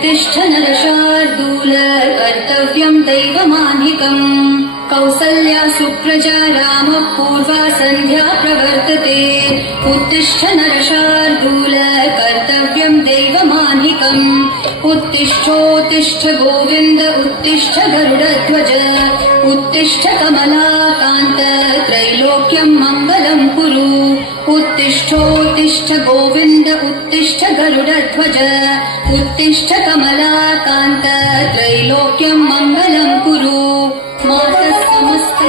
उत्तिष्ठ नरशार्दूल कर्तव्यं दैवमान्निकम् कौसल्या सुप्रजा रामः पूर्वा सन्ध्या प्रवर्तते उत्तिष्ठ नरशार्दूल कर्तव्यं दैवमान्निकम् उत्तिष्ठोत्तिष्ठ गोविन्द उत्तिष्ठ गरुडध्वज उत्तिष्ठ कमलाकान्त त्रैलोक्यं मङ्गलं कुरु उत्तिष्ठोत्तिष्ठ गोविन्द उत्तिष्ठ गरुडध्वज उत्तिष्ठ कमलाकान्त त्रैलोक्यं मङ्गलं कुरु मातः समस्त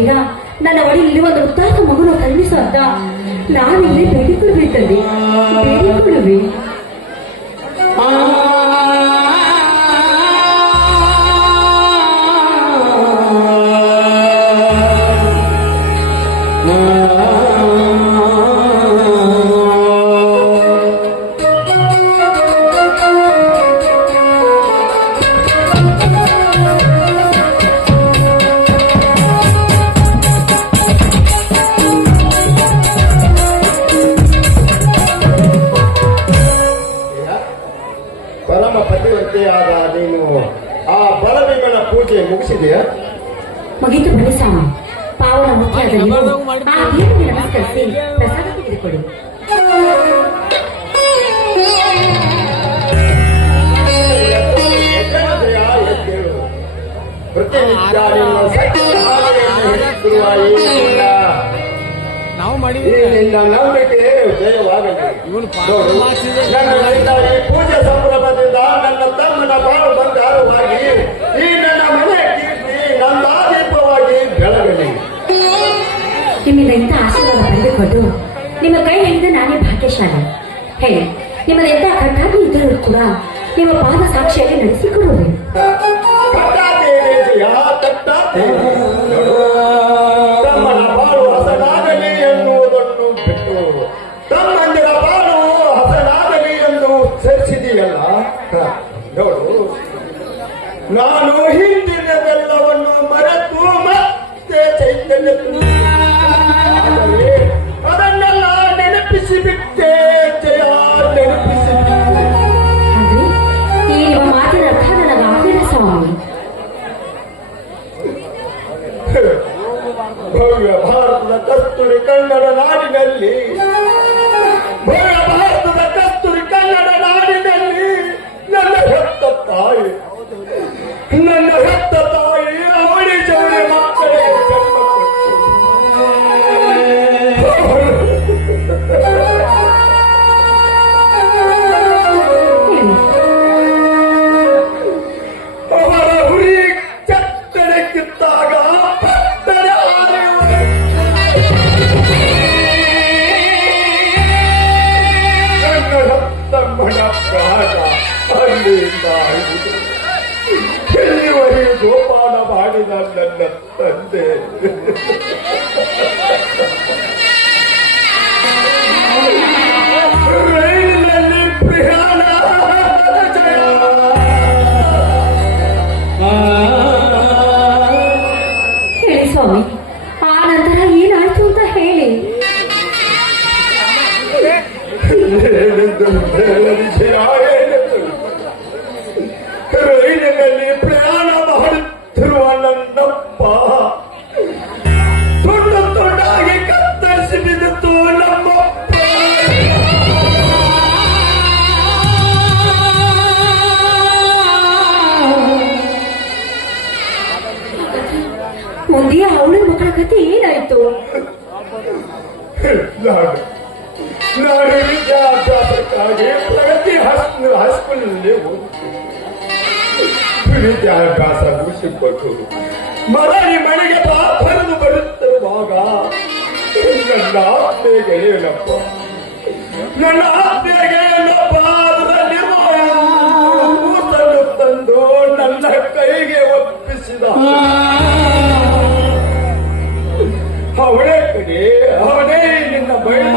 ಬೇಗ ನನ್ನ ಒಡೆಯಲ್ಲಿ ಒಂದು ಉತ್ತಾನ ಮಗುನ ಕರುಣಿಸು ಅಂತ ನಾನಿಲ್ಲಿ ಬೇಡಿಕೊಳ್ಳುವೆ ತಂದೆ, ಬೇಡಿಕೊಳ್ಳುವೆ. ಪರಮ ಪತಿವಂತೆಯಾದ ನೀನು ಆ ಬಲಭೀಮನ ಪೂಜೆ ಮುಗಿಸಿದೆಯಾ? ಮುಗಿತು ಬನ್ನಿ ಸ್ವಾಮಿ. ಪಾವನ ಮುಖ್ಯದ ನೀವು ಆ ದೇವರಿಗೆ ನಮಸ್ಕರಿಸಿ ಪ್ರಸಾದ ತೆಗೆದುಕೊಳ್ಳಿ. ಪ್ರತಿನಿತ್ಯ ನೀನು ಸತ್ಯವಾದ ನಾವು ಮಾಡಿ ನಿನ್ನ ನಂಬಿಕೆ ಜಯವಾಗಲಿ. ನನ್ನ ಈ ಪೂಜೆ ಸಂಭ್ರಮದಿಂದ ನನ್ನ ತಮ್ಮನ ಬಾಳು ಬಂಗಾರವಾಗಿ ಈ ನನ್ನ ಮನೆ ಕೀರ್ತಿ ನನ್ನ ದೀಪವಾಗಿ ಬೆಳಗಲಿ. ನಿಮ್ಮಿಂದ ಇಂಥ ಆಶೀರ್ವಾದ ಪಡೆದುಕೊಂಡು ನಿಮ್ಮ ಕೈ ಹಿಡಿದು ನಾನೇ ಭಾಗ್ಯಶಾಲಿ. ಹೇಳಿ, ನಿಮ್ಮದ ಎಂಥ ಕಟ್ಟಾಗಿ ಇದ್ದರೂ ಕೂಡ ನಿಮ್ಮ ಪಾದ ಸಾಕ್ಷಿಯಾಗಿ ನಡೆಸಿಕೊಡುವೆ. ತಮ್ಮನ ಬಾಳು ಹಸನಾಗಲಿ ಎನ್ನುವುದನ್ನು ಬಿಟ್ಟು ತಮ್ಮಂದಿರ ಬಾಳು ಹಸನಾಗಲಿ ಎಂದು ಸೇರಿಸಿದೆಯಲ್ಲ. ನೋಡು, ನಾನು ಹಿಂದಿನದೆಲ್ಲವನ್ನು ಮರೆತು ಮತ್ತೆ ಚೈತನ್ಯ ಅದನ್ನೆಲ್ಲ ನೆನಪಿಸಿಬಿಟ್ಟೆ. ಜಯ, ನೆನಪಿಸಿಬಿಟ್ಟೆ. ಅಂದ್ರೆ ಈ ನಿಮ್ಮ ಮಾತಿನ ಅರ್ಥ ನನಗಾಗಲಿಲ್ಲ ಸ್ವಾಮಿ. ಭವ್ಯ ಭಾರತದ ಕಸ್ತೂರಿ ಕನ್ನಡ ನಾಡಿನಲ್ಲಿ, ಭವ್ಯ ಭಾರತದ ಕಸ್ತೂರಿ ಕನ್ನಡ ನಾಡಿನಲ್ಲಿ ನನ್ನ ಹೆತ್ತ ತಾಯಿ ಅವಳಿ ಜವಳಿ ಮಕ್ಕಳಿಗೆ ಜನ್ಮ ಅವರ ಹುರಿ ಚತ್ತನೆ ಕಿತ್ತಾಗ ಪತ್ತನೆ ತಮ್ಮನ ಪ್ರಾಣ ಅಲ್ಲಿಂದ ಎಲ್ಲಿವರೆಗೆ ಜೋಪಾನ ಮಾಡಿದ ನನ್ನ ತಂದೆ. ರೈಲಿನಲ್ಲಿ ಪ್ರಯಾಣ. ಹೇಳಿ ಸ್ವಾಮಿ, ಆ ನಂತರ ಏನಾಯ್ತು ಅಂತ ಹೇಳಿ. ರೈಲಿನಲ್ಲಿ ಪ್ರಯಾಣ ಮಾಡುತ್ತಿರುವ ನನ್ನಪ್ಪ ತುಂಡು ತುಂಡಾಗಿ ಕತ್ತರಿಸಿ ಬಿದ್ದಿತ್ತು. ನಮ್ಮಪ್ಪ ಮುಂದೆ ಅವಳ ಮಕ್ಕಳ ಕಥೆ ಏನಾಯ್ತು? ನಾನು ವಿದ್ಯಾಭ್ಯಾಸಕ್ಕಾಗಿ ಪ್ರಗತಿ ಹೈಸ್ಕೂಲಿನಲ್ಲಿ ವಿದ್ಯಾಭ್ಯಾಸ ಮುಗಿಸಿಕೊಟ್ಟು ಮರಳಿ ಮನೆಗೆ ಬರೆದು ಬರುತ್ತಿರುವಾಗ ನನ್ನ ಆತ್ಮೆಗೆ ಏನಪ್ಪ ಕೂತನ್ನು ತಂದು ನನ್ನ ಕೈಗೆ ಒಪ್ಪಿಸಿದ. ಅವಳೇ ಕಡೆ ಅವನೇ ನಿನ್ನ ಬೈಲ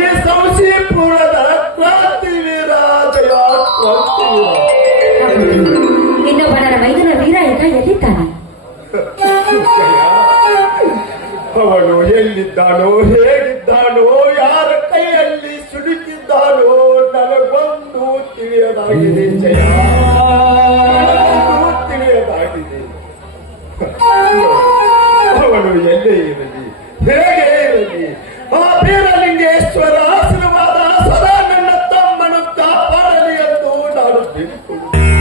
ಈ ಸಂಶೀಪುರದ ಕ್ರಾಂತಿವೀರ. ಜಯ, ಕ್ರಾಂತಿವೀರ. ಇನ್ನೊಬ್ಬನ ಮೈದನ ವೀರ ಈಗ ಎಲ್ಲಿದ್ದಾನೆ? ಅವನು ಎಲ್ಲಿದ್ದಾನೋ, ಹೇಗಿದ್ದಾನೋ, ಯಾರ ಕೈಯಲ್ಲಿ ಸುಡುತ್ತಿದ್ದಾನೋ ನನಗೊಂದು ತಿಳಿಯದಾಗಿದೆ. ಜಯ, ತಿಳಿಯದಾಗಿದೆ. ಅವನು ಎಲ್ಲೇ ಇರಲಿ, ಹೇಗೆ ಇರಲಿ, ಆ ಬೀರಲಿಂಗೇಶ್ವರ ಆಶೀರ್ವಾದ ಸದಾ ನನ್ನ ತಮ್ಮನು ಕಾಪಾಡಲಿ ಎಂದು ನಾನು ಬೇಡಿಕೊಳ್ಳುತ್ತೇನೆ.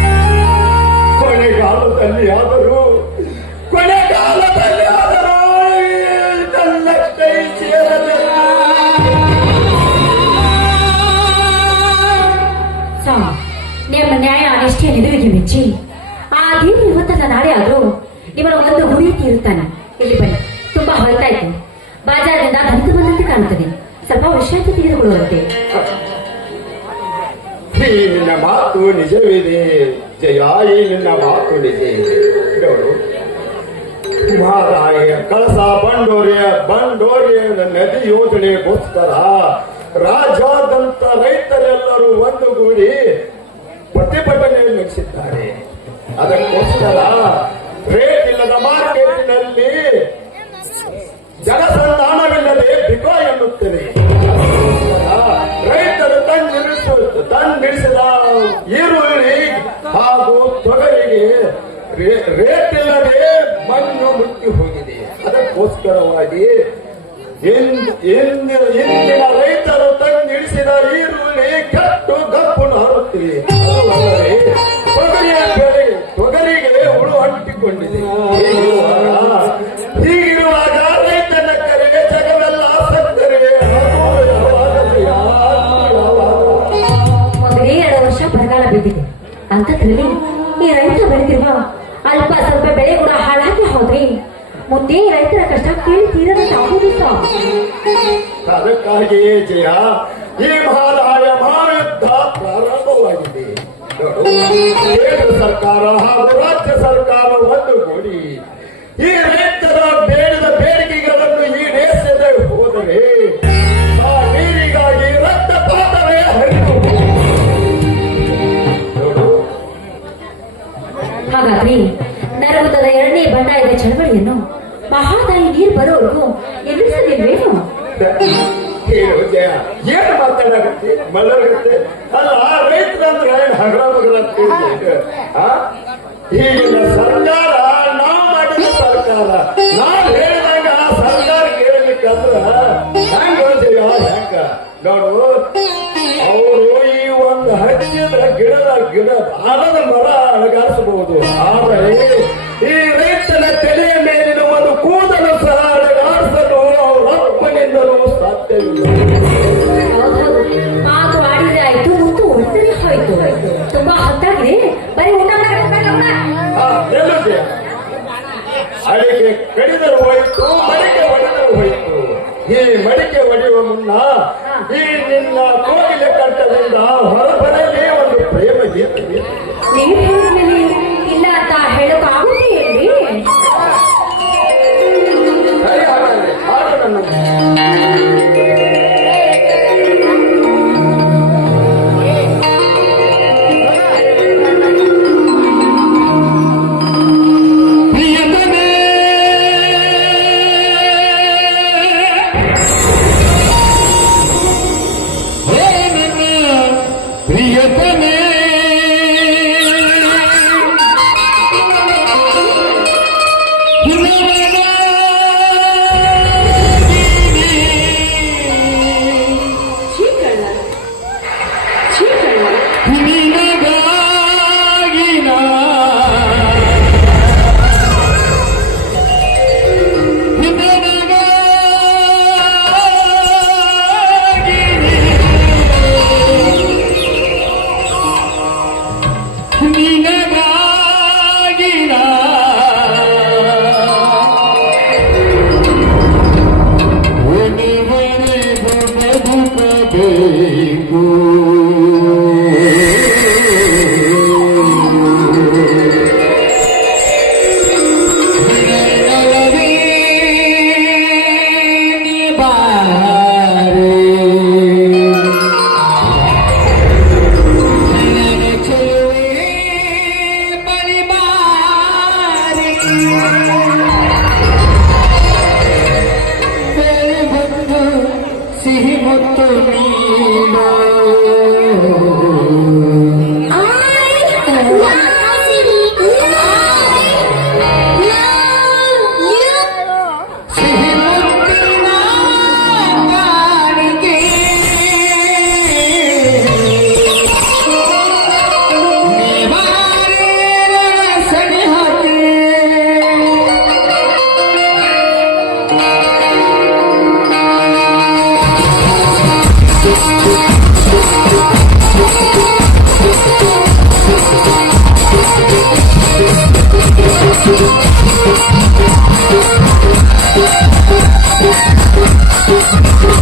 ಕೊನೆಗಾಲದಲ್ಲಿ ಆದರೂ ನನ್ನ ಕೈ ಸೇರಲಿಲ್ಲ. ಸ್ವಾಮಿ, ನಿಮ್ಮ ನ್ಯಾಯ ನಿಷ್ಠೆಯ ನಿಲುವಿಗೆ ಮೆಚ್ಚಿ ಆ ದೇವರು ಇವತ್ತಲ್ಲ ನಾಳೆ ಆದ್ರೂ ನಿಮ್ಮನ್ನು ಒಂದು ಗುರಿ ತೀರುತ್ತಾನೆ. ಇಲ್ಲಿ ಬನ್ನಿ. ಅಂತ ಕಾಣುತ್ತದೆ. ಸ್ವಲ್ಪ ವಿಶ್ರಾಂತಿ ತೆಗೆದುಕೊಳ್ಳುವಂತೆ. ಈ ನಿನ್ನ ಮಾತು ನಿಜವಿದೆ ಜಯ, ಈ ನಿನ್ನ ಮಾತು ನಿಜ ಇದೆ. ನೋಡು, ಮಹಾರಾಯ ಕಳಸ ಬಂಡೋರಿಯ ನದಿ ಯೋಜನೆಗೋಸ್ಕರ ರಾಜ್ಯಾದ್ಯಂತ ರೈತರೆಲ್ಲರೂ ಒಂದುಗೂಡಿ ಪ್ರತಿಭಟನೆ ನಡೆಸಿದ್ದಾರೆ. ಅದಕ್ಕೋಸ್ಕರ ರೇಟ್ ಇಲ್ಲದ ಮಾರ್ಕೆಟಿನಲ್ಲಿ ಜನಸಂಧಾನವಿಲ್ಲದೆ ಬಿಕೋ ಎನ್ನುತ್ತದೆ. ರೈತರು ತಂದಿಳಿಸಿದ ಈರುಳ್ಳಿ ಹಾಗೂ ತೊಗರಿಗೆ ರೇಟ್ ಇಲ್ಲದೆ ಮಣ್ಣು ಮುಟ್ಟಿ ಹೋಗಿದೆ. ಅದಕ್ಕೋಸ್ಕರವಾಗಿ ಇಂದಿನ ರೈತರು ತಂದಿಳಿಸಿದ ಈರುಳ್ಳಿ ಕೆಟ್ಟು ಗಪ್ಪು ಹಾರುತ್ತಿದೆ. ತೊಗರಿಗೆ ಹುಳು ಅಂಟಿಕೊಂಡಿದೆ. ಹೀಗಿರುವಾಗ ರೈತನ ಕರೆಗೆ ಜಗವೆಲ್ಲ ಸತ್ತರೆ ಮೊದಲೇ 2 ವರ್ಷ ಬರಗಾಲ ಬಿದ್ದಿದೆ ಅಂತದ್ರಲ್ಲಿ ಈ ರೈತ ಬೆಳೆದಿರುವ ಅಲ್ಪ ಸ್ವಲ್ಪ ಬೆಳೆ ಕೂಡ ಹಾಳಾಗಿ ಹೋದ್ರಿ ಮುಂದೆ ರೈತರ ಕಷ್ಟ ಕೇಳಿ ತೀರದಾಗುವುದು. ಅದಕ್ಕಾಗಿಯೇ ಜಯ, ಈ ಮಹಾರಾಯ ಮಹಾಯುದ್ಧ ಪ್ರಾರಂಭವಾಗಿದೆ. ಕೇಂದ್ರ ಸರ್ಕಾರ ಹಾಗೂ ರಾಜ್ಯ ಸರ್ಕಾರ ಒಂದುಗೂಡಿ ಈ ರೈತರ ಬೇಡದ ಬೇಡಿಕೆಗಳನ್ನು ಈಡೇರಿಸದೆ ಹೋದರೆ ಆ ನೀರಿಗಾಗಿ ರಕ್ತಪಾತವೇ ಹರಿದು. ಹಾಗಾದ್ರೆ ನರಗುತ್ತದ 2ನೇ ಬಂಡಾಯದ ಚಳವಳಿಯನ್ನು ಮಹಾದಾಯಿ ನೀರು ಬರೋವರೆಗೂ ಎದುರಿಸಲಿಲ್ವೇನು? ಹೇಳು ಜಯ, ಏನು ಮಾತಾಡಕತ್ತೆ ಮಲಗುತ್ತೆ? ಅಲ್ಲ, ರೈತರಂದ್ರೆ ಹಗರ ಮಗರ ಈಗಿನ ಸರ್ಕಾರ ನಾವು ಮಾಡಿದ ಸರ್ಕಾರ, ನಾವು ಹೇಳಿದಾಗ ಆ ಸರ್ಕಾರ ಕೇಳಲಿಕ್ಕಂದ್ರ ಹೆಂಗ ಜಯ ಹೆಂಗ? ನೋಡು, ಅವರು ಈ ಒಂದು ಹಚ್ಚಿದ ಗಿಡ ಆನದ ಮರ ಅಳಗಾಡಿಸಬಹುದು, ಆದರೆ ಈ ರೈತನ ತಲೆಯ ಮೇಲಿನ ಒಂದು ಕೂದಲು ಸಹ ಅಳಗಾಡಿಸಲು ಅವರಪ್ಪನಿಂದಲೂ ಸಾಧ್ಯವಿಲ್ಲ. ಮಾತು ಆಡಿದ್ರೆ ಆಯ್ತು, ಮುತ್ತು ಒತ್ತರಿ ಹೋಯ್ತು. ತುಂಬಾ ಹೊತ್ತಾಗಿದೆ, ಬರೀ ಊಟ ಅಡಿಕೆ ಕಡಿದರೂ ಹೋಯ್ತು, ಮಡಿಕೆ ಹೊಡೆದರೂ ಹೋಯ್ತು. ಈ ಮಡಿಕೆ ಹೊಡೆಯುವ ಮುನ್ನ ಈ ನಿನ್ನ ಕೋಗಿಲೆ ಕಂಠದಿಂದ ಹೊರಬರಲಿ ಒಂದು ಪ್ರೇಮ ಗೀತೆ. ನೀವು ಹೇಳಿದ್ಮೇಲೆ ಇಲ್ಲ ಅಂತ ಹೇಳೋಕ್ಕಾಗುತ್ತೆ ಹೇಳಿ. ಸರಿ, ಹಾಗಾದ್ರೆ ಹಾಡು ನನ್ನ Thank you.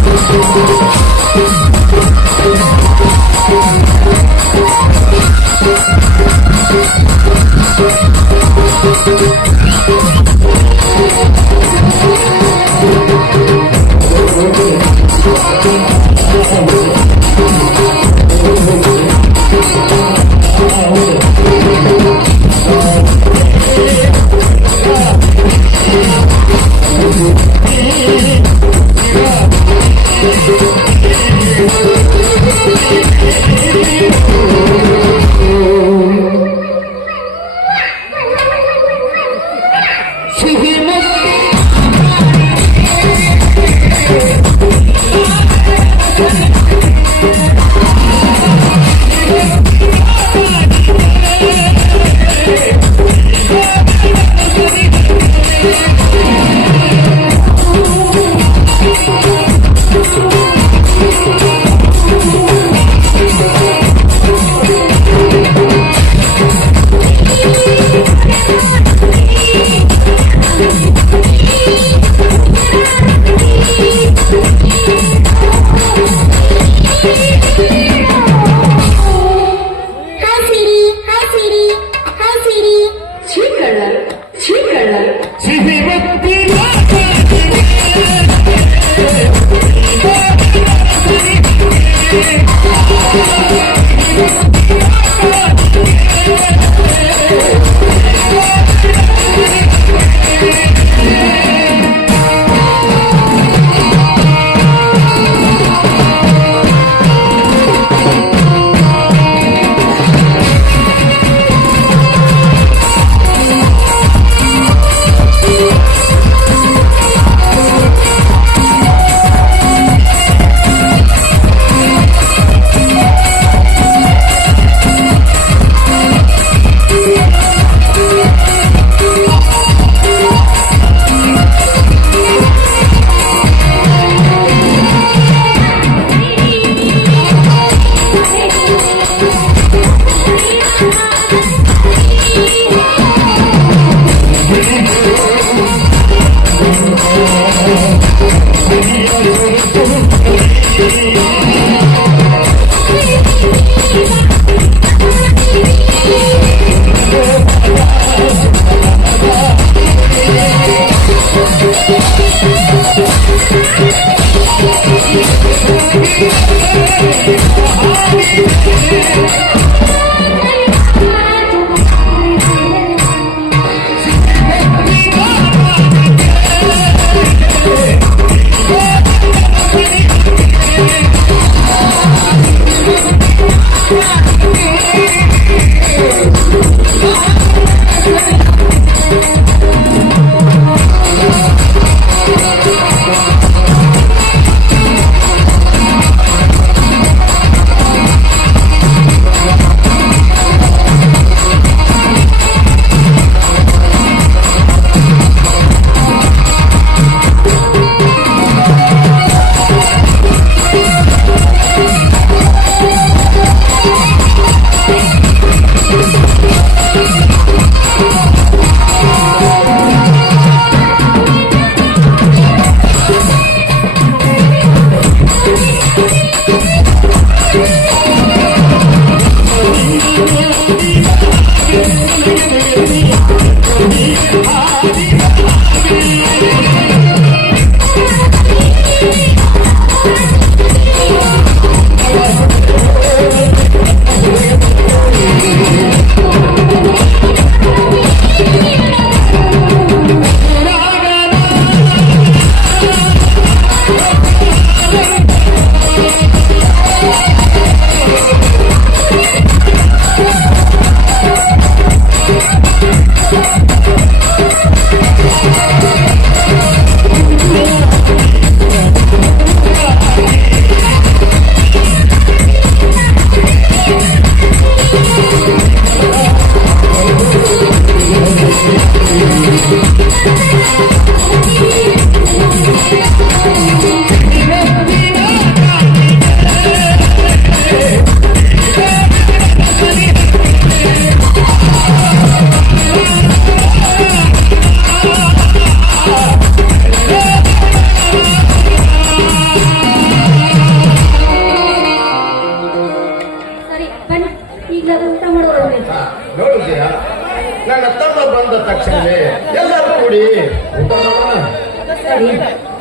ಸರಿ,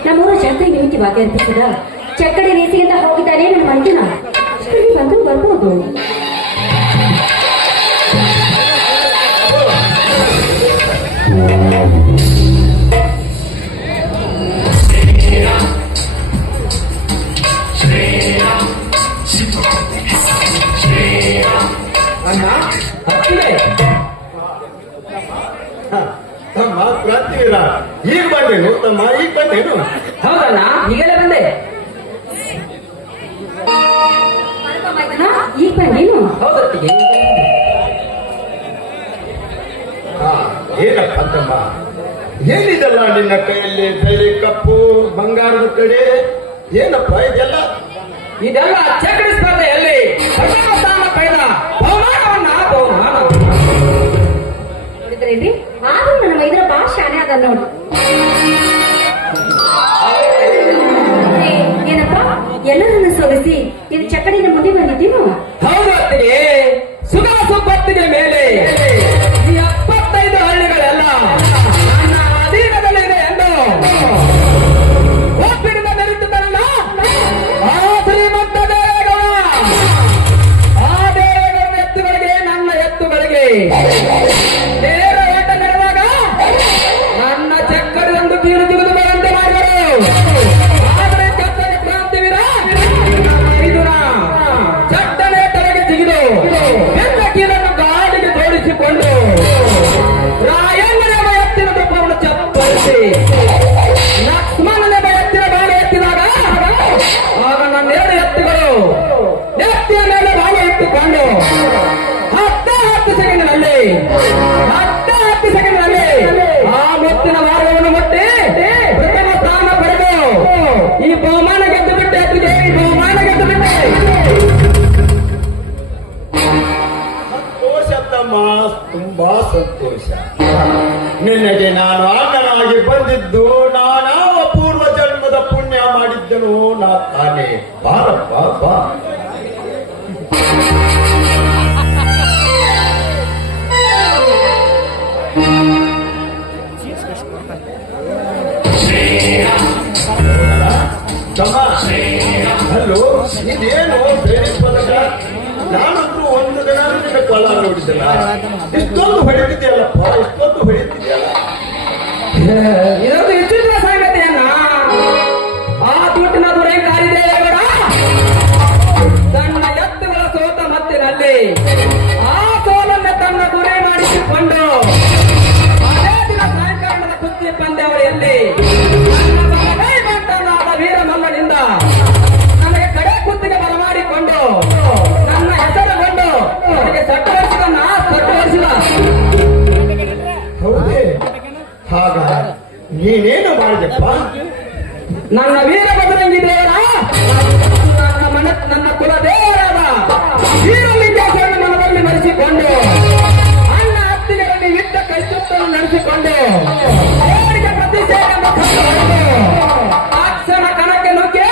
ನಮ್ಮೂರ ಜಾತ್ರೆ ನಿಮಿತ್ತ ವಾದ್ಯ ಅರ್ಪಿಸಿದ ಚಕ್ಕಡಿ ರೇಸಿಗಿಂತ ಹೋಗಿದ್ದಾನೆ ನಮ್ಮ ಮಂಜುನ. ಸರಿ, ಬಂದ್ರು ಬರ್ಬೋದು. ಅಣ್ಣ ಹತ್ತಿದೆ. ತಮ್ಮ ಕ್ರಾಂತಿವೀರ ಈಗ ಬಂದೇನು ತಮ್ಮ, ಈಗ ಬಂದೇನು? ಹೌದಣ್ಣ, ಈಗಲೇ ಬಂದೆ. ಈಗ ಬಂದೇನು? ಹೌದತ್ತಿಗೆ. ಏನಪ್ಪ ತಮ್ಮ, ಏನಿದೆಲ್ಲ ನಿನ್ನ ಕೈಯಲ್ಲಿ ಬೆಳ್ಳಿ ಕಪ್ಪು ಬಂಗಾರದ ಕಡೆ? ಏನಪ್ಪ ಇದೆಲ್ಲ? ಇದೆಲ್ಲ ಚಕ್ರ ಸ್ಪರ್ಧೆಯಲ್ಲಿ ಪ್ರಥಮ ಸ್ಥಾನ ಪಡೆದ ಬಹುಮಾನವನ್ನ ಬಹುಮಾನ. ನೋಡಿದ್ರೇನ್ರಿ, ಆದ್ರೂ ನನ್ನ ಮೈದ್ರ ಬಾಳ ಶಾನೆ ಅದ ನೋಡಿ. ಏನಪ್ಪ, ಎಲ್ಲರನ್ನ ಸೋಲಿಸಿ ಇದು ಚಕ್ಕಡಿನ ಮುಂದೆ ಬಂದಿದ್ದೀನು? ಹೌದು ಅತ್ತಿಗೆ, ಸುಗಮ ಸಂಪತ್ತಿಗೆ ಮೇಲೆ ಈ 75 ಹಳ್ಳಿಗಳೆಲ್ಲ ನನ್ನ ಅಧೀನದಲ್ಲಿದೆ ಎಂದು ಒಪ್ಪಿನಿಂದ ಮೆರೆಯುತ್ತಿದ್ದನಲ್ಲ ಆ ಶ್ರೀಮಂತ ದೇವೇಗೌಡ. ಆ ದೇವೇಗೌಡನ ಎತ್ತುಗಳಿಗೆ ನನ್ನ ಎತ್ತುಗಳಿಗೆ ನೇರ ಓಟ ನಡೆದಾಗ ನನ್ನ ಚಕ್ಕಡಿಯೊಂದು ಕೀಳು ತೆಗೆದು ಬರಂತೆ ಮಾಡಿದರು. ಆದರೆ ಕತ್ತಲೆ ಕ್ರಾಂತಿವೀರ ಮೈದುನ ಚಟ್ಟನೆ ತಲೆಗೆ ಜಿಗಿದು ಬೆನ್ನ ಕೀಲನ್ನು ಗಾಡಿಗೆ ಜೋಡಿಸಿಕೊಂಡು ರಾಯಣ್ಣನೆಂಬ ಎತ್ತಿನ ತುಪ್ಪವನ್ನು ಚಪ್ಪರಿಸಿ ಲಕ್ಷ್ಮಣನೆಂಬ ಎತ್ತಿನ ಬಾಳೆ ಎತ್ತಿದಾಗ ಆಗ ನನ್ನ 2 ಎತ್ತುಗಳು ಎತ್ತಿನ ಮೇಲೆ ಬಾಳೆ ಇಟ್ಟುಕೊಂಡು 10 ಸೆಕೆಂಡ್ನಲ್ಲಿ ಆ ಮುತ್ತಿನ ಮಾರ್ಗವನ್ನು ಮುಟ್ಟಿ ಪ್ರಥಮ ಸ್ಥಾನ ಪಡೆದು ಈ ಬಹುಮಾನ ಗೆದ್ದು ಬಿಟ್ಟೆ. ಅತ್ತಿಗೆ, ಈ ಬಹುಮಾನ ಗೆದ್ದು ಬಿಟ್ಟೆ. ಸಂತೋಷ ತಮ್ಮ, ತುಂಬಾ ಸಂತೋಷ. ನಿನಗೆ ನಾನು ಅಣ್ಣನಾಗಿ ಬಂದಿದ್ದು ನಾನಾವ ಪೂರ್ವ ಜನ್ಮದ ಪುಣ್ಯ ಮಾಡಿದ್ದನು ನಾ ತಾನೇ. ಬಾರಪ್ಪ ಬಾ. ತಮ್ಮ, ಅಲ್ಲೋ ಇದೇನು ಬೇರೆ ಪದಕ? ನಾನಂತೂ ಒಂದು ದಿನ ನಿನ್ನ ಕಳ ನೋಡಿದ್ದಲ್ಲ, ಇಷ್ಟೊಂದು ಹೊಡೆದಿದೆಯಲ್ಲಪ್ಪ, ಇಷ್ಟೊಂದು ಹೊಡೆದಿದೆಯಲ್ಲ. ಇದೊಂದು ವಿಚಿತ್ರ ಸಂಗತಿಯನ್ನ ಆ ದುಡ್ಡಿನ ದೊರೆ ಕಾರಿದೇವರ ತನ್ನ ಎತ್ತುಗಳ ಸೋತ ಮತ್ತಿನಲ್ಲಿ ಆ ಸೋಲನ್ನ ತನ್ನ ಗುರಿ ಮಾಡಿಸಿಕೊಂಡು ಅದೇ ದಿನ ಸಾಯಂಕಾಲದ ಕುಸ್ತಿ ಪಂದ್ಯಾವಳಿಯಲ್ಲಿ ನನ್ನ ವೀರ ಮಲ್ಲನಿಂದ ನನಗೆ ಕಡೆ ಕುತ್ತಿಗೆ ಬರಮಾಡಿಕೊಂಡು ನನ್ನ ಹೆಸರುಗೊಂಡು ನನಗೆ ಸಟ್ಟು ಹೊರಿಸಿದ. ಹೌದೇ? ಹಾಗ ನೀನೇನು ಮಾಡಿದೆಪ್ಪ? ನನ್ನ ವೀರ ಬಜರಂಗಿ ದೇವರ ನನ್ನ ಕುಲ ದೇವರಾದ ವೀರಲಿಂಗೇಶ್ವರನ ಮನದಲ್ಲಿ ಮರೆಸಿಕೊಂಡು ಅಣ್ಣ ಹತ್ತಿಗೆಯಲ್ಲಿ ಯುದ್ಧ ಕೈಸುತ್ತನ್ನು ನಡೆಸಿಕೊಂಡು ದೇವರಿಗೆ ಪ್ರತಿಷ್ಠೆ ಎಂಬ ಕಟ್ಟು ಹೊಡೆದು ಅಕ್ಷರ ಕಣಕ್ಕೆ ನುಗ್ಗಿ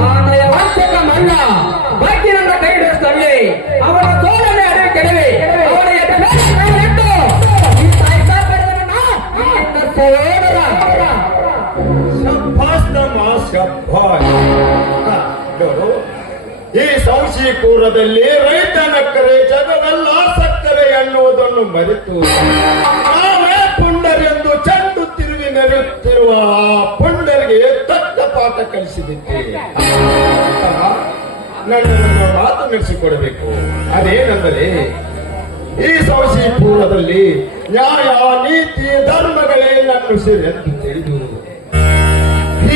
ಆನೆಯ ವಂಶಕ ಮಲ್ಲ ಬಗ್ಗಿ ನನ್ನ ಕೈ ಹಿಡಿಸ್ತಲ್ಲಿ ಅವರ ಸೋಲನೆ ಅರಿವು ಕೆಡವಿ ಅವರ ಎಟ್ಟು ಈ ತಾಯಿ ಪಡೆದವನ್ನ ಸೋದರ ಶಬ್ಬಾಸ್ ತಮ್ಮ, ಶಬ್ಬಾಸ್. ನೋಡು, ಈ ಸಂಶೀಪುರದಲ್ಲಿ ರೈತನಕ್ಕರೆ ಜಗವೆಲ್ಲ ಸಕ್ಕರೆ ಎನ್ನುವುದನ್ನು ಮರೆತು ನಾವೇ ಪುಂಡರೆಂದು ಚೆಂಡು ತಿರುಗಿ ಮೆರೆಯುತ್ತಿರುವ ಆ ಪುಂಡರಿಗೆ ತಕ್ಕ ಪಾಠ ಕಲಿಸಿಬಿಟ್ಟೆ. ನನ್ನನ್ನು ಮಾತು ನಡೆಸಿಕೊಡಬೇಕು. ಅದೇನೆಂದರೆ, ಈ ಸಂಶೀಪುರದಲ್ಲಿ ನ್ಯಾಯ ನೀತಿ ಧರ್ಮಗಳೇ ನನ್ನ ಉಸಿರೆಂದು ತಿಳಿದು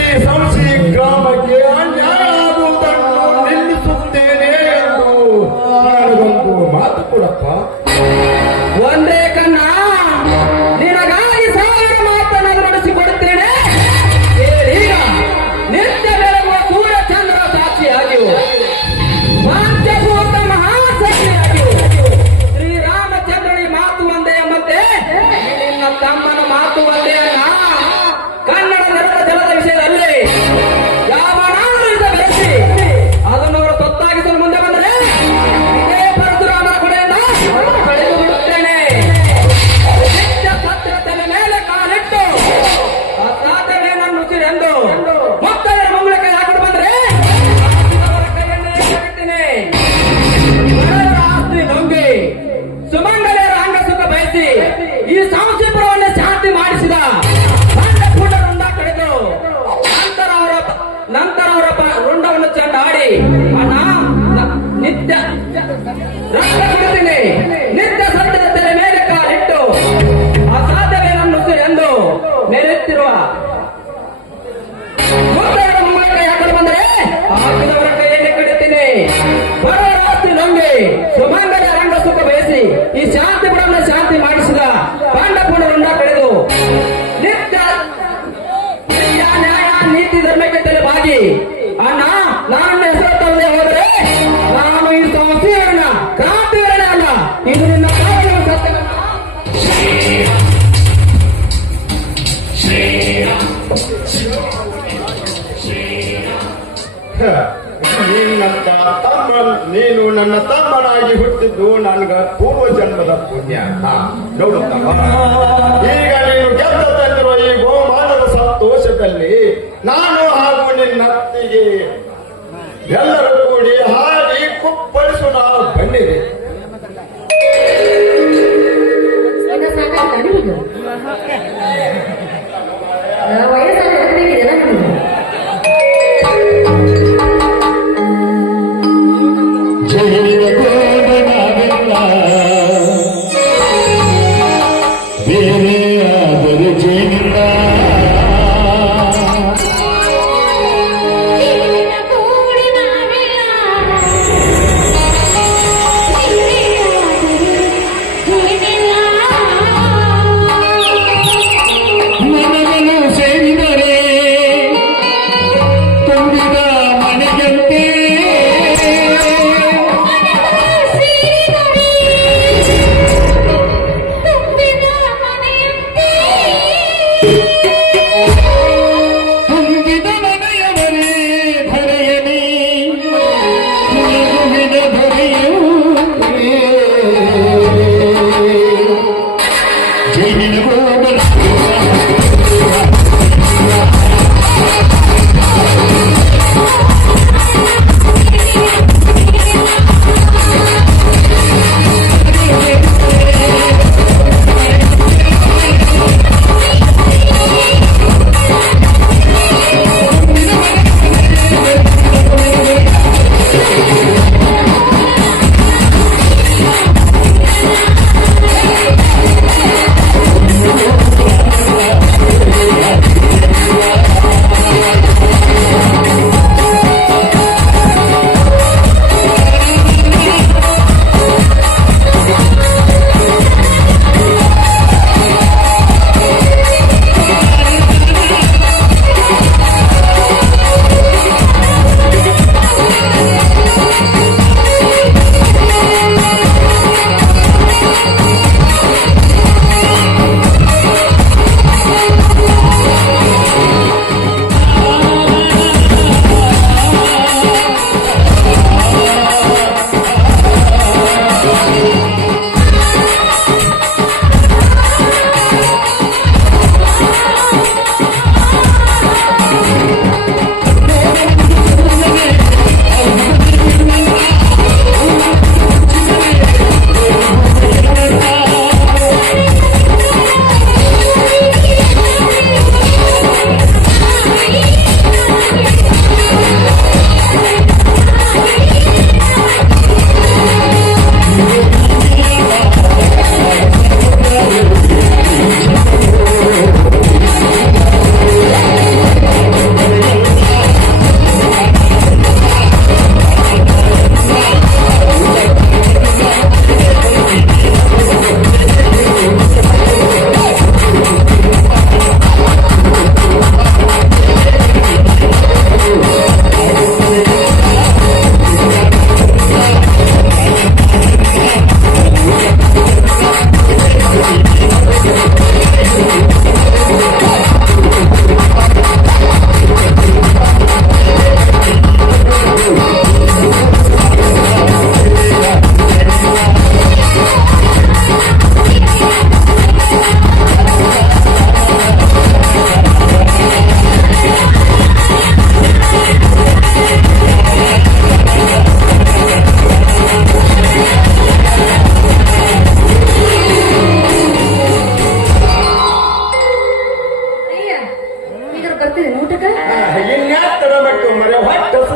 ಈ ಸಂಶಿ ಗ್ರಾಮಕ್ಕೆ ಅನ್ಯಾಯ ಆಗುವುದನ್ನು ನಿಲ್ಲಿಸುತ್ತೇನೆ ಎಂದು ನನಗೊಂದು ಮಾತು ಕೊಡಪ್ಪ. ಒಂದೇ ಕಣ್ಣ ನಿನಗಾಗಿ 1000 ಮಾತನ್ನು ನಡೆಸಿಕೊಡುತ್ತೇನೆ. ಈಗ ನಿತ್ಯ ಬೆಳಗುವ ಸೂರ್ಯ ಚಂದ್ರ ಸಾಕ್ಷಿಯಾಗಿಯೂ ಪಾಂಚಭೂತ ಮಹಾಶಕ್ತಿಯಾಗಿಯೂ ಶ್ರೀರಾಮಚಂದ್ರನಿ ಮಾತು ಒಂದೇ ಎಂಬಂತೆ ನಿನ್ನ ತಮ್ಮನ ಮಾತು ಒಂದೇ ಅಲ್ಲ. ನಂತರ ಅವರ ರುಂಡವನ್ನು ಚೆಂಡಾಡಿ ಅಣ್ಣ ನಿತ್ಯ ರಕ್ತ ಕುಡಿತೀನಿ, ನಿತ್ಯ ಸತ್ಯದ ತೆರೆ ಮೇಲೆ ಕಾಲಿಟ್ಟು ಅಸಾಧ್ಯವೇ ನನ್ನ ಎಂದು ಮೇಲೆತ್ತಿರುವ ಮುತ್ತೈದ ಮೂಲಕ ಯಾಕಲು ಬಂದರೆ ಹಾಕಿದವರ ಕೈಯಲ್ಲಿ ಕಡಿತೀನಿ. ಬರೋ ರಾತ್ರಿ ನೊಂಗಿ ಸುಮಂಗಲ ರಂಗ ಸುಖ ಬಯಸಿ ಈ ಶಾಂತಿ ಪುರವನ್ನು ಶಾಂತಿ ಮಾಡಿಸಿದ ಪಾಂಡಪುರ ರುಂಡ ಕಳೆದು ನಿತ್ಯ ನ್ಯಾಯ ನೀತಿ ಧರ್ಮಕ್ಕೆ ತಲೆಬಾಗಿ ಅಣ್ಣ ನನ್ನ ಹೆಸರು ತಲ್ಲದೆ ಹೋದರೆ ನಾನು ಈ ಸಂಸ್ಥೆಯನ್ನ ಕ್ರಾಂತಿವರಣ ಅಲ್ಲ, ಇದು ನಿನ್ನ ಕಾವಲು ಸತ್ಯವನ್ನ. ನೀನು ನನ್ನ ತಮ್ಮನಾಗಿ ಹುಟ್ಟಿದ್ದು ನನಗ ಪೂರ್ವ ಜನ್ಮದ ಪುಣ್ಯ. ನೋಡುತ್ತವ ಈಗ ನೀನು ಗೆದ್ದ ತಂದಿರುವ ಈ ಗೋಮಾನದ ಸಂತೋಷದಲ್ಲಿ ನಾನು ಹಾಗೂ ನಿನ್ನ ಅತ್ತಿಗೆ ಎಲ್ಲರೂ ಕೂಡಿ ಹಾಡಿ ಕುಪ್ಪಳಿಸು ನಾವು ಬಂದಿದೆ. ಈಗ ಸಾಕಾಗ್ತಾ ನಿಮ್ಗೆ? ವಯಸ್ಸಾದ ಹೋಗ್ಬೇಕಿದೆಲ್ಲ ನಿಮ್ಗೆ. ಜೈಲಿನ ಗೋಡನಾವೆಲ್ಲ ಬೇರೆ ಆದರೂ ಜೈಲಿನ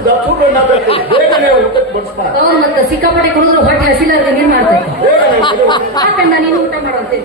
ದಪ್ಪುಗಳನ್ನ ಬೇಕು ಬೇಗನೆ ಊಟಕ್ಕೆ ಬಡಿಸ್ತಾರೆ ಅವ್ರು ಮತ್ತೆ ಸಿಕ್ಕಾಪಟ್ಟೆ ಕುಡಿದ್ರು ಹೊಟ್ಟೆ ಹಸಿಲಾರ್ದೆ ನೀನ್ ಮಾಡ್ತೈತೆ ಬೇಗನೆ ಬಿಡು. ಯಾಕಂದ ನೀನು ಊಟ ಮಾಡುವಂತೆ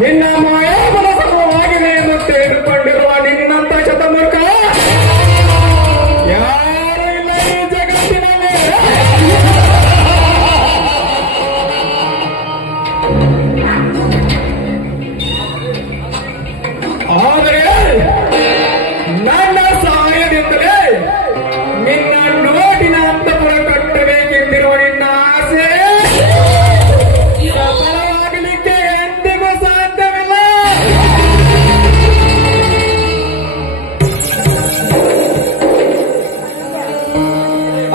ನಿನ್ನ ಮಾಯಾಬಲ ಸರ್ವವಾಗಿದೆ ಎಂದು ತಿಳಿದುಕೊಂಡಿರುವ ನಿನ್ನಂತ ಶತಮೂರ್ಖ ಯಾರು ಇಲ್ಲ ಈ ಜಗತ್ತಿನಲ್ಲಿ. ಆದರೆ ನನ್ನ ಸಹಾಯದಿಂದಲೇ ನಿನ್ನ ನೋಟಿನ ಅಂತಪುರ ಕಟ್ಟಬೇಕೆಂದಿರುವ ನಿನ್ನ ಆಸೆ ಸಫಲವಾಗಲಿಕ್ಕೆ ಎಂದಿಗೂ ಸಾಧ್ಯವಿಲ್ಲ.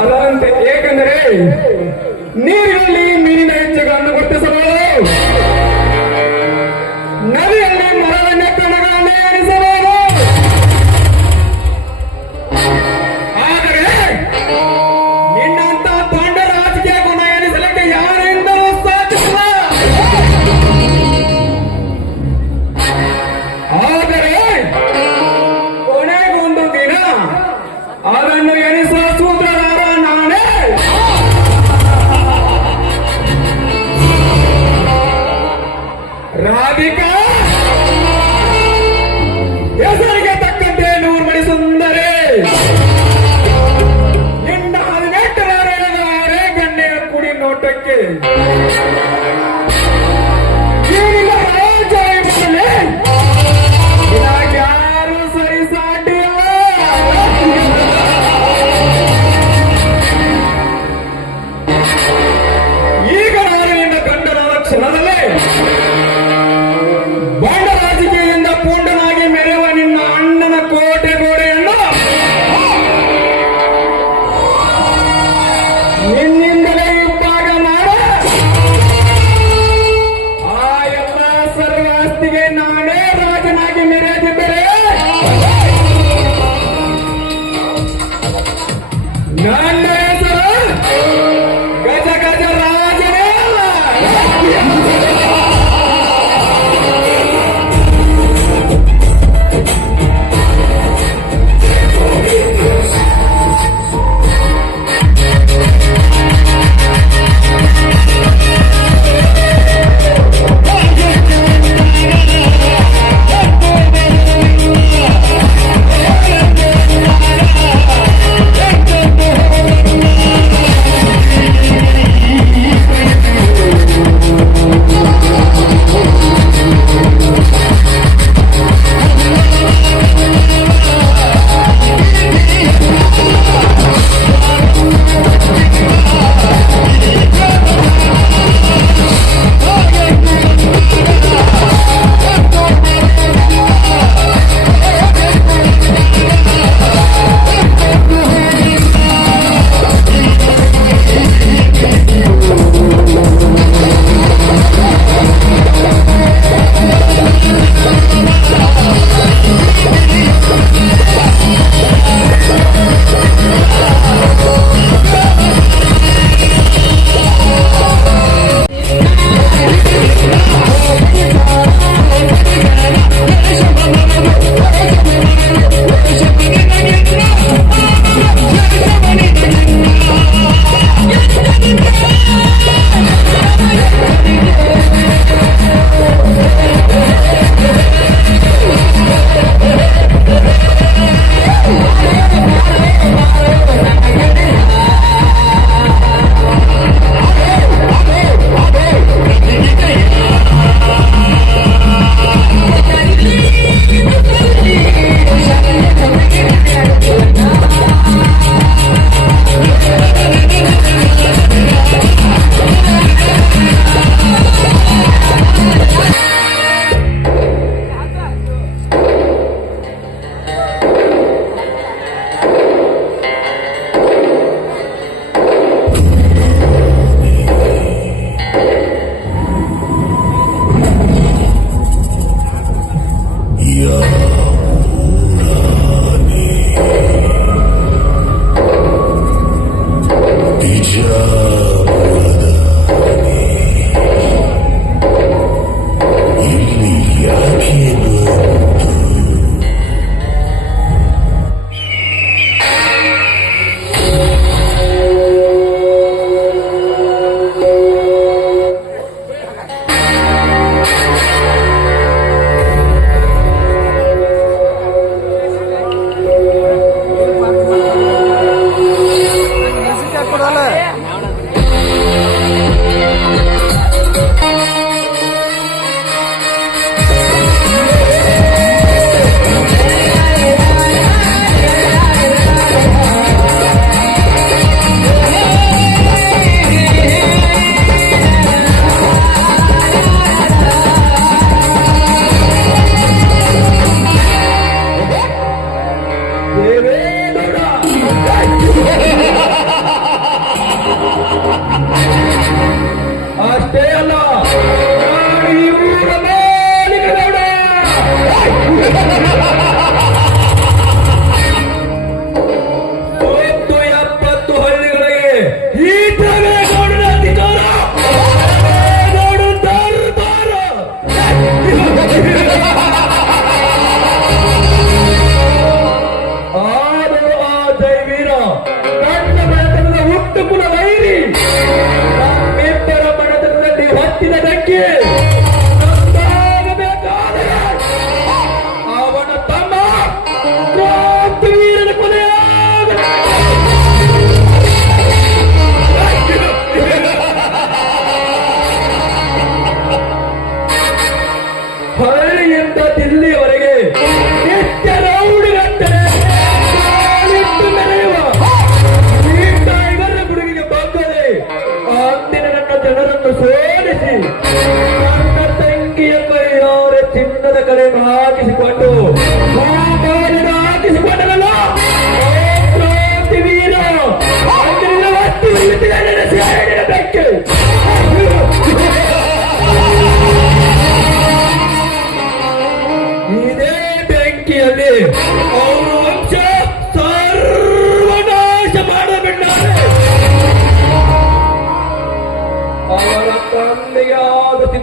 ಅದರಂತೆ ಏಕೆಂದರೆ ನೀರಿನಲ್ಲಿ ಮೀನಿನ ಹೆಚ್ಚುಗಳನ್ನು ಗುರುತಿಸಬಹುದು, ನದಿಯಲ್ಲಿ ಮರವನ್ನ ಕಣಗಳನ್ನು ಎಣಿಸಬಹುದು. ಆದರೆ ನಿನ್ನಂತ ದೊಡ್ಡ ರಾಜಕೀಯ ಗುಣ ಎಣಿಸಲಿಕ್ಕೆ ಯಾರಿಂದಲೂ ಸಾಧ್ಯವಿಲ್ಲ. ಆದರೆ ಕೊನೆಗೊಂದು ದಿನ ಅದನ್ನು ಎಣಿಸುವ ನನ್ನ ಹೆಸರು ಗಜ ಗಜ ರಾಜನೇ ಅಲ್ಲ.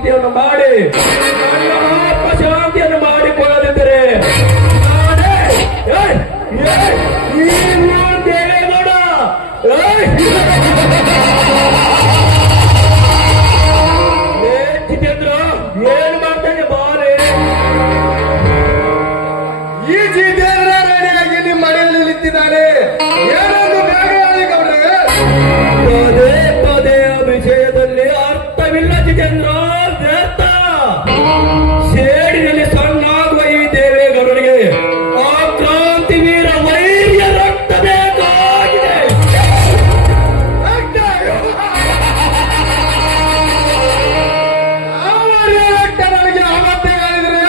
ಶಾಂತಿಯನ್ನು ಮಾಡಿ ನನ್ನ ಆತ್ಮ ಶಾಂತಿಯನ್ನು ಮಾಡಿಕೊಳ್ಳದಿದ್ದರೆ ನಾನೇ ನೀನು ದೇವೇಗೌಡ ಜಿತೇಂದ್ರ ಏನ್ ಮಾಡ್ತಾನೆ ಬಾರೆ ಈ ಜಿತೇಂದ್ರ ರೆಡಿಯಾಗಿ ನಿಮ್ಮ ಮನೆಯಲ್ಲಿ ನಿಂತಿದ್ದಾನೆ. ಏನೊಂದು ಬೇಗ ಹೇಳಿ ಗೌಡ್ರೆ. ಪದೇ ಪದೇ ವಿಷಯದಲ್ಲಿ ಅರ್ಥವಿಲ್ಲ ಜಿತೇಂದ್ರ, ವ್ಯರ್ಥ. ಸೇಡಿನಲ್ಲಿ ಸಣ್ಣಾಗುವ ಈ ದೇವೇಗೌಡರಿಗೆ ಆ ಕ್ರಾಂತಿವೀರ ವೈರ್ಯ ರಕ್ತ ಬೇಕಾಗಿದೆ. ಅವರೇ ರಕ್ತ ನನಗೆ ಅವತ್ತೇ ಹೇಳಿದ್ರೆ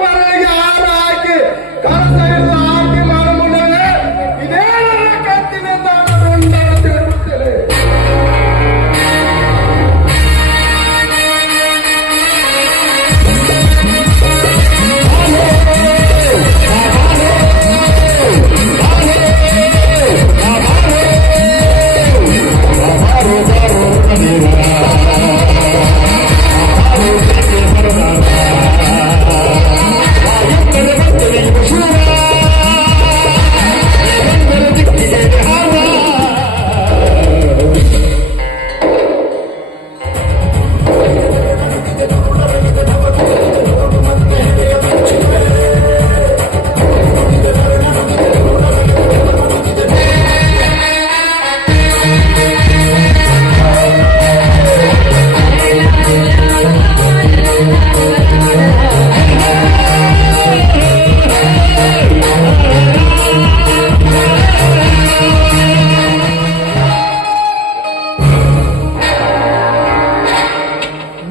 ಕೊರಳಿಗೆ ಹಾರ ಹಾಕಿ ಕನಸೆಲ್ಲ ಆರತಿ ಮಾಡಿಕೊಂಡರೆ ಇದೇ ನನ್ನ ಕತ್ತಿನಿಂದ ರುಂಡನ್ನು ತಿರುಗುತ್ತೇನೆ.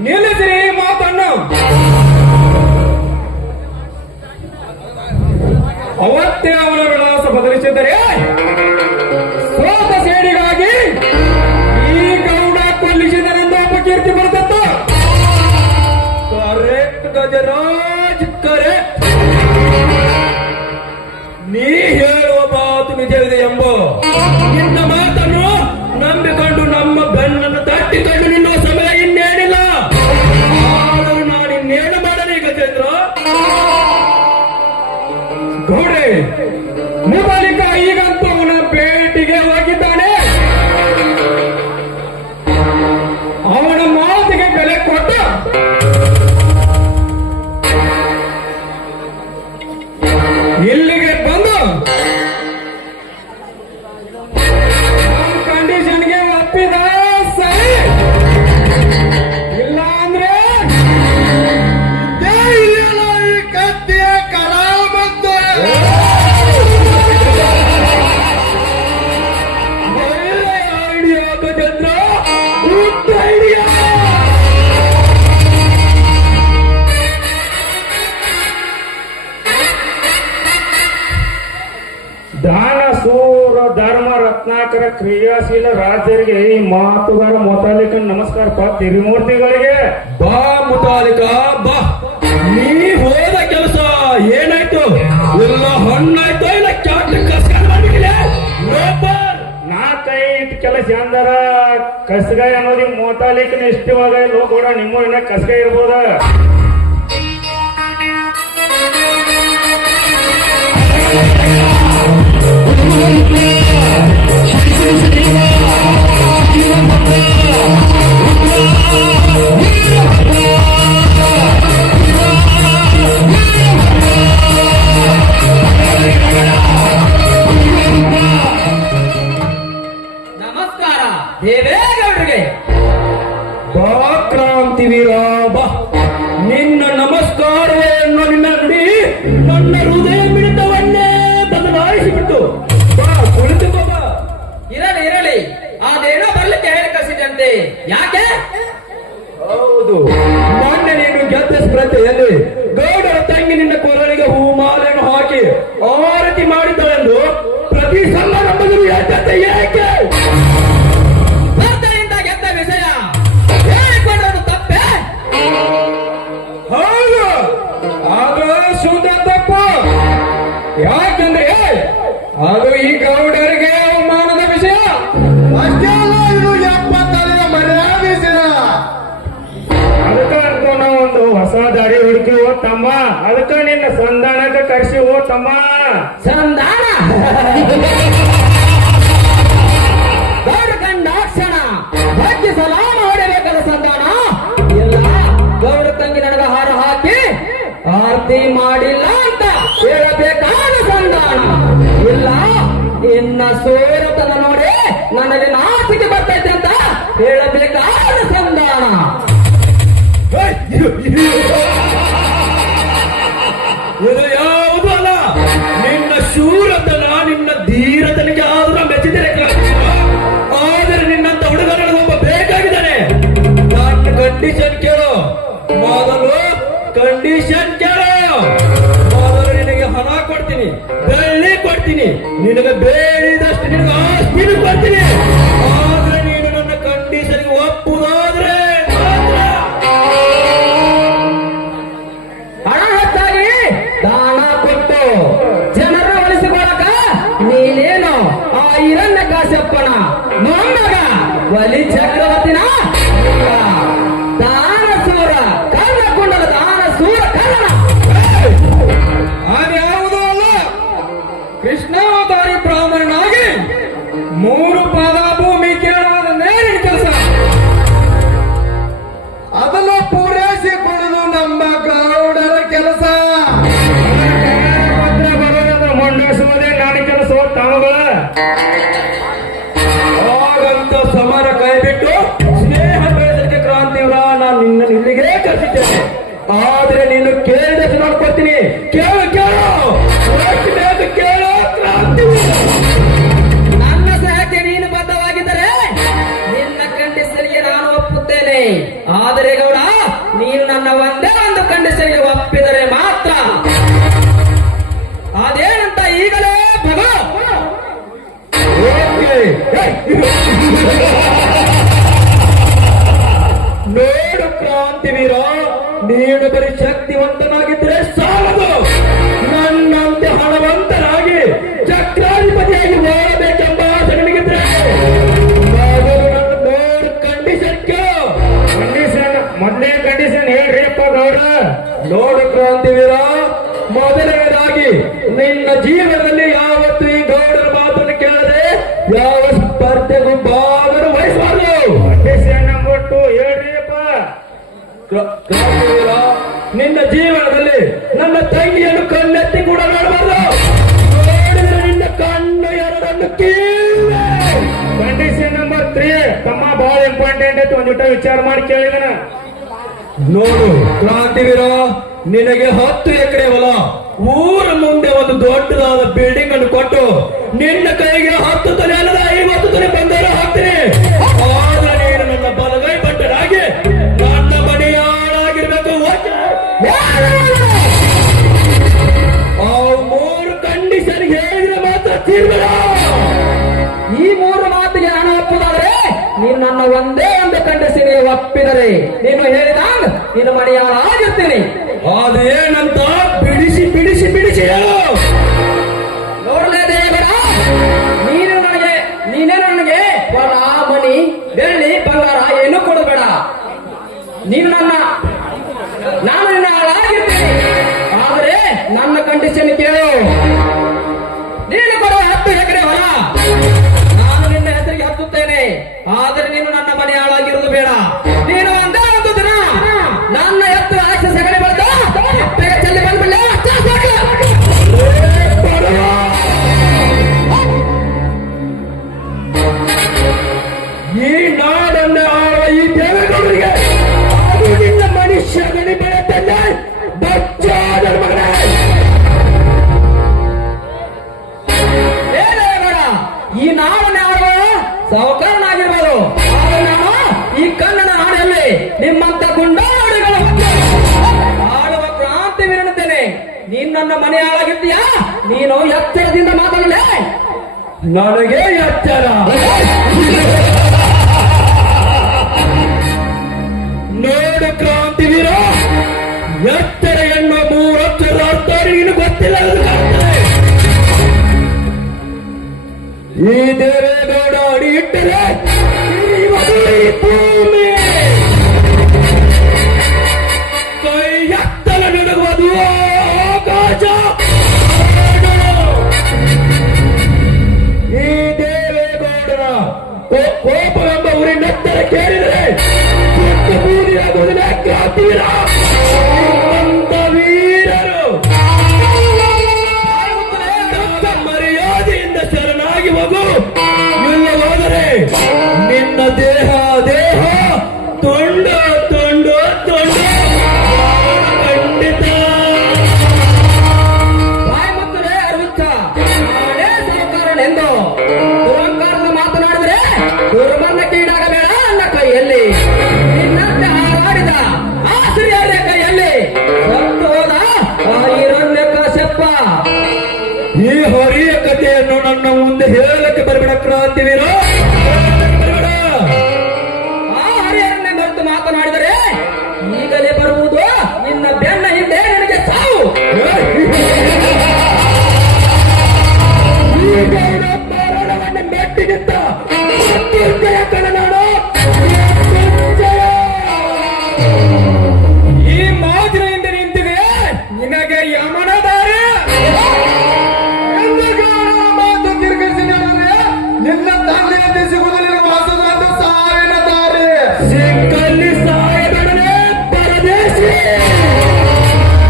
ನಿಲ್ಲಿಸಿರಿ ಮಾತನ್ನು. ಅವತ್ತೇ ಅವನ ವಿಳಾಸ ಬದಲಿಸಿದರೆ ಸೋತ ಸೇಡಿಗಾಗಿ ಈ ಗೌಡ ಕೊಲ್ಲಿಸಿದನೆಂದು ಅಪಕೀರ್ತಿ ಬರ್ತತ್ತು. Correct Gajraj, correct. ನೀ ಹೇಳುವ ಮಾತು ನಿಜವಿದೆ ಎಂಬ ನಿನ್ನ ಮಾತನ್ನು ನಂಬಿಕೊಂಡು ನಮ್ಮ ಬೆನ್ನನ್ನು ತಟ್ಟಿಕೊಂಡು ನಿಲ್ಲುವ ಸಮಯ ಇನ್ನೇನಿಲ್ಲ. ಆದರೂ ನಾನು ಇನ್ನೇನು ಮಾಡಲಿ ಗಜೇಂದ್ರ? ಗೌಡೆ ಮುಬಲಿಕ ಈಗಂತೂ ಅವನ ಭೇಟಿಗೆ ಹೋಗಿದ್ದಾನೆ. ಅವನ ಮಾತಿಗೆ ಬೆಲೆ ಕೊಟ್ಟ ಇಲ್ಲಿಗೆ ಬಂದು ನಮ್ಮ ಕಂಡೀಷನ್ಗೆ ಒಪ್ಪಿದ ಸರಿ, ಇಲ್ಲ ಅಂದ್ರೆ ಇದೇ ಇದೆಯಲ್ಲ ಈ ಕತ್ತಿಯ ಕರಾಮತ್ತು. ಒಳ್ಳೆ ಐಡಿಯಾ ಗಜೇಂದ್ರ, ಗುಡ್ ಐಡಿಯಾ. ದಾನ ಸೂರ ಧರ್ಮ ರತ್ನಾಕರ ಕ್ರಿಯಾಶೀಲ ರಾಜ್ಯರಿಗೆ ಈ ಮಾತುಗಾರ ಮುತಾಲಿಕ ನಮಸ್ಕಾರ ತಿರುಮೂರ್ತಿಗಳಿಗೆ. ಬಾ ಮುತಾಲಿಕ ಬಾ. ನೀ ಹೋದ ಕೆಲಸ ಏನಾಯ್ತು? ಎಲ್ಲ ಹಣ್ಣಾಯ್ತು, ಇಲ್ಲ ಚಾಟ್ ಕಸ್ಕಾಲ ಮಾಡಿಲ್ಲ. ನಾ ಕೈ ಇಟ್ಟು ಕೆಲಸ ಅಂದಾರ ಕಸಗಾಯ ಅನ್ನೋದಿ ಮುತಾಲಿಕನ ಇಷ್ಟವಾಗ ಲೋ ಕೂಡ ನಿಮ್ಮ ಇನ್ನ ಕಸಗಾಯ ಇರ್ಬೋದ. ನಮಸ್ಕಾರ ದೇವೇಗೌಡರಿಗೆ. ಬಾ ಕ್ರಾಂತಿವೀರ ಬಾ. ನಿನ್ನ ನಮಸ್ಕಾರವನ್ನು ನಿನ್ನ ನುಡಿ ನನ್ನ ಹೃದಯ ಮಿಡಿತವನ್ನೇ ಬದಲಾಯಿಸಿಬಿಟ್ಟು ಬಾ, ಕುಳಿತುಕೋ ಬಾ. ಇರಲಿ ಇರಲಿ, ಅದೇನೋ ಬರ್ಲಿಕ್ಕೆ ಹೇಳಿ ಕಳಿಸಿದಂತೆ, ಯಾಕೆ? ಹೌದು, ಮೊನ್ನೆ ನೀನು ಗೆದ್ದ ಸ್ಪರ್ಧೆಯಲ್ಲಿ ಗೌಡರ ತಂಗಿ ನಿನ್ನ ಕೊರಳಿಗೆ ಹೂಮಾಲೆಯನ್ನು ಹಾಕಿ ಆರತಿ ಮಾಡಿದ್ದಳೆಂದು ಪ್ರತಿ ಸಮಾರಂಭದಲ್ಲಿ ಎದ್ದದ್ದು ಏಕೆ? ಸ್ಪರ್ಧೆಯಿಂದ ಗೆದ್ದ ವಿಷಯ ಹೇಳಿಕೊಂಡರು ತಪ್ಪೆ? ಹೌದು, ಅದು ಶುದ್ಧ ತಪ್ಪು. ಯಾಕಂದ್ರೆ ಅದು ಈ ಗೌಡರಿಗೆ ಅವಮಾನದ ವಿಷಯ. ಅಷ್ಟೇ ಅಲ್ಲ, ಇದು 70 ಮರ್ಯಾದೆ ವಿಷಯ. ಅದಕ್ಕ ನಿನ್ನ ಸಂಧಾನಕ್ಕೆ ಕರ್ಸಿ ಹೋ ತಮ್ಮ. ಸಂಧಾನ ಗೌಡ ಕಂಡಾಕ್ಷಣ ಭಾಗ್ಯ ಸಲಾಮ ಹೊಡೆಬೇಕಾದ ಸಂಧಾನ ಇಲ್ಲ. ಗೌಡ ತಂಗಿ ನನಗ ಹಾರ ಹಾಕಿ ಆರತಿ ಮಾಡಿಲ್ಲ ಅಂತ ಹೇಳಬೇಕಾದ ಸಂಧಾನ ಇಲ್ಲ. ಇನ್ನ ಸೋರತನ ನೋಡಿ ನನಗೆ ನಾಚಿಕೆ ಬರ್ತೈತೆ ಅಂತ ಹೇಳಬೇಕಾದ ಸಂಧಾನ. ಇದು ಯಾವುದು ಅಲ್ಲ. ನಿನ್ನ ಶೂರತನ ನಿನ್ನ ಧೀರತನಿಗೆ ಆದ್ರೂ ಮೆಚ್ಚಿದರೆ ಆದರೆ ನಿನ್ನಂತ ಹುಡುಗನ ಒಬ್ಬ ಬೇಕಾಗಿದ್ದಾನೆ. ನನ್ನ ಕಂಡೀಷನ್ ಕೇಳು, ಮೊದಲು ಕಂಡೀಷನ್ ಕೇಳು. ಮೊದಲು ನಿನಗೆ ಹಣ ಕೊಡ್ತೀನಿ, ಬೆಳ್ಳಿ ಕೊಡ್ತೀನಿ, ನಿನಗೆ ಬೇಡಿದಷ್ಟು ನಿನಗೆ ಆಸ್ತಿ ಕೊಡ್ತೀನಿ. ಆದ್ರೆ ನೀನು ನನ್ನ ಕಂಡೀಷನ್ಗೆ ಒಪ್ಪುದಾದ್ರೆ ಹಣ ಹೆಚ್ಚಾಗಿ ದಾನ ಕೊಟ್ಟು ಜನರ ಒಲಿಸಿಕೊಳ್ಳಕ ನೀನೇನು ಆ ಹಿರಣ್ಯ ಕಾಶ್ಯಪ್ಪನ ಮೊಮ್ಮಗ ಬಲಿ ಚಕ್ರವರ್ತಿನ ದಾನ ಸೂರ ಕರ್ಣ ಕುಂಡಲ ದಾನ ಸೂರ ಕರ್ಣ ಅದ್ಯಾವುದೂ ಅಲ್ಲ. ಕೃಷ್ಣಾವತಾರಿ ಬ್ರಾಹ್ಮಣನಾಗಿ 3 ಪಾದ ಭೂಮಿ ಕೇಳುವುದ ನೇರಿನ ಕೆಲಸ. ಅದನ್ನು ಪೂರೈಸಿಕೊಳ್ಳುವುದು ನಮ್ಮ ಗೌಡರ ಕೆಲಸ. ಪತ್ರ ಬರೋದಂದ್ರೆ ಮಂಡಿಸುವುದೇ ನಾಡಿ ಕೆಲಸ ತಮಗಳ. ಹಾಗಂತ ಸಮರ ಕೈ ಬಿಟ್ಟು ಸ್ನೇಹ ಬೆಳೆದಕ್ಕೆ ಕ್ರಾಂತಿವರ ನಾನು ನಿನ್ನ ಇಲ್ಲಿಗೆ ಕರೆಸಿದ್ದೇನೆ. ಆದ್ರೆ ನೀನು ಕೇಳಿದಷ್ಟು ನೋಡ್ಕೊಡ್ತೀನಿ. ಕೇಳು ಕೇಳು ಎಷ್ಟು ಬೇಕು ಕೇಳು ಕ್ರಾಂತಿವೀರ. ನನ್ನ ಸಹಕ್ಕೆ ನೀನು ಬದ್ಧವಾಗಿದ್ದರೆ ನಿನ್ನ ಕಂಡೀಷನ್ಗೆ ನಾನು ಒಪ್ಪುತ್ತೇನೆ. ಆದರೆ ಗೌಡ ನೀನು ನನ್ನ ಒಂದೇ ಒಂದು ಕಂಡೀಷನ್ಗೆ ಒಪ್ಪಿದರೆ ಮಾತ್ರ. ಅದೇನಂತ ಈಗಲೇ ಭಗೋ. ನೋಡು ಕ್ರಾಂತಿವೀರ, ನೀನು ಬರೀ ಶಕ್ತಿವಂತನಾಗಿದ್ರೆ ಸಾಲದು. ನನ್ನಂತೆ ಹಣವಂತನಾಗಿ ಚಕ್ರಾಧಿಪತಿಯಾಗಿ ಹೋಗಬೇಕೆಂಬ ಆಸೆ ನಿನಗಿದ್ರೆ ಮೊದಲು ನನ್ನ 3 ಕಂಡೀಷನ್ ಕೇಳು. ಕಂಡೀಷನ್ ಮೊದಲೇ ಕಂಡೀಷನ್ ಹೇಳ್ರಿಪ್ಪ ಗೌಡ. ನೋಡು ಕ್ರಾಂತಿವೀರ, ಮೊದಲನೇದಾಗಿ ನಿನ್ನ ಜೀವನದಲ್ಲಿ ಯಾವತ್ತು ಈ ಗೌಡರ ಮಾತನ್ನು ಕೇಳದೆ ಯಾವ ಸ್ಪರ್ಧೆಗೂ ಭಾಗವಹಿಸಬಾರದು. Condition number 2 ಹೇಳ್ರಿಪ್ಪ. ಕ್ರಾಂತಿವೀರ, ನಿನ್ನ ಜೀವನದಲ್ಲಿ ನನ್ನ ತಂಗಿಯನ್ನು ಕಣ್ಣೆತ್ತಿ ಕೂಡ ನೋಡಬಾರದು. ನೋಡಿದ್ರೆ ನಿನ್ನ ಕಣ್ಣು ಎರಡನ್ನು ಕೀಳೆ. ಕಂಡೀಷನ್ ನಂಬರ್ 3 ತಮ್ಮ ಬಹಳ ಇಂಪಾರ್ಟೆಂಟ್ ಐತಿ, ಒಂದಿಟ ವಿಚಾರ ಮಾಡಿ ಕೇಳಿದನ. ನೋಡು ಕ್ರಾಂತಿವೀರ, ನಿನಗೆ 10 ಎಕರೆ ಹೊಲ, ಊರ ಮುಂದೆ ಒಂದು ದೊಡ್ಡದಾದ ಬಿಲ್ಡಿಂಗ್ ಅನ್ನು ಕೊಟ್ಟು ನಿನ್ನ ಕೈಗೆ 10 ತೊಲೆ ಅಲ್ಲದ 50 ತೊಲೆ ಬಂಗಾರ ಹಾಕ್ತೀನಿ. ಆದ್ರೆ ನೀನು ನನ್ನ ಬಲಗೈ ಬಟ್ಟರಾಗಿ ನನ್ನ ಮನೆಯಾಳಾಗಿರ್ಬೇಕು. ಆ 3 ಕಂಡೀಷನ್ ಹೇಳಿದ್ರೆ ಮಾತ್ರ ತೀರ್ಬೇಡ. ಈ 3 ಮಾತಿಗೆ ನಾನು ಒಪ್ಪುದಾದ್ರೆ ನೀನು ನನ್ನ ಒಂದೇ ಒಂದು ಕಂಡೀಷನ್ಗೆ ಒಪ್ಪಿದರೆ ನೀನು ಹೇಳಿದಾಗ ನೀನು ಮನೆಯಾಳಾಗಿರ್ತೀನಿ. ಅದೇನಂತ ಬಿಡಿಸಿ ಬಿಡಿಸಿ ಬಿಡಿಸಿ ಹೇಳು. ನೋಡಲೇ ದೇವರ, ನೀನೇ ನನಗೆ ಹೊಲ ಮನಿ ಬೆಳ್ಳಿ ಬಂಗಾರ ಏನು ಕೊಡಬೇಡ. ನೀನು ನಾನು ನಿನ್ನ ಆಳಾಗಿರ್ತೀನಿ. ಆದರೆ ನನ್ನ ಕಂಡೀಷನ್ ಕೇಳು. ನೀನು ಕೊಡುವ 10 ಎಕರೆ ಹೊಲ ನಾನು ನಿನ್ನ ಹೆಸರಿಗೆ ಹತ್ತುತ್ತೇನೆ. ಆದರೆ ನೀನು ನನ್ನ ಮನೆ ಹಾಳಾಗಿರುವುದು ಬೇಡ. ನೀನು ಒಂದೇ ಒಂದು ದಿನ ನನ್ನ ಎತ್ತರ ಆಸೆ ಸಗಣಿ ಬರ್ತಾ ಚೆಲ್ಲಿ ಬಂದ್ಬಿಡ್ಲೆ. ಈ ನಾಡನ್ನು ಆಳುವ ಈ ದೇವೇಗೌಡರಿಗೆ ಅದು ನಿನ್ನ ಮನುಷ್ಯ ಗಣಿ ಬೆಳೆತಂದೆ ಬಚ್ಚಾದರ ಮಗನೇ. ಈ ನಾಡನ್ನು ಆಳುವ ಸಾಹುಕಾರನಾಗಿರ್ಬೋದು. ಆದರೆ ನಾನು ಈ ಕನ್ನಡ ನಾಡಲ್ಲಿ ನಿಮ್ಮಂತ ಗುಂಡಾಡಿಗಳು ಆಳುವ ಕ್ರಾಂತಿ ವಿರುತ್ತೇನೆ. ನೀನು ನನ್ನ ಮನೆ ಹಾಳಾಗಿರ್ತೀಯಾ? ನೀನು ಎಚ್ಚರದಿಂದ ಮಾತಾಡಲೇ. ನನಗೆ ಎಚ್ಚರ. ನೋಡು ಕ್ರಾಂತಿವೀರ, ಎಚ್ಚರ ಎನ್ನುವ 3 ಅಕ್ಷರದ ಅರ್ಥ ನೀನು ಗೊತ್ತಿಲ್ಲ. ಈ ದೇವೇಗೌಡ ಅಡಿ ಇಟ್ಟರೆ ಈ ಭೂಮಿ ಕೈ ಎತ್ತಲ ನಡುಗುವುದು ನನ್ನ ಮುಂದೆ ಹೇಳಕ್ಕೆ ಬರಬೇಡ ಕ್ರಾಂತಿವೀರ. ಆ ಹರಿಯನ್ನೇ ಮರೆತು ಮಾತನಾಡಿದರೆ ಈಗಲೇ ಬರುವುದು ನಿನ್ನ ಬೆನ್ನ ಹಿಂದೆ ನಿನಗೆ ಸಾವು. ಈಗ ಇನ್ನೊಬ್ಬ ರಣವನ್ನು ಮೆಟ್ಟಿಗಿದ್ದ ಮೃತ್ಯುಂಜಯ ಕಣ ನಾನು. ಈ ಮಾತಿನ ಹಿಂದೆ ನಿಂತಿದೆ ನಿನಗೆ ಯಮನ ದಾರಿ. ಮಾತು ತಿರುಗಿಸಿದರೆ ನಿನ್ನ ತಂದೆಯಂತೆ ಸಿಗುವುದಿಲ್ಲ ವಾಸವಾದ ಸಾವಿನ ದಾರಿ. ಸಿಕ್ಕಲ್ಲಿ ಸಾಯದೊಡನೆ ಪರದೇಶಿ.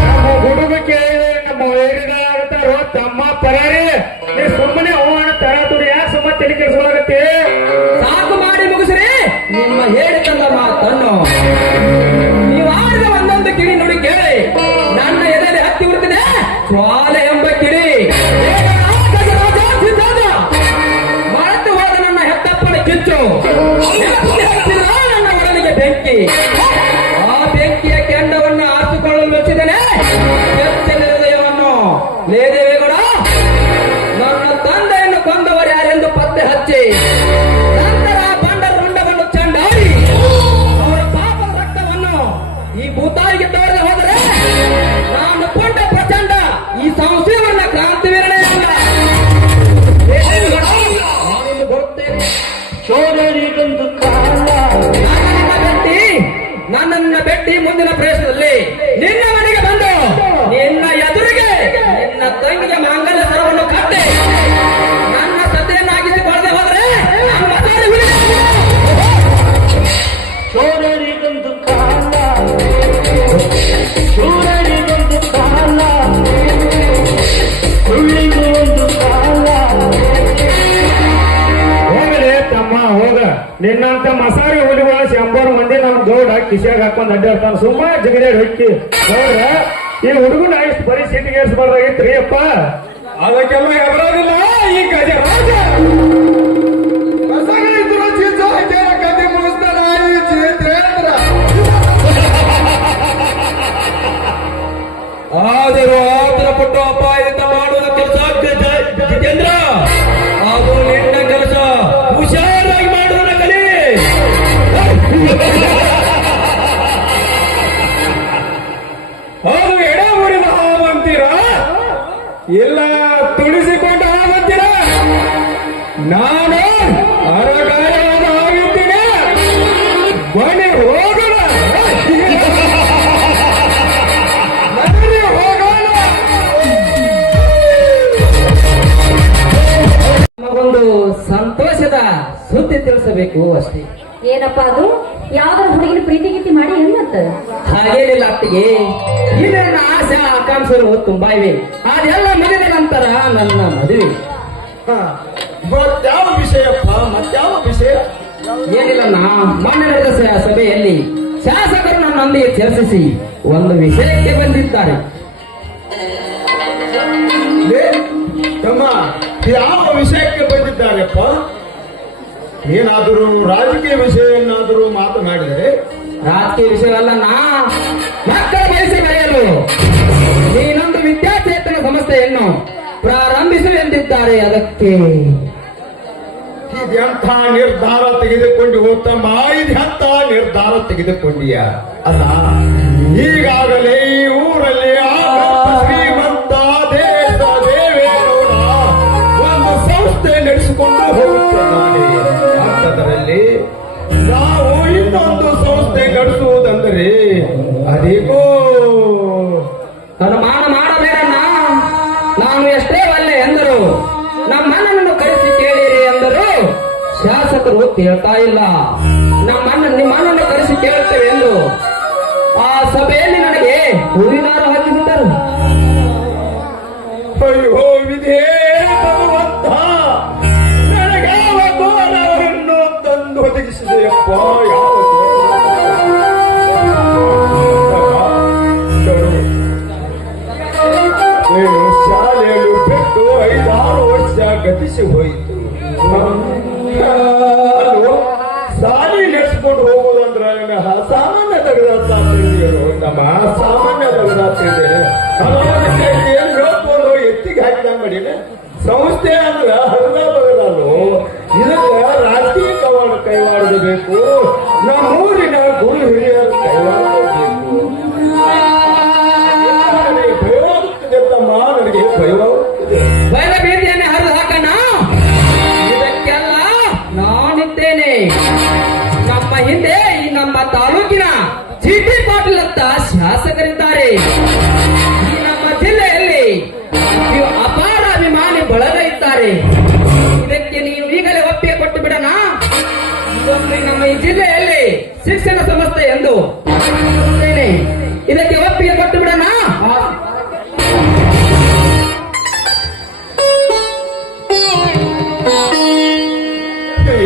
ನಮ್ಮ ಹುಡುಗ ಕೇಳಿದ್ರೆ ನಮ್ಮ ವೈರಿಗಳಾಗ್ತಾರೋ ತಮ್ಮ ಪರಾರಿ. ನೀ ಸುಮ್ಮನೆ ಹೋಗೋಣ ತರ ತುಡಿ ಯಾಕೆ ಸುಮ್ಮ ತಲೆ ಕೆಡಿಸ್ಕೊಳಕತ್ತಿ? ಸಾಕು ಮಾಡಿ ಮುಗಿಸ್ರಿ ನಿಮ್ಮ ಹೇಳಿ ತಂದ ಮಾತನ್ನು. ನೀವಾಡಿದ ಒಂದೊಂದು ಕಿಡಿ ನುಡಿ ಕೇಳಿ ನನ್ನ ಎದೆಯಲ್ಲಿ ಹತ್ತಿ ಉಳಿದಿದೆ ಜ್ವಾಲೆ ಎಂಬ ಕಿಡಿ. ಮರೆತು ಹೋದ ನನ್ನ ಹೆತ್ತಪ್ಪನ ಕಿಚ್ಚು ನೆನಪಿಗೆ ಹಚ್ಚಿದ ನನ್ನ ಒಡಲಿಗೆ ಬೆಂಕಿ. ಆ ಬೆಂಕಿಯ ಕೆಂಡವನ್ನು ಆರಿಸಿಕೊಳ್ಳಲು ಮೆಚ್ಚಿದನೆ ಬೆಚ್ಚನ ಹೃದಯವನ್ನು. ಲೇ ದೇವೇಗೌಡ, ನನ್ನ ತಂದೆಯನ್ನು ಕೊಂದವರು ಯಾರೆಂದು ಪತ್ತೆ ಹಚ್ಚಿ ನಂತರ ಬಂಡ ರುಂಡವನ್ನು ಚಂಡಾಡಿ ಅವರ ಪಾಪದ ರಕ್ತವನ್ನು ಈ ಭೂತಾಯಿಗೆ ತೋರದೆ ಹೋದರೆ ನಾನು ಕೊಂಡ ಪ್ರಚಂಡ ಈ ಸಂಶಯವನ್ನ ಕ್ರಾಂತಿವೀರನೇ ಅಲ್ಲ. ಲೇ ದೇವೇಗೌಡ, ನಾನಿನ್ನು ಬರುತ್ತೇನೆ. ನನ್ನನ್ನ ಬೆಟ್ಟಿ ಮುಂದಿನ ಪ್ರವೇಶದಲ್ಲಿ ನಿನ್ನ ಮನೆಗೆ ಬಂದು ನಿನ್ನ ಎದುರಿಗೆ ನಿನ್ನ ತಂಗಿಗೆ ಮಾಂಗಲ್ಯ ಸರವನ್ನು ಕಟ್ಟಿ ನನ್ನ ಸತೆಯನ್ನಾಗಿಸಿಕೊಳ್ಳದೆ ಹೋದರೆ ನಾನು ಮಸಾಲೆ ಶೂರರಿಗೊಂದು ಕಾಲ, ಶೂರರಿಗೊಂದು ಕಾಲ, ಸುಳ್ಳಿಗೂ ಒಂದು ಕಾಲ. ಹೋಗಲೇ ತಮ್ಮ ಹೋಗ. ನಿನ್ನಂತ ಮಸಾರಿ ಹುಲಿಗಳ ಶಂಬರ್ ಮಂದಿ ನಮ್ ಗೌಡ ಕಿಶಾಗ ಹಾಕೊಂಡ್ ಅಡ್ಡಾಡ್ತಾನ. ಸುಮ್ಮ ಜಗದೇಡ್ ಹೊಕ್ಕಿ ಗೌಡ ಈ ಹುಡುಗನ ಇಷ್ಟು ಪರಿಸ್ಥಿತಿಗೆ ಏರ್ಸ್ಬಾರ್ದಾಗಿತ್ರಿ ಅಪ್ಪ. ಅದಕ್ಕೆಲ್ಲ ಹೆದರೋದಿಲ್ಲ ಈ ಗಜರಾಜ. ಕಸಗಳಿದ್ರು ಚೀಚು ಹಾಕ್ಯಾರ, ಕತೆ ಮುಗಿಸ್ತಾನ ಈ ಚೇತೇಂದ್ರ. ಆದರೂ ಆತರ ಪಟ್ಟು ಅಪಾಯದಿಂದ ಮಾಡುವ ಕೆಲಸ ಜಿತೇಂದ್ರ, ಅದು ನಿನ್ನ ಕೆಲಸ. ಹುಷಾರಾಗಿ ಮಾಡುವುದರ ಕಲಿ. ಅದು ಎಡ ಊರಿನ ಹಾವು ಅಂತೀರ ಇಲ್ಲ ತುಳಿಸಿಕೊಂಡ ಹಾವು ಅಂತೀರ? ನಾನು ಅರಗಾಯವಾದ ಆಗಿದ್ದೇನೆ. ಬನ್ನಿ ಹೋಗೋಣ. ನಡೀರಿ ಹೋಗೋಣ. ನಮಗೊಂದು ಸಂತೋಷದ ಸುದ್ದಿ ತಿಳಿಸಬೇಕು ಅಷ್ಟೇ. ಏನಪ್ಪಾ ಅದು? ಯಾವ್ದಾರ ಹುಡುಗಿನ ಪ್ರೀತಿ ಗೀತಿ ಮಾಡಿ ಏನಂತ? ಹಾಗೇನಿಲ್ಲ ಅತ್ತಿಗೆ, ಇನ್ನೇನ ಆಸೆ ಆಕಾಂಕ್ಷೆಗಳು ತುಂಬಾ ಇವೆ. ಅದೆಲ್ಲ ಮುಗಿದ ನಂತರ ನನ್ನ ಮದುವೆ. ಹ, ಮತ್ಯಾವ ವಿಷಯಪ್ಪ, ಮತ್ಯಾವ ವಿಷಯ? ಏನಿಲ್ಲ, ಮೊನ್ನೆ ನಡೆದ ಸಭೆಯಲ್ಲಿ ಶಾಸಕರು ನನ್ನೊಂದಿಗೆ ಚರ್ಚಿಸಿ ಒಂದು ವಿಷಯಕ್ಕೆ ಬಂದಿದ್ದಾರೆ. ಲೇ, ತಮ್ಮ ಯಾವ ವಿಷಯಕ್ಕೆ ಬಂದಿದ್ದಾರೆಪ್ಪ? ಏನಾದರೂ ರಾಜಕೀಯ ವಿಷಯನ್ನಾದರೂ ಮಾತನಾಡಿದರೆ? ರಾಜಕೀಯ ವಿಷಯವಲ್ಲ, ಮಕ್ಕಳ ವಯಸ್ಸು ಬೆಳೆಯಲು ನೀನೊಂದು ವಿದ್ಯಾಚೇತನ ಸಂಸ್ಥೆಯನ್ನು ಪ್ರಾರಂಭಿಸು ಎಂದಿದ್ದಾರೆ. ಅದಕ್ಕೆ ಇದೆಂಥ ನಿರ್ಧಾರ ತೆಗೆದುಕೊಂಡು ಹೋಗ್ತಮ್ಮ, ಇದೆಂಥ ನಿರ್ಧಾರ ತೆಗೆದುಕೊಂಡಿಯ? ಅಲ್ಲ, ಈಗಾಗಲೇ ಈ ಊರಲ್ಲಿ ಶ್ರೀಮಂತ ದೇವೇಗೌಡ ಒಂದು ಸಂಸ್ಥೆ ನಡೆಸಿಕೊಂಡು ಹೋಗುತ್ತಿದ್ದಾನೆ. ಅಂಥದ್ರಲ್ಲಿ ನಾವು ಇನ್ನೊಂದು ಸಂಸ್ಥೆ ನಡೆಸುವುದಂದರೆ ಅದೇಗೋ ಅನುಮಾನ ಮಾಡಬೇಡಣ್ಣ. ನಾನು ಎಷ್ಟೇ ಒಳ್ಳೆ ಎಂದರು, ನಮ್ಮಣ್ಣನನ್ನು ಕರೆಸಿ ಕೇಳಿರಿ ಎಂದರು. ಶಾಸಕರು ಕೇಳ್ತಾ ಇಲ್ಲ. ನಿಮ್ಮಣ್ಣನ್ನು ಕರೆಸಿ ಕೇಳುತ್ತೇವೆ ಎಂದು ಆ ಸಭೆಯಲ್ಲಿ ನನಗೆ ಹೂವಿನಾರ ಹಾಕಿಬಿಟ್ಟರು. ಅಯ್ಯೋ ವಿಧೇ ಭಗವಂತ, ನನಗಾವ ಗೋರವನ್ನು ತಂದು ಒದಗಿಸಿದೆಯಪ್ಪ. ಏನು ಶಾಲೆಯಲ್ಲಿ ಬಿಟ್ಟು 5-6 ವರ್ಷ ಗತಿಸಿ ಹೋಯಿತು. ಅಲ್ವೋ, ಸಾಲಿ ನಡೆಸ್ಕೊಂಡು ಹೋಗುದಂದ್ರ ಸಾಮಾನ್ಯ ತಗದಾತ ನಮ್ಮ ಸಾಮಾನ್ಯ ತಗದಾತಿದೆ. ಏನು ಹೇಳ್ಕೊಂಡು ಎತ್ತಿಗೆ ಹಾಕಿದಂಗ ಮಾಡಿನ ಸಂಸ್ಥೆ ಅಂದ್ರೆ ಹರಿದ ಬಗಲಲ್ಲೋ ಇದಕ್ಕೆ ರಾಜಕೀಯ ಕೈವಾಡಬೇಕು, ನಮ್ಮೂರಿನ ಗುರು ಹಿರಿಯರು ಕೈವಾಡಬೇಕು. ಭಯವಾಗುತ್ತದೆ ತಮ್ಮ, ನನಗೆ ಭಯವಾಗುತ್ತದೆ. ಭಯದ ಭೀತಿಯನ್ನೇ ಹರಿದು ಹಾಕಣ. ಇದಕ್ಕೆಲ್ಲ ನಾನಿದ್ದೇನೆ. ನಮ್ಮ ಹಿಂದೆ ಈ ನಮ್ಮ ತಾಲೂಕಿನ ಜಿಟಿ ಪಾಟೀಲ್ ಅಂತ ಶಾಸಕರಿದ್ದಾರೆ. ಈ ನಮ್ಮ ಜಿಲ್ಲೆಯಲ್ಲಿ ಅಪಾರ ಅಭಿಮಾನಿ ಬಳಗ ಇದ್ದಾರೆ. ಇದಕ್ಕೆ ನೀವು ಈಗಲೇ ಒಪ್ಪಿಗೆ ಕೊಟ್ಟು ಬಿಡೋಣ. ಇದೊಂದು ನಮ್ಮ ಈ ಜಿಲ್ಲೆಯಲ್ಲಿ ಶಿಕ್ಷಣ ಸಂಸ್ಥೆ ಎಂದು ಇದಕ್ಕೆ ಒಪ್ಪಿಗೆ ಕೊಟ್ಟು ಬಿಡೋಣ.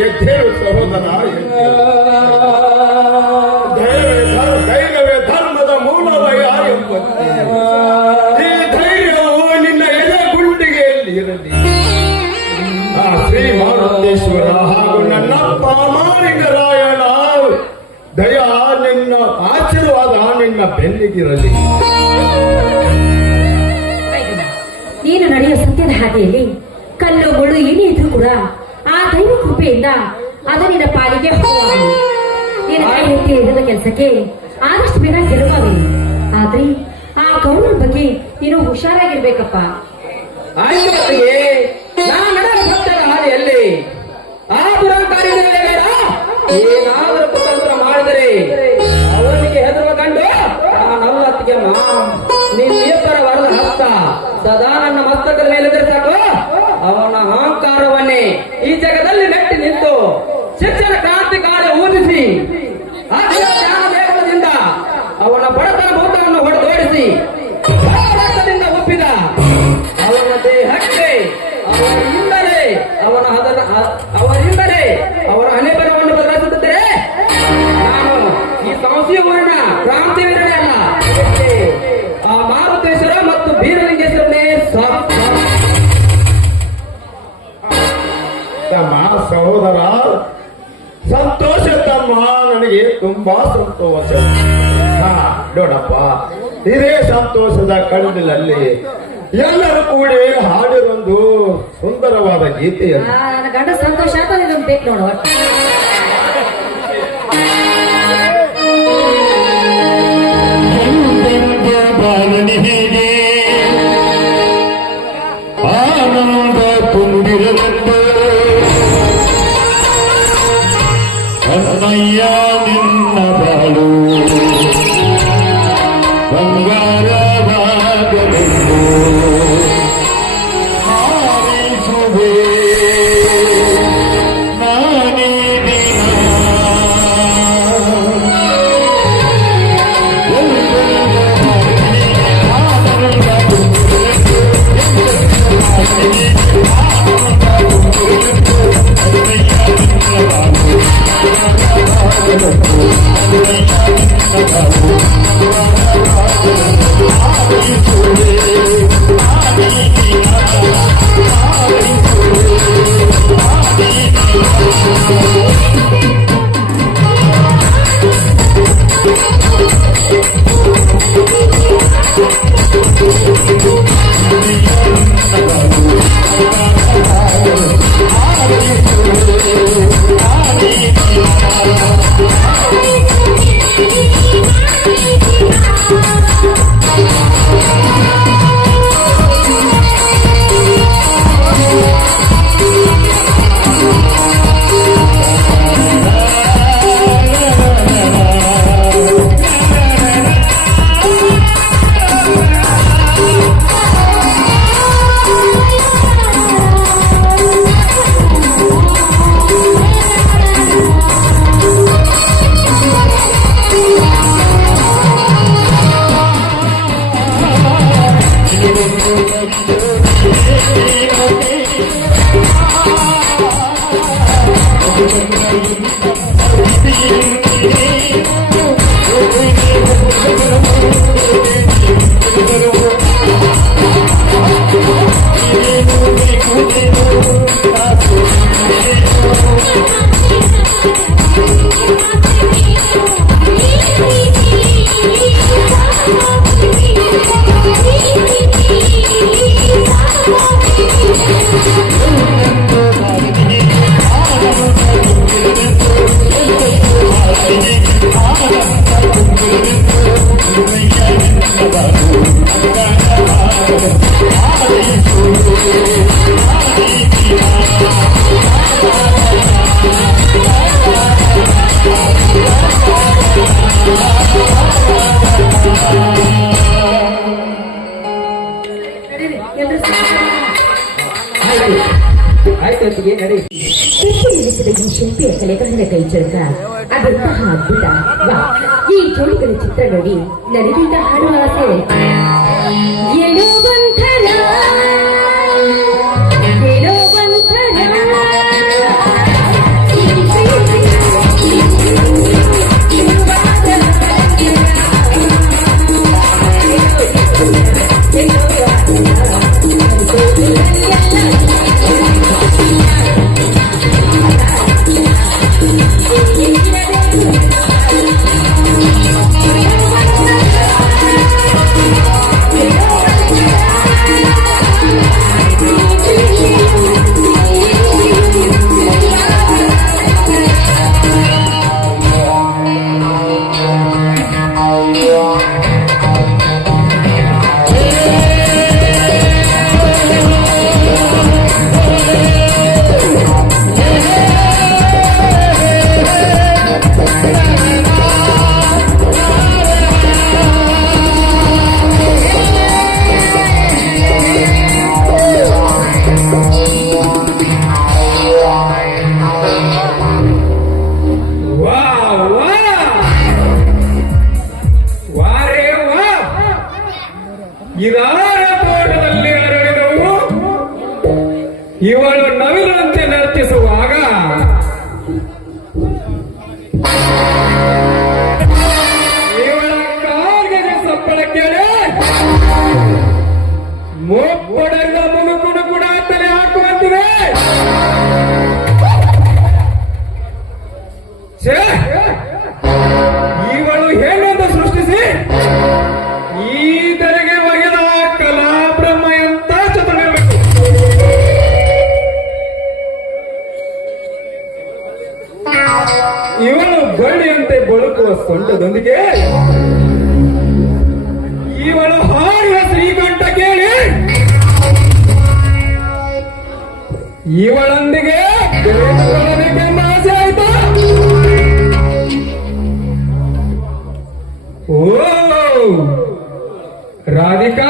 ಎದ್ದೇಳು ಸಹೋದರ, ಧೈರ್ಯವೇ ಧರ್ಮದ ಮೂಲವಯ ಎಂಬಂತೆ ಈ ಧೈರ್ಯವು ನಿನ್ನ ಎದೆ ಗುಂಡಿಗೆಯಲ್ಲಿ ಇರಲಿ. ಆ ಶ್ರೀ ಮಾರುತೇಶ್ವರ ಹಾಗೂ ನನ್ನಪ್ಪ ಮಾಳಿಂಗರಾಯಣ ದಯ ನಿನ್ನ ಆಶೀರ್ವಾದ ನಿನ್ನ ಬೆನ್ನಿಗಿರಲಿ. ನೀನು ನಡೆಯುವ ಸತ್ಯದ ಹಾದಿಯಲ್ಲಿ ಕಲ್ಲು ಮುಳ್ಳು ಏನೇ ಇದ್ರೂ ಕೂಡ ಆ ದೈವ ಕೃಪೆಯಿಂದ ಅದು ನಿನ್ನ ಪಾಲಿಗೆ ಹೋಗಲಿ. ನೀನು ಕೈ ಎತ್ತಿ ಹಿಡಿದ ಕೆಲಸಕ್ಕೆ ಆದಷ್ಟು ಬೇಗ ಗೆಲುವಾಗಲಿ. ಆದ್ರೆ ಆ ಗೌರವ ಬಗ್ಗೆ ನೀನು ಹುಷಾರಾಗಿರ್ಬೇಕಪ್ಪ. ಆಯ್ತೊತ್ತಿಗೆ ನಾನು ನಡೆದ ಸತ್ಯದ ಹಾದಿಯಲ್ಲಿ ಆ ದುರಂಕಾರಿ ಏನಾದರೂ ಕುತಂತ್ರ ಮಾಡಿದರೆ ಅವನಿಗೆ ಹೆದರುವ ಕಂಡು ನಾನಲ್ಲತ್ತಿಗೆ ನಿಮ್ಮಿಬ್ಬರ ವರದ ಹಸ್ತ ಸದಾ ನನ್ನ ಮಸ್ತಕದ ಮೇಲೆ ಸಾಕು. ಅವನ ಅಹಂಕಾರವನ್ನೇ ಈ ಜಗದಲ್ಲಿ ಮೆಟ್ಟಿ ನಿಂತು ಶಿಕ್ಷಣ ಕ್ರಾಂತಿ ಕಾರ್ಯ ಊದಿಸಿ ಜ್ಞಾನದಿಂದ ಅವನ ಬಡತನ ಭೂತವನ್ನು ಹೊಡೆದೋಡಿಸಿ ರಕ್ತದಿಂದ ಒಪ್ಪಿದ ಅವನ ದೇಹಕ್ಕೆ ಅವರಿಂದಲೇ ಅವರ ಹಣೆಬರವನ್ನು ಬದಲಾಯಿಸುತ್ತದೆ. ನಾನು ಈ ಸಂಶಯವನ್ನ ಕ್ರಾಂತಿ ವೀರನೇ ಅಲ್ಲ, ಆ ಮಾರುತೇಶ್ವರ ಮತ್ತು ಬೀರಲಿಂಗೇಶ್ವರನೇ ತಮ್ಮ ಸಹೋದರ, ಸಂತೋಷ ತಮ್ಮ, ನನಗೆ ತುಂಬಾ ಸಂತೋಷ. ನೋಡಪ್ಪ, ಇದೇ ಸಂತೋಷದ ಕಣ್ಣಲ್ಲಿ ಎಲ್ಲರೂ ಕೂಡಿ ಹಾಡಿರೊಂದು ಸುಂದರವಾದ ಗೀತೆಯನ್ನು ನನ್ನ ಗಂಡ ಸಂತೋಷ ಆಯ್ತು, ಇದೊಂದು ಬೇಕು ನೋಡುವ. ಹೇಗೆ ಆನಂದ ತುಂಬಿರಲೆಂದು ಅಣ್ಣಯ್ಯ ನಿನ್ನ ಬಾಳು ಬಂಗಾರವಾಗಲೆಂದು ಹಾರೈಸುವೆ ನಾನೇ ದಿನ. Thank you. ಜೊತೆಗೆ ನಡೆ. ಕೆತ್ತಿ ನಿಲ್ಲಿಸಿದ ಈ ಶಿಲ್ಪಿಯ ಕಲೆಗಾರನ ಕೈ ಚಳಕ ಅದೆಂತಹ ಅದ್ಭುತ. ವಾ, ಈ ಜೋಡಿಗಳ ಚಿತ್ರ ನೋಡಿ ನನಗಿಂತ ಹಾಡುವ ಆಸೆ. ಎಲ್ಲೋ ಒಂಥರ, ಎಲ್ಲೋ ಒಂಥರ. ಇದಾರ ತೋಟದಲ್ಲಿ ಅರಳಿದವು ಇವಳು ನವಿಲಂತೆ ನರ್ತಿಸುವಾಗ ಇವಳ ಕಾಲ್ಗೆ ಸಪ್ಪಳ ಕೇಳಿ ಮುಪ್ಪಡೆಲ್ಲ ಮುಗುಕುಡು ಕೂಡ ತಲೆ ಹಾಕುವಂತಿವೆ. ಇವಳು ಹೇಳೊಂದು ಸೃಷ್ಟಿಸಿ ಈತರಿಗೆ ಒಗೆದ ಕಲಾಬ್ರಹ್ಮ ಎಂತ ಚತುರಬೇಕು. ಇವಳು ಬಳ್ಳಿಯಂತೆ ಬಳುಕುವ ಸೊಂಟದೊಂದಿಗೆ ಇವಳು ಹಾಡುವ ಶ್ರೀಕಂಠ ಕೇಳಿ ಇವಳೊಂದಿಗೆ ಬೆರೆತುಕೊಳ್ಳಬೇಕೆಂಬ ಆಸೆ ಆಯ್ತಾ? ಓ ರಾಧಿಕಾ,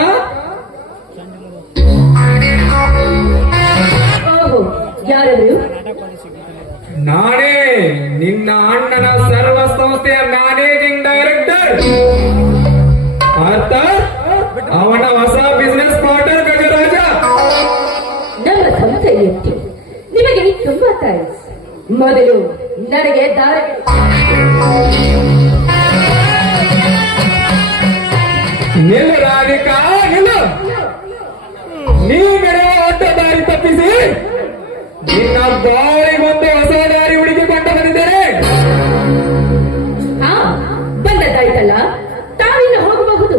ಓಹೋ, ಯಾರವರು? ನಾನೇ ನಿನ್ನ ಅಣ್ಣನ ಸರ್ವ ಸಂಸ್ಥೆಯ ಮ್ಯಾನೇಜಿಂಗ್ ಡೈರೆಕ್ಟರ್, ಅರ್ಥಾತ್ ಅವನ ಹೊಸ ಬಿಸಿನೆಸ್ ಪಾರ್ಟ್ನರ್ ಗಜರಾಜ. ನಮ್ಮ ಸಂಸ್ಥೆಯಲ್ಲಿ ನಿಮಗೆ ತುಂಬಾ ಥ್ಯಾಂಕ್ಸ್. ಮೊದಲು ನನಗೆ ದಾರಿ ನಿಲ್ಲ ರಾಧಿಕಾ, ನಿಲ್ಲ. ನೀವೆಡೆ ಅಡ್ಡ ದಾರಿ ತಪ್ಪಿಸಿ ನಿನ್ನ ಬಾಳಿಗೊಂದು ಹೊಸ ದಾರಿ ಹುಡುಕಿಕೊಂಡು ಬಂದಿದ್ದೇನೆ. ಹಾ, ಬಂದದ್ದಾಯ್ತಲ್ಲ, ತಾವಿನ್ನು ಹೋಗಬಹುದು.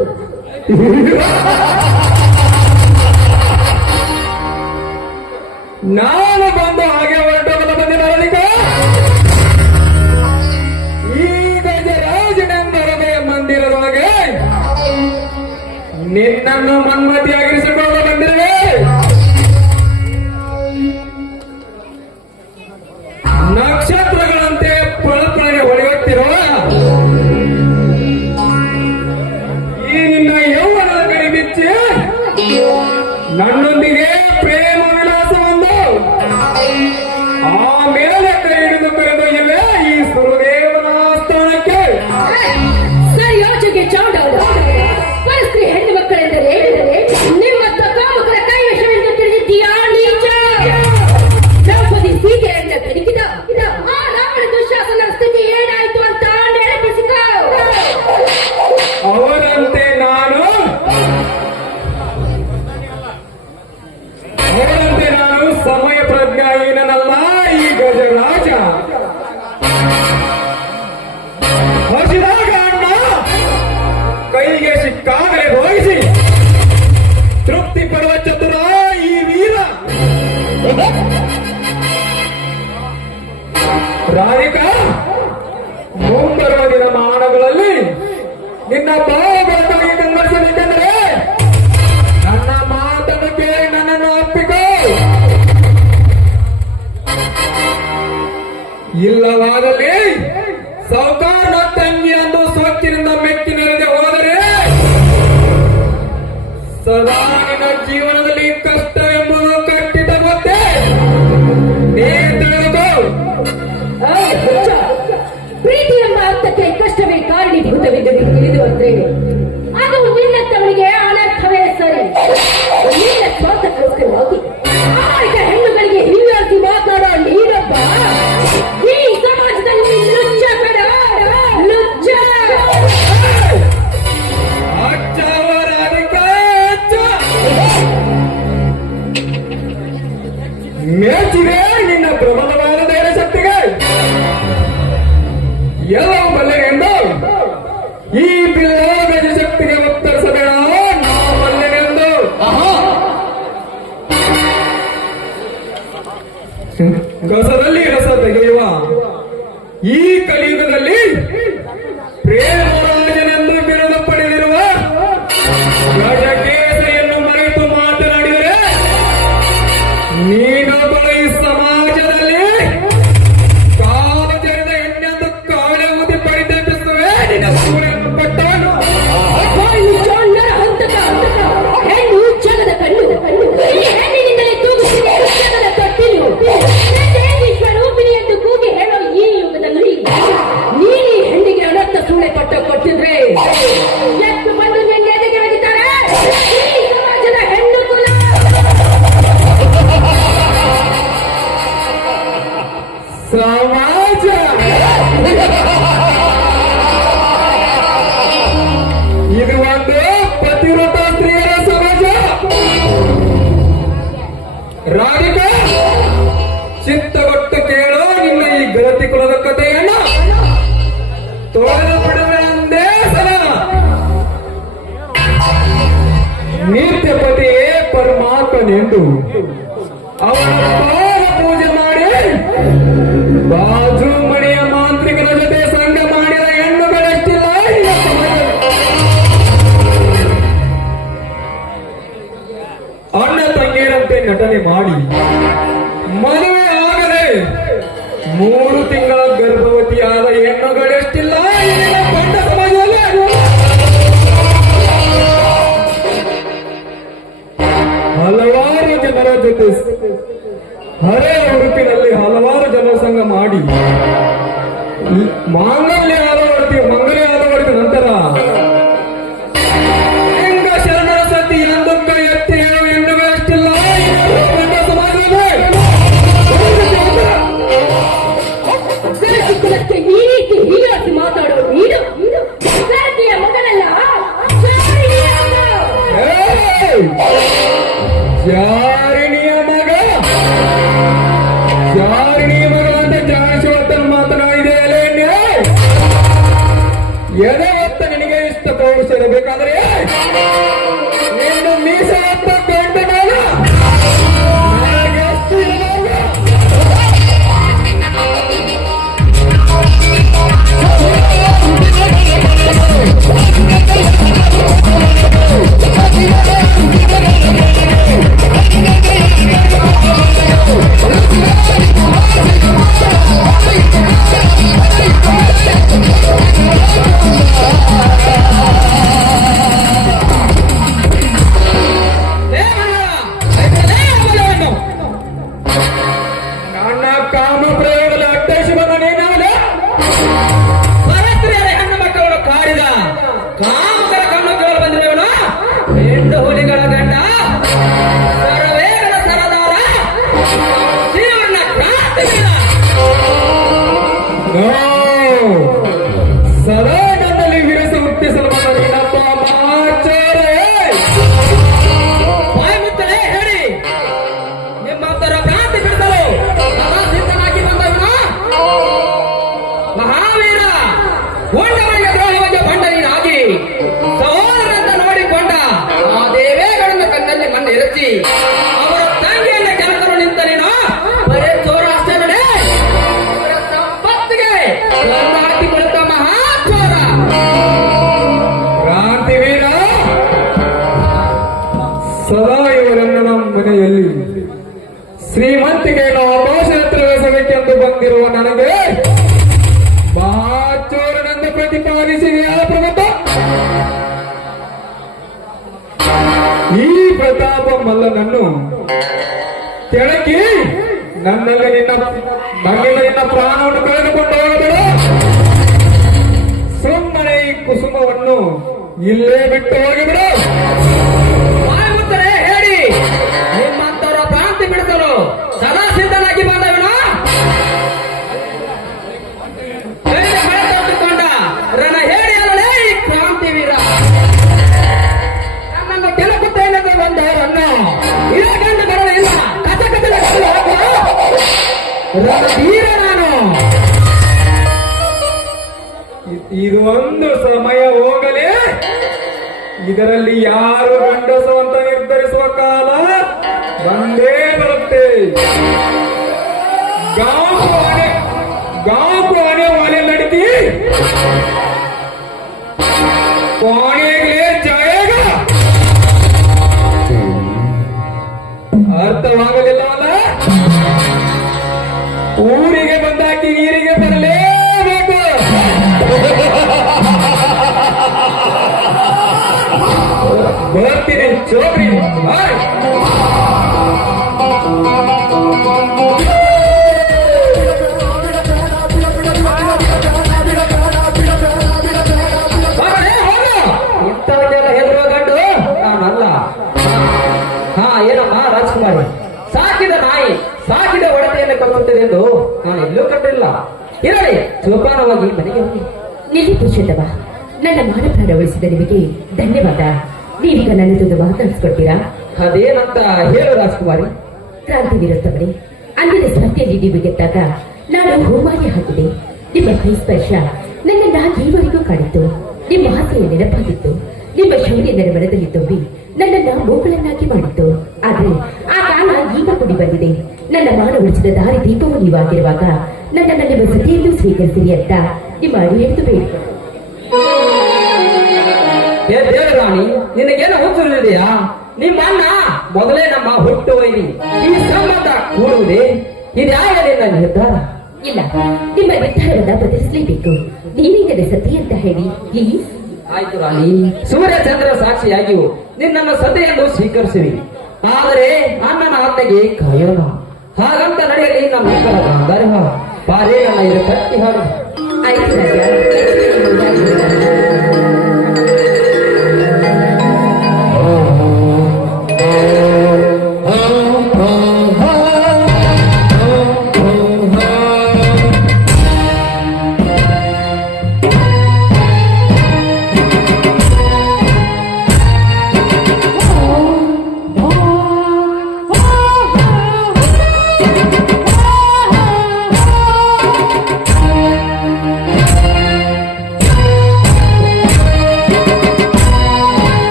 ನಾನು ಬಂದು ಹಾಗೆ ಹೊರಟೋಗಲು ಬಂದಿನ ರಾಧಿಕಾ. ಈ ಗಜರಾಜನೆಂಬ ರಮೆಯ ಮಂದಿರದೊಳಗೆ ನಿನ್ನನ್ನು ಮನ್ಮತಿಯಾಗಿರಿಸಿಕೊಳ್ಳಲು ಬಂದಿರುವೆ. ನಕ್ಷತ್ರಗಳಂತೆ ಪಳಪಳಗೆ ಹೊಳೆಯುತ್ತಿರುವ ಈ ನಿನ್ನ ಯೌವನದ ಕಡೆ ಬಿಚ್ಚಿ ನನ್ನೊಂದಿಗೆ ಪ್ರೇಮ ವಿಲಾಸವೊಂದು ಆಮೇಲೆ ಕೈ ಹಿಡಿದು ಕರೆದೊಯ್ಯಲೇ ಈ ಸುರದೇವನ ಆಸ್ಥಾನಕ್ಕೆ. ಸರಿ, ಯೋಚನೆ ಚೌಡೌಡ. ಪರಸ್ತ್ರೀ ಹೆಣ್ಣು ಮಕ್ಕಳೆಂದರೆ ನಿಮ್ಮ ಕಾಮಕರ ಕೈವಶವೆಂದು ತಿಳಿದಿದ್ದೀಯಾ ನೀಚ? ದ್ರೌಪದಿ ಸೀತೆಯನ್ನ ಬೆಳಕಿದ ಆ ರಾವಣ ದುಶ್ಯಾಸನ ಸ್ಥಿತಿ ಏನಾಯ್ತು ಅಂತ ನೆನಪಿಸಿಕೋ. ಅವರಂತೆ ನಾನು ಸಮಯ ಪ್ರಜ್ಞಾಹೀನನಲ್ಲ. ಈ ಗಜರಾಜ ಹಸಿದಾಗ ಅಣ್ಣ ಕೈಗೆ ಸಿಕ್ಕಾಗಲೇ ಹೋಗಿಸಿ ತೃಪ್ತಿ ಪಡುವ ಚತುರ ಈ ವೀರ. ರಾಧಿಕಾ, ಮುಂಬರುವ ದಿನಮಾನಗಳಲ್ಲಿ ನಿನ್ನ ಭಾವಗಳನ್ನು ಬೆಂಬಲಿಸಬೇಕೆಂದರೆ ನನ್ನ ಮಾತನ್ನು ಕೇಳಿ ನನ್ನನ್ನು ಅಪ್ಪಿಕೋ. ಇಲ್ಲವಾದಲ್ಲಿ ಸೌಕಾರನ ತಂಗಿಯನ್ನು ಸೊಕ್ಕಿನಿಂದ ಮೆಟ್ಟಿನೆರೆದೆ ಹೋದರೆ ಸದಾ ನಿನ್ನ ಜೀವನದಲ್ಲಿ ಕಷ್ಟ ಎಂಬುದು ಕಟ್ಟಿದ ಗೊತ್ತೇ. ಮೆಚ್ಚಿದೆ ನಿನ್ನ ಪ್ರಬಲವಾದ ಧೈರ್ಯ ಶಕ್ತಿಗೆ. ಎಲ್ಲವೂ ಬಲ್ಲೆನೆಂದು ಈ ಬಿಲ್ಲೋಗಜ ಶಕ್ತಿಗೆ ಉತ್ತರಿಸಬೇಡ. ನಾವು ಬಲ್ಲೆನೆಂದು ಕಸದಲ್ಲಿ ರಸ ತೆಗೆಯುವ ಈ ಕಲಿಯುಗದಲ್ಲಿ ಪ್ರೇಮರಾಜನೆಂದು ಬಿರುದು ಪಡೆದಿರುವ ಗಜಕೇಸರಿಯನ್ನು ಮರೆತು ಮಾತನಾಡಿದರೆ ನೀನೊಬ್ಬಳು ಈ ಸಮಾಜದಲ್ಲಿ ಕಾಲು ಜರಿದ ಎಣ್ಣೆಂದು ಕಾವಲೆ ಊದಿ ಪರಿತಪಿಸುವೆ. ನಿನ್ನ ಸೂರ್ಯನ್ನು ಪಟ್ಟವನು ಹೆಣ್ಣು ಜಗದ ಕಣ್ಣು ಈ ಹೆಣ್ಣಿನಿಂದಲೇ ತೂಗುತ್ತಿದೆ ಜಗದ ತೊಟ್ಟಿಲು. ಸ್ವರೂಪಿಣಿ ಎಂದು ಕೂಗಿ ಹೇಳೋ ಈ ಯುಗದಲ್ಲಿ ನೀನು ಈ ಹೆಣ್ಣಿಗೆ ಅನರ್ಥ ಸೂಳೆ ಪಟ್ಟು ಕೊಟ್ಟಿದ್ರೆ ಎಷ್ಟು ಬಂದು ನಿನ್ನ ಎದೆಗೆ ಬೆಳೀತಾರೆ ಈ ಸಮಾಜದ ಹೆಣ್ಣು ಕುಲ. ಸಮಾಜ ಇದು ಒಂದು ಪತಿವ್ರತ ಸ್ತ್ರೀಯರ ಸಮಾಜ. ರಾಧಿಕಾ, ಚಿತ್ತಗೊಟ್ಟು ಕೇಳೋ ನಿನ್ನ ಈ ಗಲತಿ ಕುಲದ ಕಥೆಯನ್ನು. ತೊಳೆದು ಬಿಡುವೆ ಅಂದೇ ಸಲ ನಿತ್ಯಪತಿಯೇ ಪರಮಾತ್ಮನೆಂದು ಅವನ ಪಾದ ಪೂಜೆ ಮಾಡಿ ಬಾಜು ಮಣಿಯ ಮಾಂತ್ರಿಕರ ಜೊತೆ ಸಂಘ ಮಾಡಿದ ಹೆಣ್ಣುಗಳೆಷ್ಟಿಲ್ಲ ಈ ಸಮಾಜದಲ್ಲಿ. ಅಣ್ಣ ತಂಗಿಯರಂತೆ ನಟನೆ ಮಾಡಿ ಮದುವೆ ಆಗದೆ 3 ತಿಂಗಳ ಗರ್ಭವತಿಯಾದ ಹೆಣ್ಣುಗಳೆಷ್ಟಿಲ್ಲ ಈ ಪಂಡ ಸಮಾಜದಲ್ಲಿ. ಹಲವಾರು ಜನರ ಜೊತೆ ಹರೆಯ ಹುರುಪಿನಲ್ಲಿ ಹಲವಾರು ಜನರ ಸಂಘ ಮಾಡಿ ಮಂಗಲ್ಯ ಆದವರ್ತಿ ನಂತರ ಲಿಂಗ ಶರಣರ ಸತಿ ಎಂದಕ್ಕ ಎತ್ತಿ ಹೇಳುವ ಹೆಣ್ಣುಗಳಷ್ಟಿಲ್ಲ ಈ ಪಂಡ ಸಮಾಜದಲ್ಲಿ. ಕುಲಕ್ಕೆ ಈ ರೀತಿ ಹೀಯಾಸಿ ಮಾತಾಡೋ ನೀನು ಜಾತಿಯ ಮಗನಲ್ಲ, ಜಾತಿಯ ಮಗ. ಜಾರಿಣಿಯ ಮಗ ಅಂತ ಜಾಣಿಸುವತ್ತನ್ನು ಮಾತನಾಡಿದೆ. ಎದೆ ಹೊತ್ತ ನಿನಗೆ ಇಷ್ಟ ಪೌರುಷ ಇರಬೇಕಾದ್ರೆ ನೀನು ಮೀಸ ಹೊತ್ತ ಗಂಡ ನನಗೆ ಎಷ್ಟು ಇರಬಾರ್ದು. ನನ್ನ ಕಾಮ ಪ್ರಯೋಗದ ಅಟ್ಟೇಶಿ ಬಂದ ನೀನಾದ ಪರಸ್ತ್ರೀಯರ ಹೆಣ್ಣು ಮಕ್ಕಳು ಕಾಡಿದ ಕಾಮಕರ ಕಣ್ಣುಗಳು ಬಂದಿರುವನು ಹೆಣ್ಣು ಹುಲಿಗಳ ಗಂಡ ಸರ್ವೇಗಳ ಸರದಾರ ಜೀವನ ಕ್ರಾಂತಿವೀರ. ಸದಾ ನನ್ನಲ್ಲಿ ವಿರಸ ಹುಟ್ಟಿಸಲು ನಿನ್ನಪ್ಪ ಮಹಾಚಾರ್ಯ. ಬಾಯಿ ಮುತ್ತಲೇ ಹೇಳಿ ನಿಮ್ಮಂತರ ಕ್ರಾಂತಿ ಬಿಡಿಸಲು ಸದಾ ಸಿದ್ಧನಾಗಿ ಬಂದವನು ಮಹಾವೀರ. ಗೊಂಡವರಿಗೆ ದ್ರೋಹವಾಗಿ ಬಂಡನೀನಾಗಿ ಸಹೋದರಂತ ನೋಡಿಕೊಂಡ ಆ ದೇವೇಗಳನ್ನು ಕಣ್ಣಲ್ಲಿ ಮಣ್ಣು ಎರಚಿ ಅವರ ತಂಗಿಯನ್ನ ಕೆಲಸರು ನಿಂತ ನೀನು ಬರೇ ಚೋರ ಅಷ್ಟೇ ನಡೆ ಅವರ ಸಂಪತ್ತಿಗೆ ಹಾಕಿ ಕುಳಿತ ಮಹಾಚೋರ. ಕ್ರಾಂತಿವೀರ, ಸದಾ ಇವರನ್ನು ನಮ್ಮ ಮನೆಯಲ್ಲಿ ಶ್ರೀಮಂತಿಕೆಯನ್ನು ಅಪೋಷಿಸಬೇಕೆಂದು ಬಂದಿರುವ ನನಗೆ ಮಹಾಚೋರನೆಂದು ಪ್ರತಿಪಾದಿಸಿದೆಯಾದ ಪ್ರಮುಖ ಈ ಪ್ರತಾಪ ಮಲ್ಲನನ್ನು ಕೆಳಕಿ ನನ್ನಲ್ಲಿ ನಿನ್ನ ಪ್ರಾಣವನ್ನು ಕಳೆದುಕೊಂಡು ಹೋಗಬೇಡ. ಸುಮ್ಮನೆ ಈ ಕುಸುಮವನ್ನು ಇಲ್ಲೇ ಬಿಟ್ಟು ಹೋಗಿಬಿಡು. ಆಗುತ್ತಾರೆ ಹೇಳಿ ನಿಮ್ಮಂತವರ ಪ್ರಾಂತಿ ಬಿಡಿಸಲು ಸದಾ ಸಿದ್ಧನಾಗಿ ಬಂದವನು ಕೈಗೆ ಹಣ ತಟ್ಟುಕೊಂಡ ರಣ ಹೇಳಿ ಅಲ್ಲೇ ಈ ಕ್ರಾಂತಿ ವೀರ. ನನ್ನನ್ನು ಕೆಲಕುತ್ತೇನೆಂದು ಬಂದವರನ್ನು ಇದೇ ಗಂಡು ಬರಲಿಲ್ಲ ಕಥ ಕಥೆ ರಣಧೀರ ನಾನು. ಇದು ಒಂದು ಸಮಯ ಹೋಗಲೇ ಇದರಲ್ಲಿ ಯಾರು ಗಂಡಸು ಅಂತ ನಿರ್ಧರಿಸುವ ಕಾಲ ಬಂದೇ ಬರುತ್ತೆ. ಗಾಂಕು ಆನೆ ವಾಲೆ ನಡೀತಿ ಕೋಣೆಗೆ ಜಾಯಗ ಅರ್ಥವಾಗಲಿಲ್ಲವಲ್ಲ. ಊರಿಗೆ ಬಂದಾಕಿ ನೀರಿಗೆ ಬರಲೇಬೇಕು. ಬರ್ತೀನಿ ಚೋಬ್ರಿ ಬಾಯ್. ಇಂಥವನ್ನೆಲ್ಲ ಹೆದರುವ ಗಂಡು ನಾನಲ್ಲ. ಏನಮ್ಮ ರಾಜ್ಕುಮಾರಿ, ಸಾಕಿದ ನಾಯಿ ಸಾಕಿದ ಒಡತೆಯನ್ನು ಕೊಲ್ಲುತ್ತದೆ ಎಂದು ನಾನು ಎಲ್ಲೂ ಕಂಡಿಲ್ಲ. ಇರಲಿ, ಜೋಪಾನವಾಗಿ ಮನೆಗೆ ಹೋಗಿ. ನಿಲ್ಲಿ ಪುರುಷೋತ್ತಮ, ನನ್ನ ಮಾನಪ್ರಾಣ ಉಳಿಸಿದ ನಿಮಗೆ ಧನ್ಯವಾದ. ನೀವೀಗ ನನ್ನದೊಂದು ಮಾತನಾಡಿಸ್ಕೊಡ್ತೀರಾ? ಅದೇನಂತ ಹೇಳು ರಾಜ್ಕುಮಾರಿ. ಕ್ರಾಂತಿವೀರೋತ್ತಮರೇ, ಅಂದಿನ ಸ್ಪರ್ಧೆಯಲ್ಲಿ ನೀವು ಗೆದ್ದಾಗ ನಾನು ಹೋಮಾರಿ ಹಾಕಿದೆ. ನಿಮ್ಮ ಕೈ ಸ್ಪರ್ಶ ನನ್ನನ್ನ ಈವರೆಗೂ ಕಾಡಿತ್ತು. ನಿಮ್ಮ ಆಸೆಯ ನೆನಪಾಗಿತ್ತು. ನಿಮ್ಮ ಶೌರ್ಯ ನನ್ನ ಮನದಲ್ಲಿ ತುಂಬಿ ನನ್ನನ್ನ ಮೂಗಳನ್ನಾಗಿ ಮಾಡಿತ್ತು. ಆದ್ರೆ ಆ ಕಾಲ ಈಗ ಕೂಡಿ ಬಂದಿದೆ. ನನ್ನ ಮಾನ ಉಳಿಸಿದ ದಾರಿ ದೀಪವು ನೀವಾಗಿರುವಾಗ ನನ್ನನ್ನ ನಿಮ್ಮ ಸತಿಯಲ್ಲೂ ಸ್ವೀಕರಿಸಿರಿ ಅಂತ ನಿಮ್ಮ ಅಡಿ ಹಿಡಿದು ಬೇಡಿಕೊಂಡೆ. ಏ ದೇವರಾಣಿ, ನಿನಗೇನು ಹುಚ್ಚುಳಿದೆಯಾ? ನಿಮ್ಮ ಅಣ್ಣ ಮೊದಲೇ ನಮ್ಮ ಹುಟ್ಟು ವೈರಿ. ಈ ಸಂಬಂಧ ಕೂಡುವುದೇ ಇದ್ಯಾವ ನಿನ್ನ ನಿರ್ಧಾರ? ಇಲ್ಲ, ನಿಮ್ಮ ನಿರ್ಧಾರವನ್ನ ಬದಲಿಸಲೇಬೇಕು. ನೀವೀಗದ ಸತಿ ಅಂತ ಹೇಳಿ ಪ್ಲೀಸ್. ಆಯ್ತು ರಾಣಿ, ಸೂರ್ಯ ಚಂದ್ರ ಸಾಕ್ಷಿಯಾಗಿಯೂ ನಿನ್ನನ್ನು ಸತಿಯನ್ನು ಸ್ವೀಕರಿಸಿವಿ. ಆದರೆ ಅಣ್ಣನ ಆತ್ಮೆಗೆ ಕಾಯೋಣ. ಹಾಗಂತ ನಡೆಯಲಿ ನಮ್ಮ ಇಬ್ಬರ ಗಾಂಧಾರ್ಯ. ಪಾರೇ ನನ್ನ ಇದು ಕಟ್ಟಿ ಹಾಡು. ಆಯ್ತು ರಾಜ.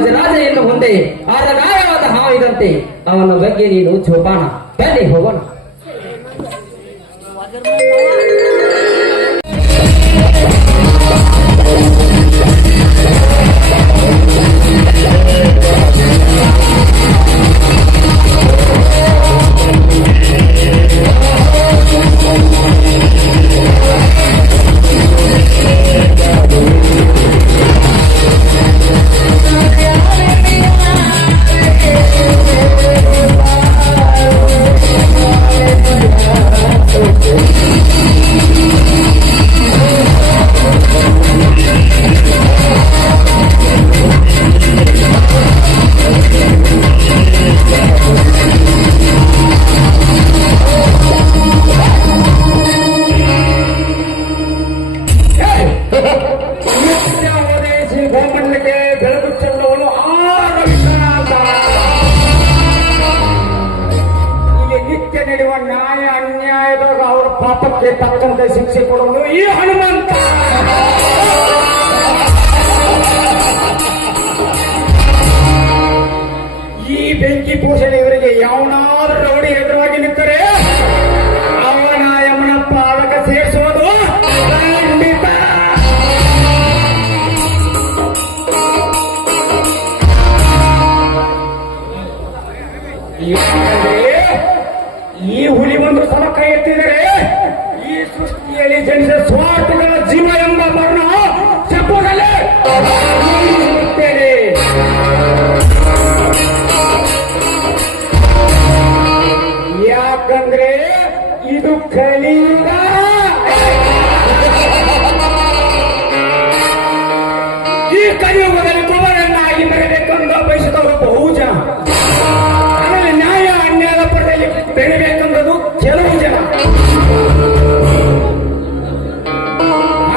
ಗಜರಾಜ ಇನ್ನು ಮುಂದೆ ಆರಗಾಯವಾದ ಹಾವಿದಂತೆ ಅವನ ಬಗ್ಗೆ ನೀನು ಜೋಪಾನ. ಬನ್ನಿ ಹೋಗೋಣ. ಗೋಮಂಡಲಿಗೆ ಬೆಳೆದು ಚೆಲ್ಲವನು ಆರವಿಶ್ವನಾಥ. ಇಲ್ಲಿ ನಿತ್ಯ ನಡೆಯುವ ನ್ಯಾಯ ಅನ್ಯಾಯದಾಗ ಅವರ ಪಾಪಕ್ಕೆ ತಕ್ಕಂತೆ ಶಿಕ್ಷೆ ಕೊಡುವನು ಈ ಹನುಮಂತ. ಈ ಬೆಂಕಿ ಪೂಜನೆ ಇವರಿಗೆ ಯಾವನಾದ್ರೂ ರೌಡಿ ಎದುರಾಗಿ ನಿಂತರೆ ಅವನ ಯಮನ ಪಾದಕ ಸೇರಿಸುವುದು ಖಂಡಿತ. ಈ ಹುಲಿ ಒಂದು ಸಲ ಕೈ ಎತ್ತಿದರೆ ಈ ಸೃಷ್ಟಿಯಲ್ಲಿ ಜನಿಸಿದ ಸ್ವಾರ್ಥಗಳ ಜೀವ ಎಂಬ ಮರಣ ಚಪ್ಪುಗಳೇ ಯಾಕಂದ್ರೆ ಇದು ಕಲಿಯುಗ. ಈ ಕಲಿಯುಗದಲ್ಲಿ ಕುಮಾರನ್ನಾಗಿ ಬರಬೇಕೆಂದು ಬಯಸಿದವರು ಬಹುಜನ. ಆಮೇಲೆ ನ್ಯಾಯ ಅನ್ಯಾಯದ ಪರದಲ್ಲಿ ಬೆಳಿಬೇಕೆಂಬುದು ಕೆಲವು ಜನ.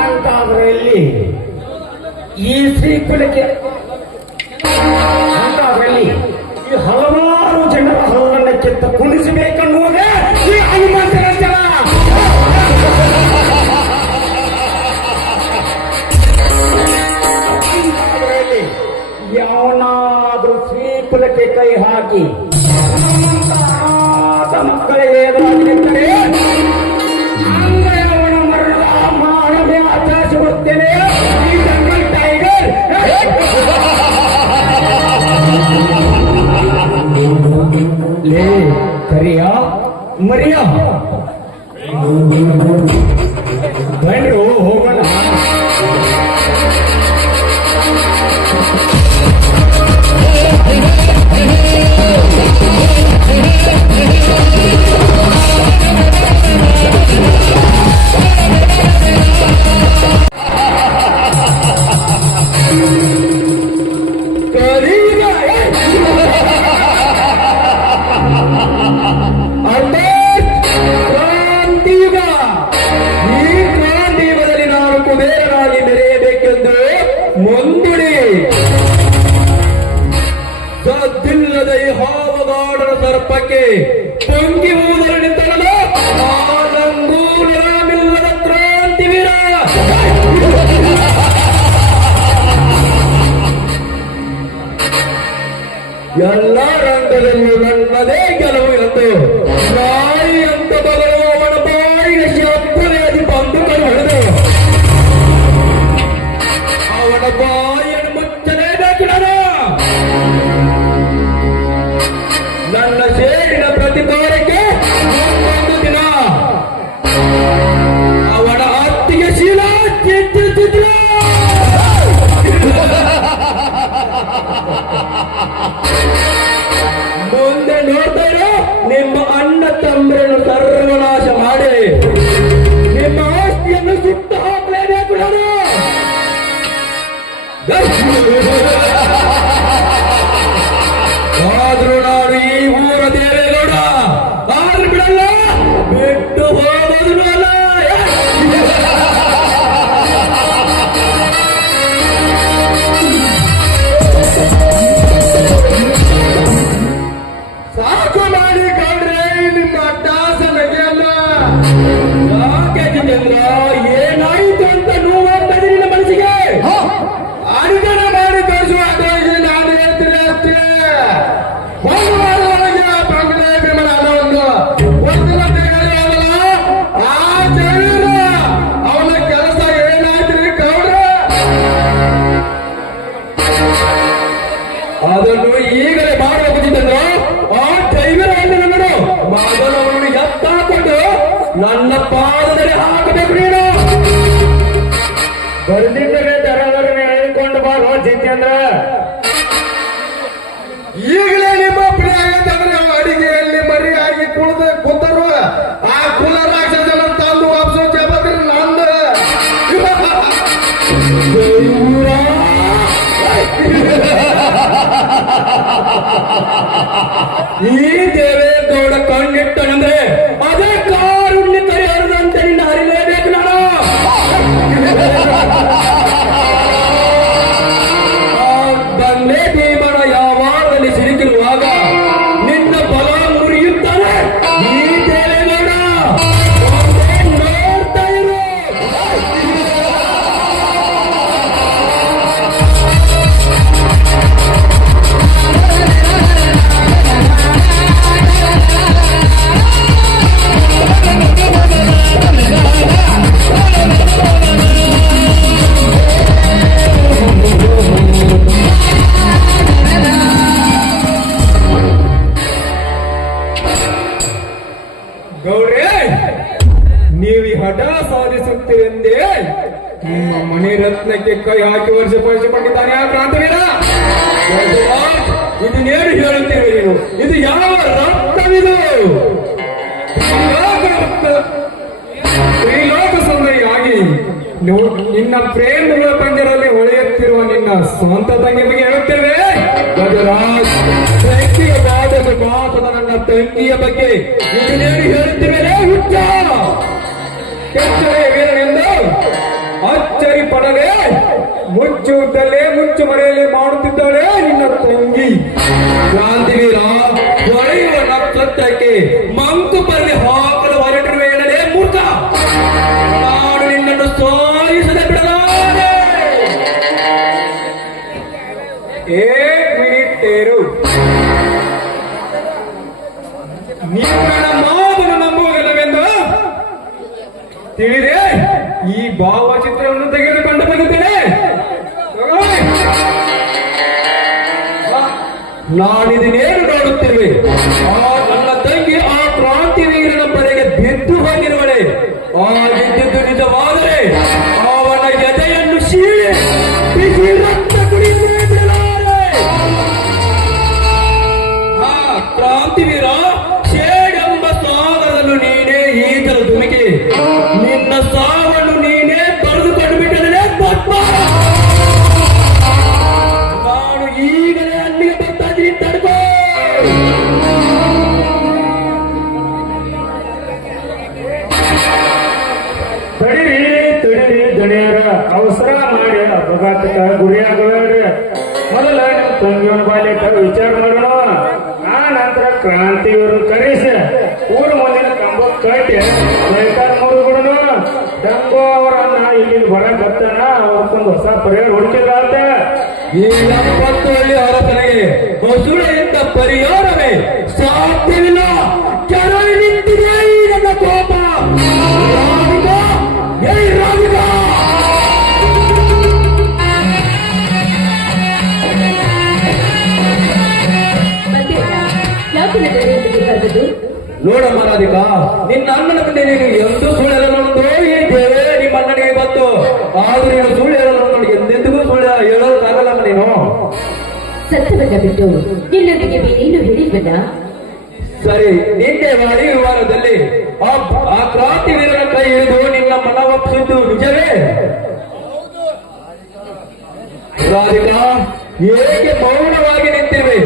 ಅಂತಾದ್ರಲ್ಲಿ ಈ ಶ್ರೀಕುಲಕ್ಕೆ ಅಂತಾದ್ರಲ್ಲಿ ಈ ಹಲವಾರು ಜನರ ಹಲ್ಲನ್ನ ಕಿತ್ತ ಕುಣಿಸಬೇಕನ್ನುವುದೇ ಈ ಹನುಮಂತನ ಜನ. ಯಾವನಾದ್ರೂ ಶ್ರೀಕುಲಕ್ಕೆ ಕೈ ಹಾಕಿ ಮಕ್ಕಳಿಗೆ ಎದುರಾಗಿ ನಿಂತರೆ ಅಂದ್ರೆ ಅವನ ಮರಣದ ಮಾಡದೆ ಆಚರಿಸಿರುತ್ತೇನೆ ಈ ಜಂಗಲ್ ಟೈಗರ್. ಲೇ ಕರಿಯ ಮರಿಯ ಬನ್ರು ಹೋಗೋಣ. ಸದ್ದಿಲ್ಲದ ಈ ಹಾವಗಾಡರ ಸರ್ಪಕ್ಕೆ ಪೊಂಗಿ ಊದಲು ನಿಂತರಲ್ಲ ನಾಮಿಲ್ಲದ ಕ್ರಾಂತಿವೀರ. ಎಲ್ಲ ರಂಗದಲ್ಲೂ ನನ್ನದೇ ಗೆಲುವು ಎಂದು ನಾಯಿ ಅಂತ ಬದಲು ಅವನ ಬಾಯಿಗೆ ಶಬ್ದವೇ ಅದು ಬಂದು ಕರು ಹೊಡೆದು ಅವನ ಬಾಯಿಯನ್ನು ಮುಚ್ಚಲೇಬೇಕು. ನನ್ನ ಸೇಡಿನ ಪ್ರತಿಕಾರಕ್ಕೆ ಒಂದು ದಿನ ಅವನ ಹತ್ತಿಗೆ ಶೀಲ ಚಿತ್ತಿಸಿದ್ರು. ಮುಂದೆ ನೋಡ್ತಾರೆ ನಿಮ್ಮ ಅಣ್ಣ ತಮ್ಮರನ್ನು ಸರ್ವನಾಶ ಮಾಡಿ ನಿಮ್ಮ ಆಸ್ತಿಯನ್ನು ಸುಟ್ಟು ಹಾಕಲೇಬೇಕು. ನಾನು ಆದ್ರೂ ನಾನು ಈ ಊರ ದೇವೇಗೌಡ ಆದ್ರೂ ಬಿಡಲ್ಲ, ಬಿಟ್ಟು ಹೋಗೋದು ಅಲ್ಲ. ಸಾಕು ಮಾಡಿ ಕಂಡ್ರೆ ನಿಮ್ಮ ಅಟ್ಟಾಸ ನಗೆಯಲ್ಲ. ಯಾಕೆ ಜಿತೇಂದ್ರ, ಏನಾಯ್ತು ಅಂತ ನೋವಾಗ್ತದೆ ನಿನ್ನ ಮನಸ್ಸಿಗೆ? ಅನುದಾನ ಮಾಡಿ ತೋರಿಸುವ ಅದನ್ನು ಈಗಲೇ ಮಾಡಬಹುದಿದ್ದನ್ನು ಆ ದೈವರ ನೋಡು ಮಗನವನ್ನು ಎತ್ತಾಕೊಂಡು ನನ್ನ ಪಾದದಲ್ಲಿ ಹಾಕಬೇಕು ನೀನು. ಬರ್ದಿದ್ದರೆ ದರದರನೆ ಎಳೆದುಕೊಂಡು ಬಾರೋ ಜಿತೇಂದ್ರ. ಈಗಲೇ ನಿಮ್ಮ ಪ್ರಿಯಾಂಕಂದ್ರೆ ಅಡಿಗೆಯಲ್ಲಿ ಮರಿಯಾಗಿ ಕೂತರು ಆ ಕುಲ ರಾಕ್ಷಸನ ತಂದು ವಾಪಸ್ ಜವಾಬ್ದಾರಿ ನಂದು. ಈ ದೇವೇಗೌಡ ಕಣ್ಣಿಟ್ಟನಂದ್ರೆ ಅದೇ ಕಾರುಣ್ಯ ಕರೆಯದಂತೆ ನಿನ್ನ ಹರಿಲೇಬೇಕು ನಾನು. ಬಂದೇ ಭೀಮನ ಯಾವಾಗಲಿ ಸಿಲುಕಿರುವಾಗ ನಿನ್ನ ಬಲ ಮುರಿಯುತ್ತಾನೆ ಈ ದೇವೇಗೌಡ. ನೋಡ್ತಾ ಇರು. ಗೌಡ್ರೆ, ನೀವು ಈ ಹಠ ಸಾಧಿಸುತ್ತೀರೆಂದೇ ನಿಮ್ಮ ಮನೆ ರತ್ನಕ್ಕೆ ಕೈ ಹಾಕಿ ವರ್ಷಪಡಿಸಿಕೊಂಡಿದ್ದಾನೆ ಆ ಕ್ರಾಂತಿವೀರ. ಇದನ್ನೇನು ಹೇಳುತ್ತೀರಿ ನೀವು? ಇದು ಯಾವ ರಕ್ತವಿದು? ತ್ರಿಲೋಕ ಸುಂದರಿಯಾಗಿ ನಿನ್ನ ಪ್ರೇಮಗಳ ಪಂಜರಲ್ಲಿ ಹೊಳೆಯುತ್ತಿರುವ ನಿನ್ನ ಸ್ವಂತ ತಂಗಿ ಬಗ್ಗೆ ಹೇಳುತ್ತೇವೆ. ಗಜರಾಜ್, ಬೆಂಕಿಗೆ ಬಾಧಕ ಮಾತದ ನನ್ನ ತಂಗಿಯ ಬಗ್ಗೆ ಇದನ್ನೇನು ಹೇಳುತ್ತೇವೆ? ಹುಚ್ಚ ಕೆಚ್ಚರೆಯ ವೀರನೆಂದು ಅಚ್ಚರಿ ಪಡದೆ ಮುಚ್ಚುತ್ತಲೇ ಮುಚ್ಚು ಮರೆಯಲೇ ಮಾಡುತ್ತಿದ್ದಾಳೆ ನಿನ್ನ ತಂಗಿ. ಕ್ರಾಂತಿವೀರ, ಹೊಳೆಯುವ ನಕ್ಷತ್ರಕ್ಕೆ ಮಂಕು ಬರಲಿ ಹಾಕಲು ಹೊರಟಿರುವೆ ಎನ್ನಲೇ ಮೂರ್ಖ. ನಾನು ನಿನ್ನನ್ನು ಸೋಲಿಸದೆ ಬಿಡಲಾರೆ. ಏಕ್ ಮಿನಿಟ್ ಏರು. ನಿನ್ನ ಮಾತನ್ನು ನಂಬುವುದಿಲ್ಲವೆಂದು ತಿಳಿದೆ ಈ ಭಾವಚಿತ್ರವನ್ನು ತೆಗೆದುಕೊಂಡು ಬಂದಿದ್ದೇನೆ. ನಾನಿದನ್ನೇನು ನೋಡುತ್ತೇವೆ? ನನ್ನ ತಂಗಿ ಆ ಕ್ರಾಂತಿವೀರನ ಬರೆಗೆ ಬಿದ್ದು ಹೋಗಿರುವಳೆ. ಆಗಿದ್ದು ನಿಜವಾದರೆ ಅವನ ಎದೆಯನ್ನು ಶೀಳಿ ಬಿಸಿ ರಕ್ತ ಕುಡಿಯುತ್ತೇನೆ ಬಿಡಲಾರೆ. ಕ್ರಾಂತಿವೀರ, ಶೇಡೆಂಬ ಸಾಗರದಲ್ಲೂ ನೀನೇ ಈಜಲು ಧುಮುಕಿ ನಿನ್ನ ಸಾವನ್ನು ನೀನೇ ಬರೆದುಕೊಂಡು ಬಿಟ್ಟರೆ ನಾನು ಈಗಲೇ ಅಲ್ಲಿಗೆ ಬರ್ತಾ ಇದ್ದೀನಿ, ತಡ್ಕೋ. ತಡಿರಿ ದಣಿಯರ, ಅವಸರ ಮಾಡಿ ಅಪಘಾತಕ ಗುರಿಯಾಗಬೇಡ್ರಿ. ಮೊದಲ ನಿಮ್ ತಂಗಿಯವನ ಬಾಲ್ಯಕ ವಿಚಾರ ಮಾಡೋಣ. ಆ ನಂತರ ಕ್ರಾಂತಿಯವ್ರನ್ನ ಕರೆಸಿ ಊರ ಮುಂದಿನ ಕಂಬ ಕಟ್ಟಿ ಬೇಕಾದ ಮುರಿದ್ಬಿಡೋಣ. ಡಂಗೋ ಅವರ ಅಣ್ಣ ಇಲ್ಲಿಗೆ ಬರಕತ್ತಾನ, ಅವ್ರಕ್ಕೊಂದು ಹೊಸ ಪರಿಹಾರ ಹುಡುಕಿಲ್ಲ ಅಂತ. ಈ 70 ಹಳ್ಳಿ ಅರಸನಿಗೆ ಹೊಸುಳೆಯಿಂದ ಪರಿಹಾರವೇ ಸಾಧ್ಯವಿಲ್ಲ. ಕೆರಳಿ ನಿಂತಿದೆ ಈ ನನ್ನ ಕೋಪ. ರಾಧಿಕಾ, ಏ ರಾಧಿಕಾ! ನೋಡಮ್ಮ ರಾಧಿಕಾ, ನಿನ್ನ ಅಣ್ಣನ ಮುಂದೆ ನೀನು ಎಂದೂ ಸುಳ್ಳು ಹೇಳಲು ಈ ದೇವೇ ನಿಮ್ಮ ಅಣ್ಣನಿಗೆ ಗೊತ್ತು. ಆದ್ರೂ ನೀನು ಸುಳ್ಳು ಹೇಳಲು ನೋಡಿ ಎಂದೆಂದಿಗೂ ಸುಳ್ಳು ಹೇಳೋದಕ್ಕಾಗಲ್ಲ ನೀನು. ಸತ್ಯವನ್ನ ಬಿಟ್ಟು ನಿನ್ನೊಂದಿಗೆ ಬೇರೇನು ಹೇಳಿಲ್ವಲ್ಲ? ಸರಿ, ನಿನ್ನೆ ಮಾಡಿ ವಿವಾದದಲ್ಲಿ ಆ ಕ್ರಾಂತಿವೀರನ ಕೈ ಹಿಡಿದು ನಿನ್ನ ಮನವೊಪ್ಪಿಸಿದ್ದು ನಿಜವೇ? ರಾಧಿಕಾ, ಏಕೆ ಮೌನವಾಗಿ ನಿಂತಿವೆ?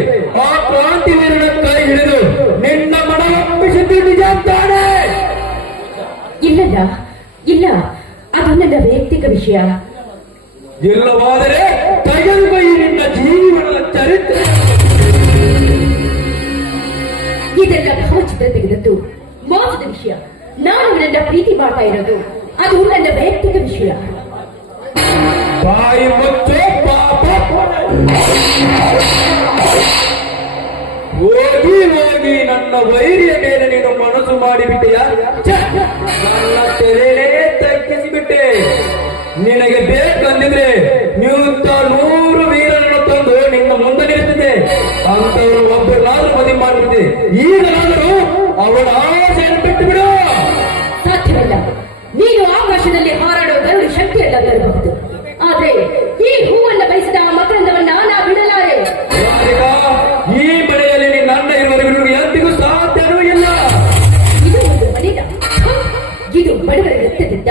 ಆ ಕ್ರಾಂತಿವೀರನ ಕೈ ಹಿಡಿದು ನಿನ್ನ ಮನವೊಪ್ಪಿಸಿದ್ದು ನಿಜ ಅಂತಾನೆ? ಇಲ್ಲಲ್ಲ, ಇಲ್ಲ, ಅದು ನನ್ನ ವೈಯಕ್ತಿಕ ವಿಷಯ. ಇಲ್ಲವಾದರೆ ತೆಗೆದುಕೈ ನಿನ್ನ ಜೀವನದ ಚರಿತ್ರೆ. ಇದೆಲ್ಲ ಭಾವಚಿತ್ರ ತೆಗೆದದ್ದು ಮೋಸದ ವಿಷಯ. ನಾನು ನನ್ನ ಪ್ರೀತಿ ಮಾಡ್ತಾ ಇರೋದು ಅದು ನನ್ನ ವೈಯಕ್ತಿಕ ವಿಷಯ. ಬಾಯಿ ಮುಚ್ಚು ಪಾಪ. ಹೋಗಿ ನನ್ನ ವೈರಿಯ ಮೇಲೆ ನೀನು ಮನಸ್ಸು ಮಾಡಿಬಿಟ್ಟೆಯಾ? ನನ್ನ ತೆರೆನೇ ತಗ್ಗಿಸಿಬಿಟ್ಟೆ. ನಿನಗೆ ಬೇಕಂದಿದ್ರೆ ನೀವು 100 ವೀರರನ್ನು ತಂದು ನಿನ್ನ ಮುಂದೆ ನಿಲ್ಲಿಸಿದೆ. ಅವಳ ಆಸೆಯನ್ನು ಬಿಟ್ಟು ಬಿಡು. ಸಾಧ್ಯವಿಲ್ಲ. ನೀನು ಆಕಾಶದಲ್ಲಿ ಹಾರಾಡುವ ಗರುಡು ಶಕ್ತಿಯಲ್ಲ ಬರಬಹುದು, ಆದ್ರೆ ಈ ಹೂವನ್ನ ಬಯಸಿದ ಆ ಮಕರಂದವನ್ನ ನಾ ಬಿಡಲಾರೆ. ರಾಧಿಕಾ, ಈ ಮನೆಯಲ್ಲಿ ನನ್ನ ಇರುವವರೆಗೂ ನಿನಗೆ ಎಂದಿಗೂ ಸಾಧ್ಯವೂ ಇಲ್ಲ. ಇದು ಒಂದು ಮನೆಯ, ಇದು ಬಡವರ ರಕ್ತದಿಂದ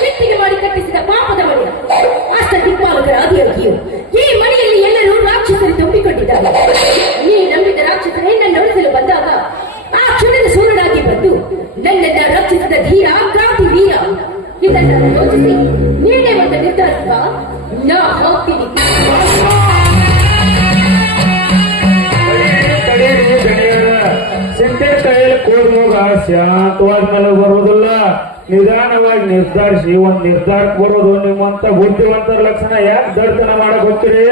ಕೆತ್ತಿಗೆ ಮಾಡಿ ಕಟ್ಟಿಸಿದ ಪಾಪದ ಮನೆ. ಅಷ್ಟ ದಿಕ್ಪಾಲಕರ ಆದಿಯಾಗಿಯೂ ಈ ಮನೆಯಲ್ಲಿ ಎಲ್ಲರೂ ರಾಕ್ಷಸರು ತುಂಬಿಕೊಂಡಿದ್ದಾರೆ. ನೀ ನಂಬಿದ ರಾಕ್ಷಸರೇ ನನ್ನ ಉಳಿಸಲು ಬಂದಾಗ ಆ ಕ್ಷಣದ ಸೂರ್ಯನಾಗಿ ಬಂದು ನನ್ನನ್ನ ರಕ್ಷಿಸಿದ ಧೀರ ಕ್ರಾಂತಿ ವೀರ. ಇದನ್ನು ಯೋಚಿಸಿ ನೀನೇ ಒಂದು ನಿರ್ಧಾರ ನಾ ಹೋಗ್ತೀನಿ. ಸಿಂತೆ ಕೈಯಲ್ಲಿ ಕೋಡ್ ಮಗ ಶಾಂತವಾದ ಮೇಲೆ ಬರುವುದಿಲ್ಲ, ನಿಧಾನವಾಗಿ ನಿರ್ಧರಿಸಿ ಒಂದ್ ನಿರ್ಧಾರಕ್ಕೆ ಬರೋದು. ನಿಮ್ಮಂತ ಬುದ್ಧಿವಂತರ ಲಕ್ಷಣ ಯಾಕೆ ದಡ್ತನ ಮಾಡಕ್ ಹೋಗ್ತೀರಿ?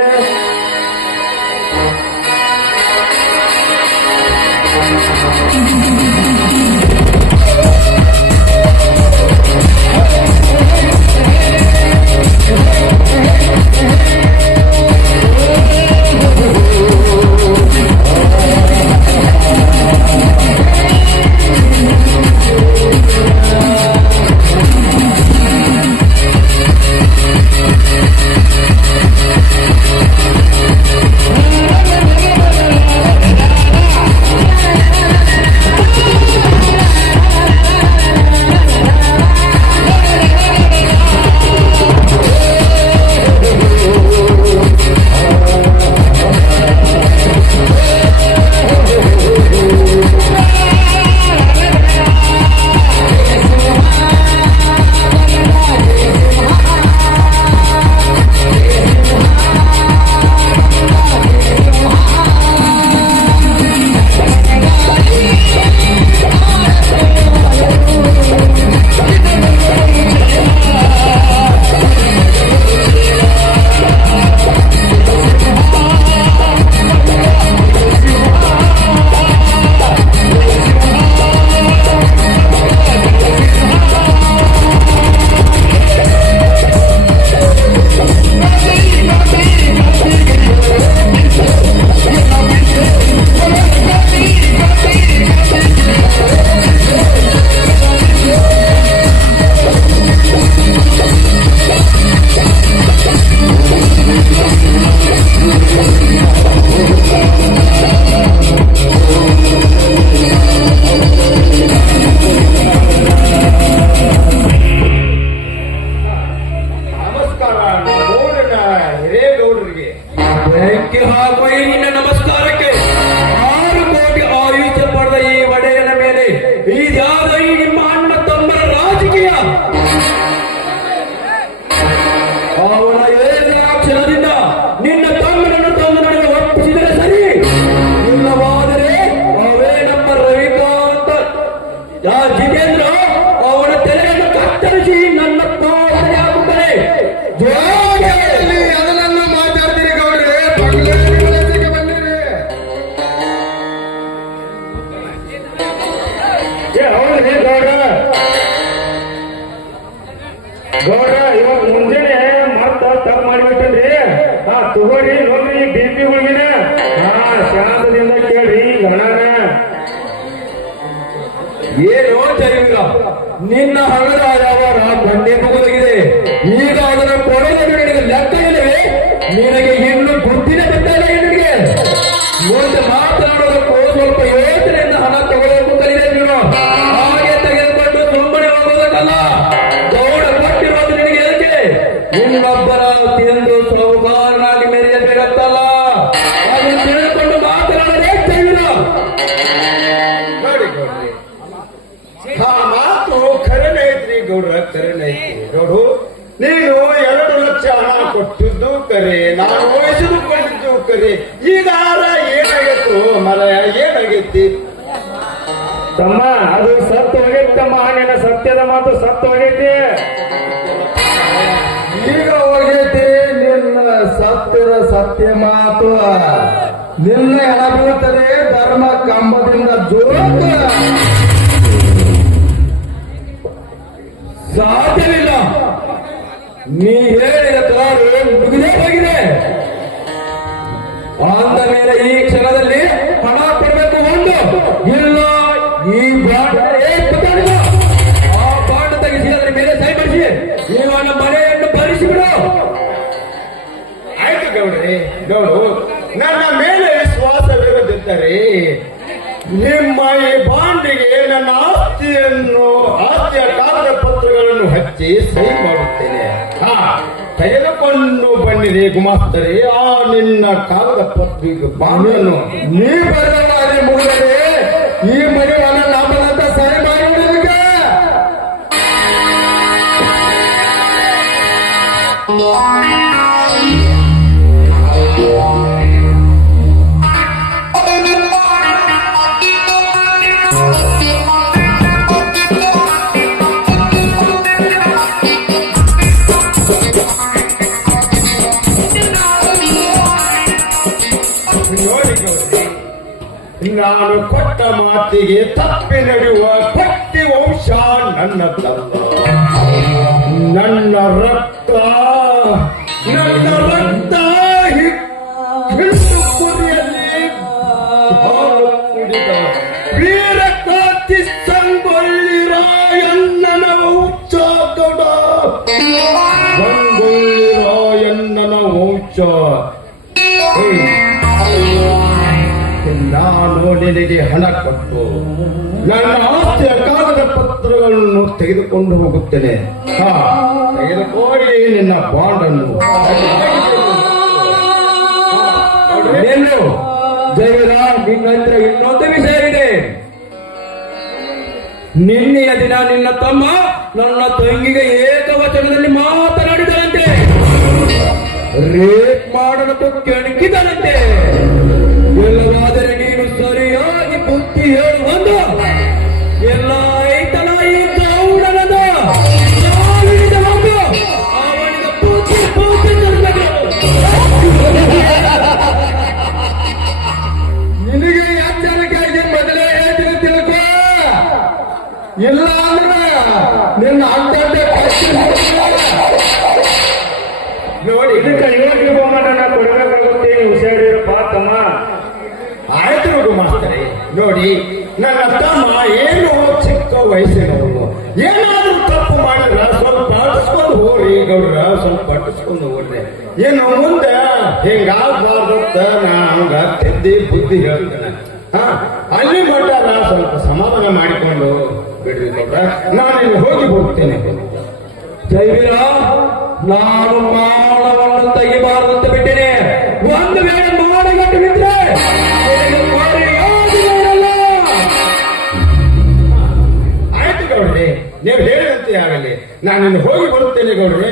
ಬೆಂಕಿ ಹಾಕುವ ಈ ನಿನ್ನ ನಮಸ್ಕಾರಕ್ಕೆ 6 ಕೋಟಿ ಆಯುಷ್ಯ ಪಡೆದ ಈ ಒಡೆಯನ ಮೇಲೆ ಇದ್ಯಾವ ಈ ನಿಮ್ಮ ಅಣ್ಣ ತಮ್ಮರ ರಾಜಕೀಯ? ಅವನ ಏಕಾಕ್ಷರದಿಂದ ನಿನ್ನ ತಮ್ಮನನ್ನು ತಂದು ನನಗೆ ಒಪ್ಪಿಸಿದರೆ ಸರಿ, ಇಲ್ಲವಾದರೆ ಅವೇ ನಮ್ಮ ರವಿಕಾಂತ ಜಿತೇಂದ್ರ ಅವನ ತಲೆಯನ್ನು ಕತ್ತರಿಸಿ ನನ್ನ ಪಾಲನೆ ಆಗುತ್ತದೆ. ಅದನ್ನು ಮಾತಾಡ್ತೀರಿ ಗೌಡ್ರೆ, ಬಂದಿರಿ. ಹೌದ್ರಿ ಗೌಡ್ರ, ಇವಾಗ ಮುಂಜಾನೆ ಮತ್ತ ತಪ್ಪು ಮಾಡಿಬಿಟ್ಟನ್ರಿ. ತಗೋರಿ ನೋಡ್ರಿ BP ಹೋಗಿನ. ಶಾಂತದಿಂದ ಕೇಳ್ರಿ ಗಣನ. ಏನೋ ಜೈವಿಕ, ನಿನ್ನ ಹಣದ ವ್ಯವಹಾರ ಬಂಡೆ ಮುಗಿದೋಗಿದೆ. ಈಗ ಅದನ್ನು ಕೊಡೋದು ನಿನಗೆ ಲೆಕ್ಕ ಇಲ್ಲವೇ? ನಿನಗೆ ಇನ್ನು ಬುದ್ಧಿನ ಬಿಟ್ಟಲ್ಲ ನಿನಗೆ. ಮುಂದೆ ಮಾತನಾಡೋದಕ್ಕೂ ಸ್ವಲ್ಪ ಯೋಚನೆಯಿಂದ ಹಣ ತಗೊಳ್ಳೋಕು ಕಲಿದೆ ನೀನು. ಹಾಗೆ ತೆಗೆದುಕೊಂಡು ಸುಮ್ಮನೆ ಹೋಗೋದಕ್ಕಲ್ಲ. ಗೌಡ ಕೊಟ್ಟಿರೋದು ನಿನಗೆ ಏಕೆ? ಇನ್ನೊಬ್ಬರ ತಿಂದು ಸೌಕಾರನಾಗಿ ಮೆರೆಯಬೇಕಂತಲ್ಲ. ಅದನ್ನು ತಿಳಿದುಕೊಂಡು ಮಾತನಾಡಲೇ ಜೈವಿಕ. ನೋಡಿ ಗೌಡ್ರಿ, ಆ ಮಾತು ಖರೇನೆ ಐತ್ರಿ ಗೌಡ್ರ, ಖರೇನೆ ಐತ್ರಿ. ಗೌಡು, ನೀನು 2 ಲಕ್ಷ ಹಣ ಕೊಟ್ಟಿದ್ದು ಕರೆ, ನಾನು ವಹಿಸಿದುಕೊಂಡಿದ್ದು ಕರೆ. ಈಗ ಏನಾಗೈತು ಮರ, ಏನಾಗೈತಿ? ತಮ್ಮ ಅದು ಸತ್ತು ಹೋಗೈತಮ್ಮ, ನಿನ್ನ ಸತ್ಯದ ಮಾತು ಸತ್ತು ಹೋಗೈತಿ. ಈಗ ಹೋಗೈತಿ ನಿನ್ನ ಸತ್ಯದ ಸತ್ಯ ಮಾತು. ನಿನ್ನ ಹೆಣ ಬೀಳುತ್ತದೆ ಧರ್ಮ ಕಂಬದಿಂದ ಜೋಗ. ಸಾಧ್ಯವಿಲ್ಲ. ನೀ ಹೇಳಿದ ಕಾರು ಮುಗಿದೇ ಹೋಗಿದೆ. ಅಂದ ಮೇಲೆ ಈ ಕ್ಷಣದಲ್ಲಿ ಹಣ ಕೊಡಬೇಕು ಒಂದು, ಇಲ್ಲ ಈ ಬಾಂಡ್ ಆ ಬಾಂಡ್ ತೆಗೆಸಿ ಅದರ ಮೇಲೆ ಸಹಿ ಮಾಡಿಸಿ ಇವನ ಮನೆಯನ್ನು ಭರಿಸಿಬಿಡು. ಆಯ್ತು ಗೌಡ್ರಿ, ಗೌಡು ನನ್ನ ಮೇಲೆ ವಿಶ್ವಾಸವಿರದಿದ್ದರೆ ನಿಮ್ಮ ಈ ಬಾಂಡಿಗೆ ನನ್ನ ಆಸ್ತಿಯ ಕಾಗದ ಪತ್ರಗಳನ್ನು ಹಚ್ಚಿ ಸಹಿ ಮಾಡುತ್ತೇನೆ. ತೆಗೆದುಕೊಂಡು ಬನ್ನಿರಿ ಗುಮಾಸ್ತರೆ ಆ ನಿನ್ನ ಕಾಗದ ಪತ್ರ ಬಾಂಡನ್ನು. ನೀ ಬರಲಾರೆ ಮುಗಿದರೆ ಈ ಮನೆ ನನ್ನ ಲಾಭದಂತ ಸಹಿ ಮಾಡುವುದಕ್ಕೆ ನೋಡಿ ಗೌಡ್ರಿ, ನಾನು ಕೊಟ್ಟ ಮಾತಿಗೆ ತಪ್ಪಿ ನಡೆಯುವ ಭಕ್ತಿ ವಂಶ ನನ್ನದಲ್ಲ. ನನ್ನ ರಕ್ತ ಹಿಂಡು ಕುರಿಯಲ್ಲಿ ಹಾಲು ಕುಡಿದ ವೀರಕಾಂತಿ ಸಂಗೊಳ್ಳಿರಾಯಣ್ಣನ ವಂಶ ದೊಡ ಸಂಗೊಳ್ಳಿರಾಯಣ್ಣನ ವಂಶ. ನಾನು ನಿನಗೆ ಹಣ ಕೊಟ್ಟು ನನ್ನ ಆಸ್ತಿಯ ಕಾಗದ ಪತ್ರಗಳನ್ನು ತೆಗೆದುಕೊಂಡು ಹೋಗುತ್ತೇನೆ. ತೆಗೆದುಕೊಳ್ಳಿ ನಿನ್ನ ಬಾಂಡನ್ನು. ಏನು ಜೈವರ ನಿನ್ನ ಹತ್ರ ಇನ್ನೊಂದು ವಿಷಯ ಇದೆ. ನಿನ್ನೆಯ ದಿನ ನಿನ್ನ ತಮ್ಮ ನನ್ನ ತಂಗಿಗೆ ಏಕವಚನದಲ್ಲಿ ಮಾತನಾಡಿದರಂತೆ, ರೇಪ್ ಮಾಡಲು ಕೆಣಕಿದರಂತೆ. ಎಲ್ಲವಾದರೆ ನೀನು ಸರಿಯಾಗಿ ಬುದ್ಧಿ ಹೇಳುವಂದು ಎಲ್ಲ ಐತಲ ಈ ಗೌಡನದ ಸಾವಿರದ ಒಂದು ಅವನಿಗೆ ಬುದ್ಧಿ ನಿನಗೆ ಎಚ್ಚರಿಕೆಯಾಗಿ ಮೊದಲೇ ಹೇಳ್ತೀನಿ ತಿಳ್ಕೊ. ಇಲ್ಲ ಅಂದ್ರೆ ನಿನ್ನ ಅಡ್ಡಡ್ಡೆ ನೋಡಿ ಇದಕ್ಕೆ ಇವತ್ತಿಗೆ ಬಹುಮಾನ ಕೊಡಬೇಕಾಗುತ್ತೆ, ಹುಷಾರಿರಪ್ಪ ತಮ್ಮ. ಆಯ್ತು ಮಾಸ್ತರೆ, ನೋಡಿ ನನ್ನ ತಮ್ಮ ಏನು ಚಿಕ್ಕ ವಯಸ್ಸಿನವನು, ಏನಾದ್ರೂ ತಪ್ಪು ಮಾಡಿದ್ರ ಸ್ವಲ್ಪ ಅಟಿಸ್ಕೊಂಡು ಹೋಗ್ರಿ ಗೌಡ್ರ, ಸ್ವಲ್ಪ ಅಟಿಸ್ಕೊಂಡು ಹೋಗ್ರಿ. ಏನು ಮುಂದೆ ಹಿಂಗಾಗಬಾರ್ದಂತ ನಾಂಗ ತಿದ್ದಿ ಬುದ್ಧಿ ಹೇಳ್ತೇನೆ. ಅಲ್ಲಿ ಮಟ್ಟ ಸ್ವಲ್ಪ ಸಮಾಧಾನ ಮಾಡಿಕೊಂಡು ಬಿಡ್ರಿ ಗೌಡ್ರ, ನಾನು ಹೋಗಿ ಹೋಗ್ತೇನೆ. ಜೈವೀರ, ನಾನು ಮಾಡವನ್ನು ತೆಗಿಬಾರದಂತ ಬಿಟ್ಟೇನೆ. ಒಂದು ವೇಳೆ ಮಾಡಗಟ್ಟು ಬಿಟ್ರೆ ಆಯ್ತು ಗೌಡ್ರಿ, ನೀವು ಹೇಳಿದಂತೆ ಆಗಲಿ, ನಾನು ಹೋಗಿ ಬರುತ್ತೇನೆ ಗೌಡ್ರಿ.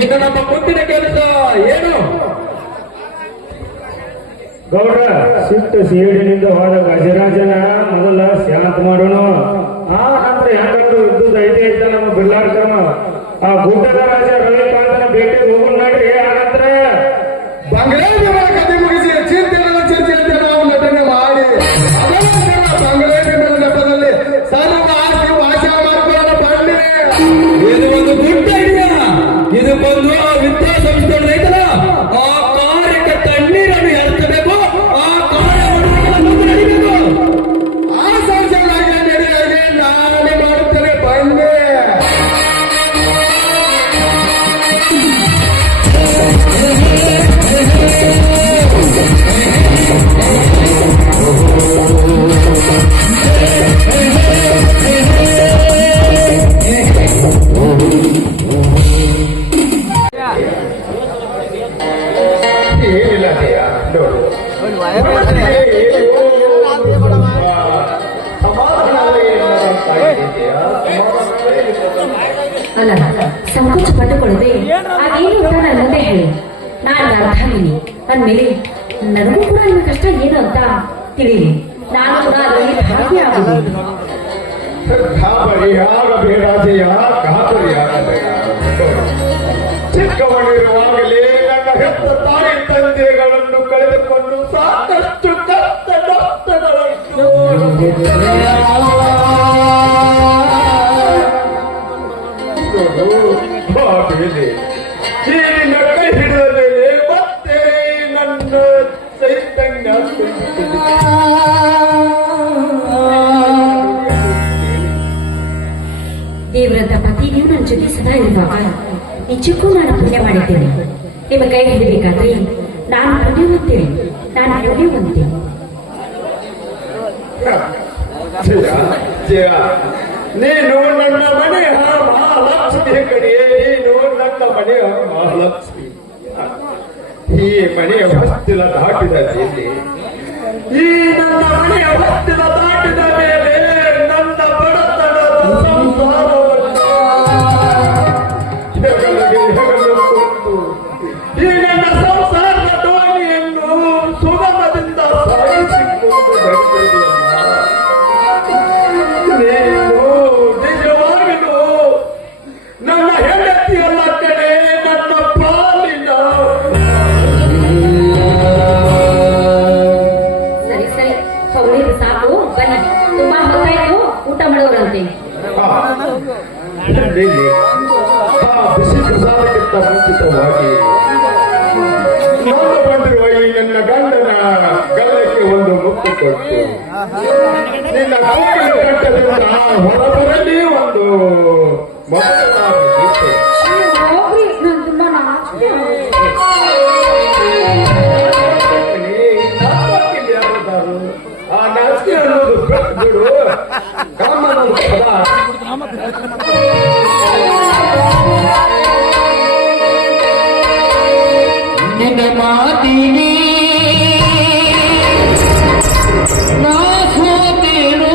ಈಗ ನಮ್ಮ ಮುಂದಿನ ಕೆಲಸ ಏನು? ಗೌಡ ಸಿಟ್ಟು ಸೀಡಿನಿಂದ ಹೋದ ಗಜರಾಜನ ಮೊದಲ ಶಾಂತ ಮಾಡೋಣ. ಆ ನಂತರ ಯಾಕಂದ್ರೆ ಇದ್ದುದು ಐದೇ ಇದ್ದ ನಮ್ಮ ಬಿಲ್ಲಾರ್ಕನ ಆ ಗುಡ್ಡದ ರಾಜ ರವಿಕಾಂತನ ಭೇಟಿಗೆ ಹೋಗೋಣ ನಡ್ರಿ. ಆ ನಂತರ ಬಂಗ್ಲಾದೇಶ ಕಥೆ ಮುಗಿಸಿ ಚಿಂತೆಗಳ ಚರ್ಚೆಯಂತೆ ನಾವು ನಟನೆ ಮಾಡಿ ಬಂಗ್ಲಾದೇಶ ನೆಪದಲ್ಲಿ ಸರ್ವ ಆಸ್ತಿ ವಾಸ ಮಾಡ್ಕೊಳ್ಳೋಣ ಬನ್ನಿ. ಇದು ಒಂದು ಗುಡ್ಡ ಇದೆಯಾ? ಇದಕ್ಕೊಂದು ವಿದ್ಯಾಸಂಸ್ಥೆ ಐತಲ್ಲ, ಆ ಕಾರ್ಯಕ್ಕೆ ತಣ್ಣೀರನ್ನು ಎತ್ತಬೇಕು, ಆ ಕಾರ್ಯವನ್ನು ನಡೀಬೇಕು. ಆ ಸಂಸ್ಥೆಗಳಾಗಿ ನಡೆಯಾಗಿ ನಾನೇ ಮಾಡುತ್ತೇನೆ ಬನ್ನಿ. ಏನಿಲ್ಲ ಅಲ್ಲ, ಸಂಕೋಚ ಪಟ್ಟುಕೊಳ್ಳದೆ ಅದೇನು ಅಂತ ನನ್ನ ಮುಂದೆ ಹೇಳಿ. ನಾನು ಅರ್ಥಾಗಿನಿ ಅಂದ್ಮೇಲೆ ನನಗೂ ಕೂಡ ನಿಮ್ಮ ಕಷ್ಟ ಏನು ಅಂತ ತಿಳಿಲಿ. ನಾನು ಕೂಡ ಅದರಲ್ಲಿ ಭಾಗಿಯಾಗುವುದು. ಗಾಬರಿಯಾಗಬೇಡದೆಯ, ಗಾಬರಿಯಾಗಬೇಡ. ಚಿಕ್ಕವನಿರುವಾಗಲೇ ನನ್ನ ಹೆತ್ತ ತಾಯಿ ತಂದೆಗಳನ್ನು ಕಳೆದುಕೊಂಡು ಸಾಕಷ್ಟು ಕಷ್ಟಗಳನ್ನು ಬಾಗಿಲಿದೆ. ಈ ನಿನ್ನ ಕೈ ಹಿಡಿದ ಮೇಲೆ ಮತ್ತೆ ನನ್ನ ನನ್ನ ಜೊತೆ ಸದಾ ಇರುವಾಗ ನಿಜಕ್ಕೂ ನಾನು ಪುಣ್ಯ ಮಾಡಿದ್ದೇನೆ. ನಿಮ್ಮ ಕೈ ಹಿಡಿಬೇಕಾದ್ರೆ ನಾನು ಪುಣ್ಯವಂತೇನೆ, ನಾನು ಪುಣ್ಯವಂತೇನೆ. ಜಯ ಜಯ, ನೀನು ನನ್ನ ಮನೆಯ ಮಹಾಲಕ್ಷ್ಮಿ ಕಡೆಯೇ, ನೀನು ನನ್ನ ಮನೆಯ ಮಹಾಲಕ್ಷ್ಮಿ. ಈ ಮನೆಯ ಹೊಸ್ತಿಲ ದಾಟಿದ ಮೇಲೆ, ಈ ನನ್ನ ಮನೆಯ ಹೊಸ್ತಿಲ ದಾಟಿದ ಮೇಲೆ ನನ್ನ ಬಡತನದ ಸಂಸಾರವನ್ನು ಹೆಗಲು ಕೊಟ್ಟು ಈ ನನ್ನ ಸಂಸಾರದ ದೋಣಿಯನ್ನು ಸುಗಮದಿಂದ ಸಾಗಿಸಿಕೊಂಡು ಬರುತ್ತಿದೆಯಲ್ಲ. ನೀನು ನಿಜವಾಗಲೂ ನನ್ನ ಹೆಂಡತಿಯಲ್ಲ ಕಡೆ, ನನ್ನ ಪಾಲಿನ. ಸರಿ ಸರಿ, ಹೊಗಳಿದ್ದು ಸಾಕು, ಬನ್ನಿ. ತುಂಬಾ ಹೊತ್ತಾಯ್ತು, ಊಟ ಮಾಡೋರಂತೆ. ಇಲ್ಲಿ ಆ ಬಿಸಿ ಪ್ರಸಾದಕ್ಕಿಂತ ಮುಂಚಿತವಾಗಿ ನಾನು ಬಂದಿರುವ ಈ ನನ್ನ ಗಂಡನ ಗಲ್ಲಕ್ಕೆ ಒಂದು ಮುಕ್ಕು ಕೊಟ್ಟು ನಿನ್ನ ಕೌಕಲ ಕಟ್ಟದಿಂದ ಹೊರಬರಲಿ ಒಂದು ಮಕ್ಕಳಾದ ಗೀತೆ. ಹೋಗ್ರಿ, ನಾನು ತುಂಬಾ ನಾಚಿಕೆ ಆಗುತ್ತೆ. ನಾಲ್ಕಿಲ್ಲಿ ಯಾರಿದ್ದಾರು? ಆ ನಾಚಿಕೆ ಅನ್ನೋದು ಬಿಡು. ಕಾಮನ ಪದ ನಿನ್ನ ಮಾತಿಗೆ ನಾ ಸೋತೆನು,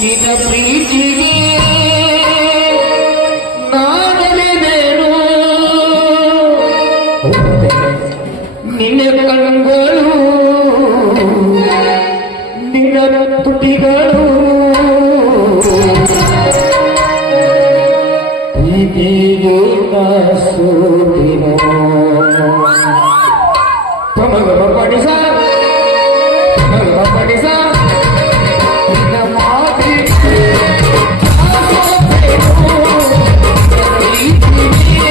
ನಿನ್ನ ಪ್ರೀತಿಗೆ ನಾನೆದೆನು. ನಿನ್ನ ಕಣ್ಗಳು, ನಿನ್ನ ತುಟಿಗಳು ಪ್ರೀತಿಗೆ ನಾ ಸೋತೆನು. ತಮಗ ಪಡಿಸ ಪಡಿಸ ನಿನ್ನ ಮಾತಿಗೆ ನಾ ಸೋತೆನು, ಪ್ರೀತಿಗೆ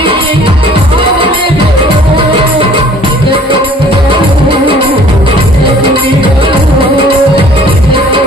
ನಾನೆದೆನು. ನಿನ್ನ ಕಣ್ಗಳು, ನಿನ್ನ ತುಟಿಗಳು, ನಿನ್ನ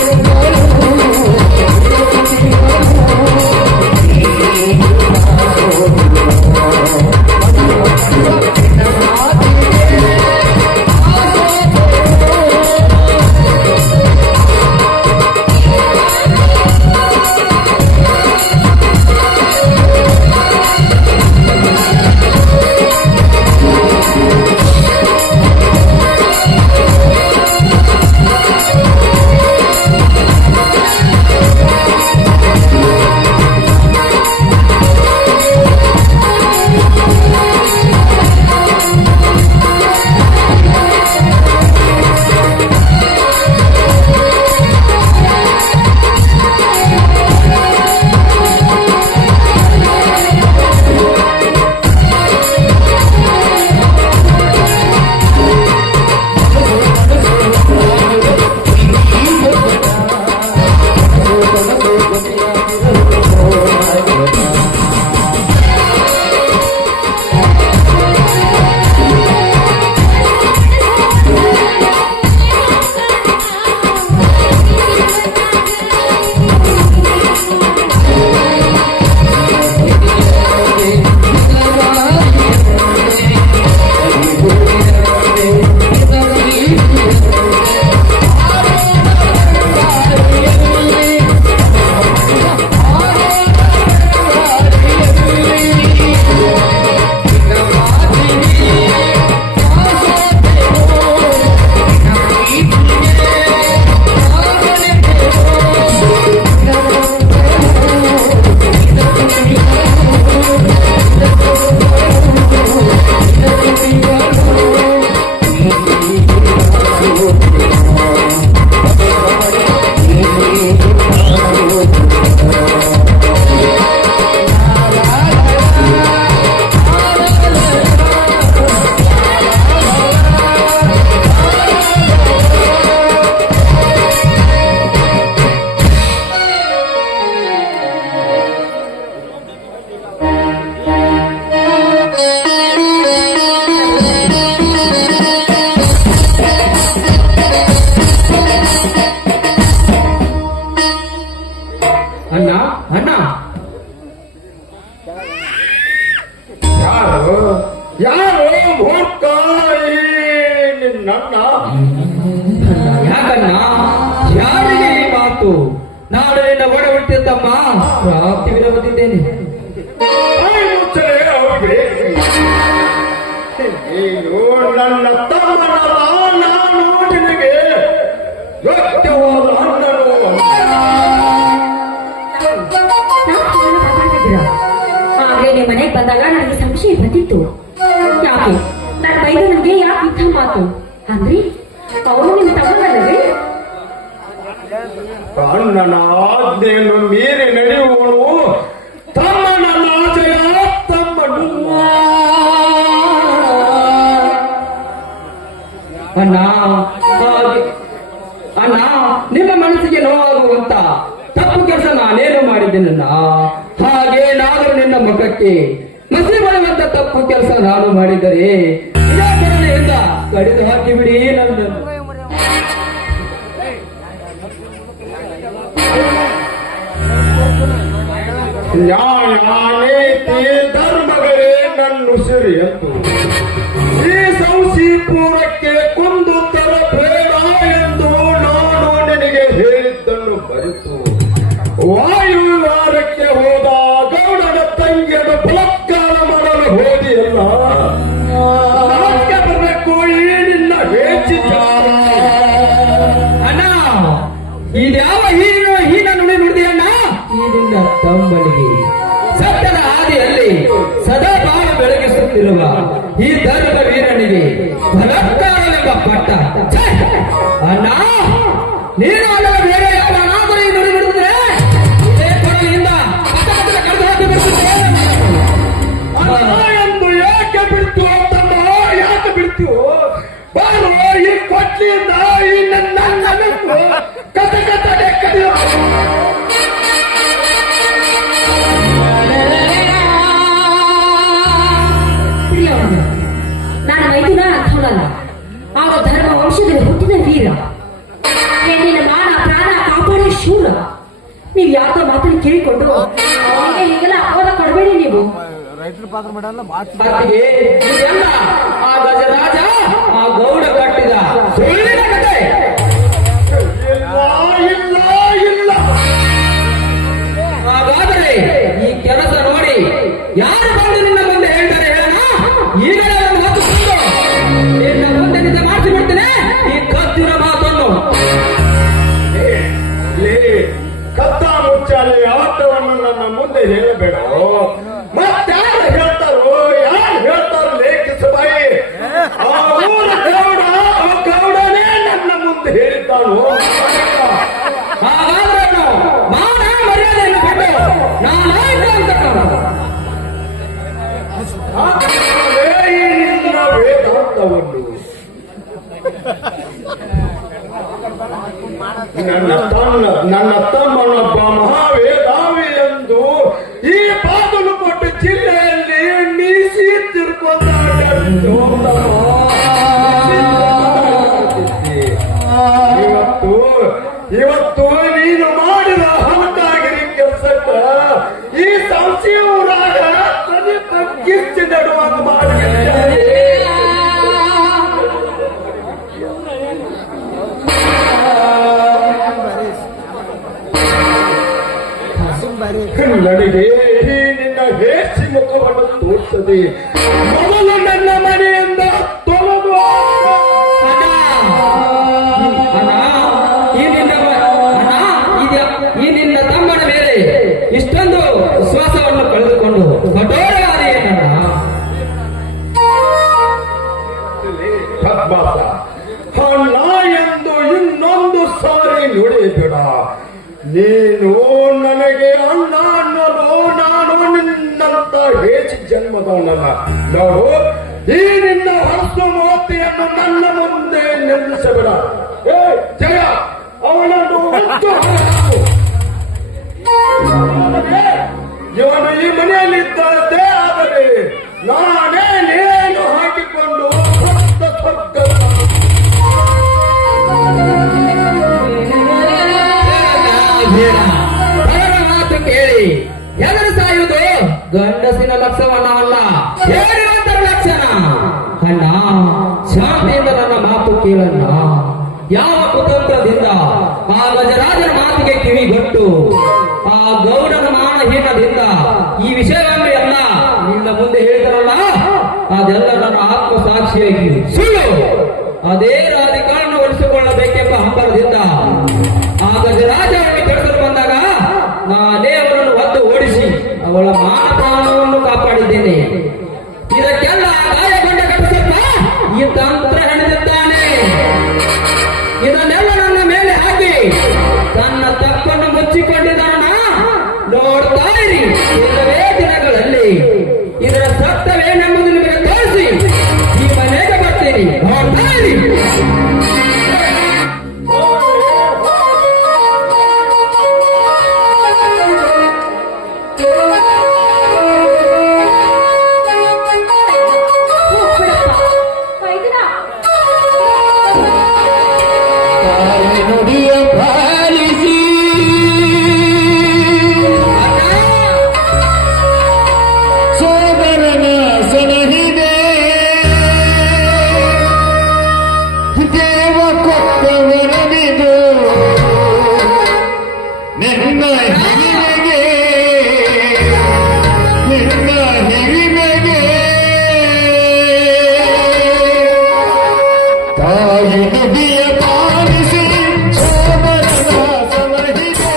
ಯಾರು ಯಾರು ಮೂರ್ಖ ಈ ನಿನ್ನಣ್ಣ? ಯಾಕಣ್ಣ ಯಾರಿಗೆ ಈ ಮಾತು? ನಾನು ನಿನ್ನ ಒಡ ಹುಟ್ಟಿದ್ದಮ್ಮ ಪ್ರಾಪ್ತಿ ವಿರೋಧಿದ್ದೇನೆ. ಬಾಯಿ ಮುಚ್ಚಲೇ ಹೋಗಿ. ನೀನು ನನ್ನ ತಮ್ಮನಲ್ಲ, ನಾನು ನಿನಗೆ ಯೋಗ್ಯವಾದ ಅಣ್ಣನು. ಆದ್ರೆ ನಿಮ್ಮ ಮನೆಗೆ ಬಂದಾಗ ನನಗೆ ಸಂಶಯ ಬಂದಿತ್ತು. ಯಾಕೆ ನನ್ನ ಬೈದು ನನಗೆ ಯಾಕೆ ಇಂಥ ಮಾತು ಅಂದ್ರೆ ಅವನು ನಿಮ್ಮ ತಮ್ಮನಲ್ಲವೇ? ಅಣ್ಣನ ಆಜ್ಞೆಯನ್ನು ಮೀರಿ ನಡೆಯುವನು ತಮ್ಮನ ನಾಜಯ ತಮ್ಮನು. ಅಣ್ಣ ಅಣ್ಣ, ನಿಮ್ಮ ಮನಸ್ಸಿಗೆ ನೋವಾಗುವಂತ ತಪ್ಪು ಕೆಲಸ ನಾನೇನು ಮಾಡಿದ್ದೇನಣ್ಣ? ಹಾಗೇನಾದರೂ ನಿನ್ನ ಮುಖಕ್ಕೆ ಮಸಿ ಬರುವಂತ ತಪ್ಪು ಕೆಲಸ ನಾನು ಮಾಡಿದರೆ ನಿರಾಕರಣೆಯಿಂದ ಕಡಿದು ಹಾಕಿಬಿಡಿ ನನ್ನನ್ನು. ನ್ಯಾಯ ನೀತಿ ಧರ್ಮಗಳೇ ನನ್ನುಸಿರಿ ಎಂದು ಈ ಸಂಸೀಪುರಕ್ಕೆ ಕುಂದು ತರಬೇಡ ಎಂದು ನಾನು ನಿನಗೆ ಹೇಳಿದ್ದನ್ನು ಮರೆತು ವಾಯುವಿಹಾರಕ್ಕೆ ಹೋದ ಗೌಡನ ತಂಗಿಯನ್ನು ಬಲಾತ್ಕಾರ ಮಾಡಲು ಹೋದಿಯಲ್ಲ. ನಾಚಿಕೆ ಬರಬೇಕು ಈ ನಿನ್ನ ಹೆಚ್ಚಿನ. ಅಣ್ಣ, ಇದ್ಯಾವ ಹೀನ ನುಡಿ ನುಡಿದೆಯಣ್ಣ? ಈ ನಿನ್ನ ತಮ್ಮನಿಗೆ ಸತ್ಯದ ಹಾದಿಯಲ್ಲಿ ಸದಾ ಬಾಳ ಬೆಳಗಿಸುತ್ತಿರುವ ಈ ಧರ್ಮ ವೀರನಿಗೆ ಬಲಾತ್ಕಾರವೆಂಬ ಪಟ್ಟ. ಛೆ! ಅಣ್ಣ, ನೀನು ಅಲ್ಲ ಬೇರೆ ಯಾವನಾದರೂ ಈ ನುಡಿ ನುಡಿದ್ರೆ ಇದೇ ಕೊಡಲಿಯಿಂದ ಕಡಿದು ಹಾಕಿ ಬಿಡುತ್ತದೆ. ಅಣ್ಣ ಎಂದು ಯಾಕೆ ಬಿಡ್ತು ತಮ್ಮ? ಯಾಕೆ ಬಿಡ್ತು? ಬಾರು ಈ ಕೊಟ್ಲಿಯಿಂದ ಈ ನನ್ನ ಕತೆ ಕತೆ ಕಡಿಯೋ. ಪ್ರಿಯವನ್ನು ನಾನು ವೈದ್ಯನ ಅಂಥವನಲ್ಲ. ಆಗ ಧರ್ಮ ವಂಶದಲ್ಲಿ ಹುಟ್ಟಿದ ವೀರ, ಹೆಣ್ಣಿನ ಮಾನ ಪ್ರಾಣ ಕಾಪಾಡೋ ಶೂರ. ನೀವು ಯಾಕೋ ಮಾತನ್ನು ಕೇಳಿಕೊಂಡು ಅವನಿಗೆ ಹೀಗೆಲ್ಲ ಅಪವಾದ ಕೊಡಬೇಡಿ ನೀವು. ಅತ್ತಿಗೆ, ಇದೆಲ್ಲ ಆ ಗಜರಾಜ ಆ ಗೌಡ ಕಟ್ಟಿದ ಸುಳ್ಳಿನ ಕತೆ. ಇಲ್ಲ ಇಲ್ಲ. ಹಾಗಾದರೆ ಈ ಕೆಲಸ ನೋಡಿ ಯಾರು ಬಂದು ನಿನ್ನ ಮುಂದೆ ಹೇಳ್ತಾರೆ ಹೇಳೋಣ? ಈಗಲೇ ಒಂದು ಮಾತು ತಂದು ನಿನ್ನ ಮುಂದೆ ನಿಜ ಮಾಡಿಸಿ ಬಿಡ್ತೇನೆ ಈ ಕತ್ತಿನ ಮಾತನ್ನು. ಕತ್ತ ಮುಚ್ಚಾಲೆ ಆಟವನ್ನು ನನ್ನ ಮುಂದೆ ಹೇಳಬೇಡ. ಮತ್ತಾರು ಹೇಳ್ತಾರೋ? ಯಾರು ಹೇಳ್ತಾರೋ ಲೇಖಿಸಬಾಯಿ. ಆ ಊರ ಗೌಡ, ಆ ಗೌಡನೇ ನನ್ನ ಮುಂದೆ ಹೇಳಿದ್ದಾನು. ಹಾಗಾದ್ರೆ ಮಾನ ಮರ್ಯಾದೆಯನ್ನು ಬಿಟ್ಟು ನಾನಾಯ್ತು ಅಂತ ಈ ನಿನ್ನ ವೇದಾಂತವನ್ನು ನನ್ನ ತಮ್ಮನೊಬ್ಬ ಮಹಾವೇದಾವಿ ಎಂದು ಈ ಬಾಗಲಕೋಟೆ ಜಿಲ್ಲೆಯಲ್ಲಿ ಮೀಸಿ ಇವತ್ತು ನೀನು ಮಾಡಿದ ಹಣಕಾಗಿರಿ ಕೆಲಸಕ್ಕ ಈ ಸಂಸ್ಥೆ ಊರಾಗ ಕಿಚ್ಚಿ ನಡುವಾಗ ಮಾಡಿ ನನಗೆ ಈ ನಿನ್ನ ಹೇಸಿ ಮುಖವನ್ನು ತೋರಿಸದೆ ಮೊದಲು ನನ್ನ ಮನೆಯಿಂದ ತೊಲಗು. ಈ ನಿನ್ನ ತಮ್ಮನ ಮೇಲೆ ಇಷ್ಟೊಂದು ವಿಶ್ವಾಸವನ್ನು ಕಳೆದುಕೊಂಡು ಕಠೋರವಾದಿಯನ್ನ ಹಣ ಎಂದು ಇನ್ನೊಂದು ಸಾರಿ ನುಡಿಬೇಡ. ನೀನು ನನಗೆ ಅಣ್ಣ ಅನ್ನಲು ನಾನು ನಿನ್ನಂತ ಹೆಚ್ಚು ಜನ್ಮದವನಲ್ಲ. ನೋಡು, ಈ ನಿನ್ನ ಹಸು ಮೋತಿಯನ್ನು ನನ್ನ ಮುಂದೆ ನಿಲ್ಲಿಸಬೇಡ. ಏ ಜಯ, ಅವನನ್ನು ಹೊತ್ತು ಹಾಕು. ಇವನು ಈ ಮನೆಯಲ್ಲಿದ್ದಂತೆ ಆದರೆ ನಾನೇ ನೇಣು ಹಾಕಿಕೊಂಡು ಮಾತು ಕೇಳಿ ಎದುರು ಸಾಯುವುದು ಗಂಡ ಗಂಡಸಿನ ಲಕ್ಷಣವಲ್ಲ ಹೇಳುವಂತರ ಲಕ್ಷಣ. ಅಣ್ಣ, ಶಾಂತಿಯಿಂದ ನನ್ನ ಮಾತು ಕೇಳಣ್ಣ. ಯಾವ ಕುತಂತ್ರದಿಂದ ಆ ಗಜರಾಜನ ಮಾತಿಗೆ ಕಿವಿಗೊಟ್ಟು ಆ ಗೌಡನ ಮಾನಹೀನದಿಂದ ಈ ವಿಷಯವನ್ನು ಎಲ್ಲ ನಿನ್ನ ಮುಂದೆ ಹೇಳಿದರಲ್ಲ, ಅದೆಲ್ಲ ನನ್ನ ಆತ್ಮ ಸಾಕ್ಷಿಯಾಗಿ ಸುಳ್ಳು. ಅದೇ ರಾಧಿಕಾರನ್ನು ಒಲಿಸಿಕೊಳ್ಳಬೇಕೆಂಬ ಹಂಬಲದಿಂದ ಆ ಗಜರಾಜವನ್ನು ಕೆಡಿಸಲು ಬಂದಾಗ ನಾನೇ ಅವರನ್ನು ಒದ್ದು ಓಡಿಸಿ ಅವಳ ಮಾನ ಪ್ರಾಣವನ್ನು ಕಾಪಾಡಿದ್ದೇನೆ. ಇದಕ್ಕೆಲ್ಲ ಗಾಯಗೊಂಡ ಕಟ್ಟಪ್ಪ ಈ ತಂತ್ರ ಹೆಣೆದಿದ್ದಾನೆ. ಇದನ್ನೆಲ್ಲ ನನ್ನ ಮೇಲೆ ಹಾಕಿ ತನ್ನ ತಪ್ಪನ್ನು ಮುಚ್ಚಿಕೊಂಡಿದ್ದಾನ. ನೋಡ್ತಾ ಇರಿ, ಕೆಲವೇ ದಿನಗಳಲ್ಲಿ ಇದರ ಸತ್ಯವೇನೆಂಬುದು ನಿಮಗೆ ತೋರಿಸಿ ಈ ಮನೆಗೆ ಬರ್ತೀನಿ. ನೋಡ್ತಾ ಇರಿ. ನುಡಿಯ ಪಾಲಿಸಿ ಸೋದರನ ಸಲಹಿದೆ ದೇವ ಕೊಟ್ಟವರನಿದು ನಿನ್ನ ಹಿರಿಮೆಗೆ ನಿನ್ನ ಹಿರಿಮೆಗೆ ತಾಯಿ ನುಡಿಯ ಪಾಲಿಸಿ ಸೋದರನ ಸಲಹಿದೆ.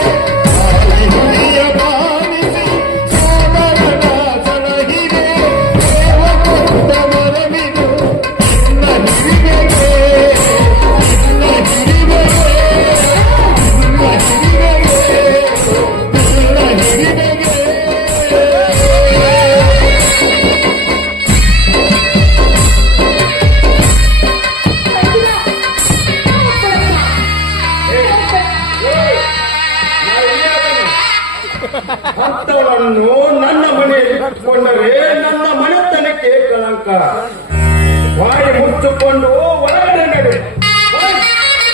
ತಾಯಿ ನುಡಿಯ ಪಾಲಿಸಿ ಸೋದರನ ಸಲಹಿದೆ ದೇವ ಕೊಟ್ಟವರನಿದು ನಿನ್ನ ಹಿರಿಮೆಗೆ ನಿನ್ನ ಹಿರಿಮೆಗೆ ನಿನ್ನ ಹಿರಿಮೆಗೆ ನಿನ್ನ ಹಿರಿಮೆಗೆ. ಅಂತವರನ್ನು ನನ್ನ ಮನೆಯಲ್ಲಿ ಇಟ್ಟುಕೊಂಡರೆ ನನ್ನ ಮನೆತನಕ್ಕೆ ಕಳಂಕ. ಬಾಯಿ ಮುಚ್ಚಿಕೊಂಡು ಒಳಗಡೆ ನಡೆ.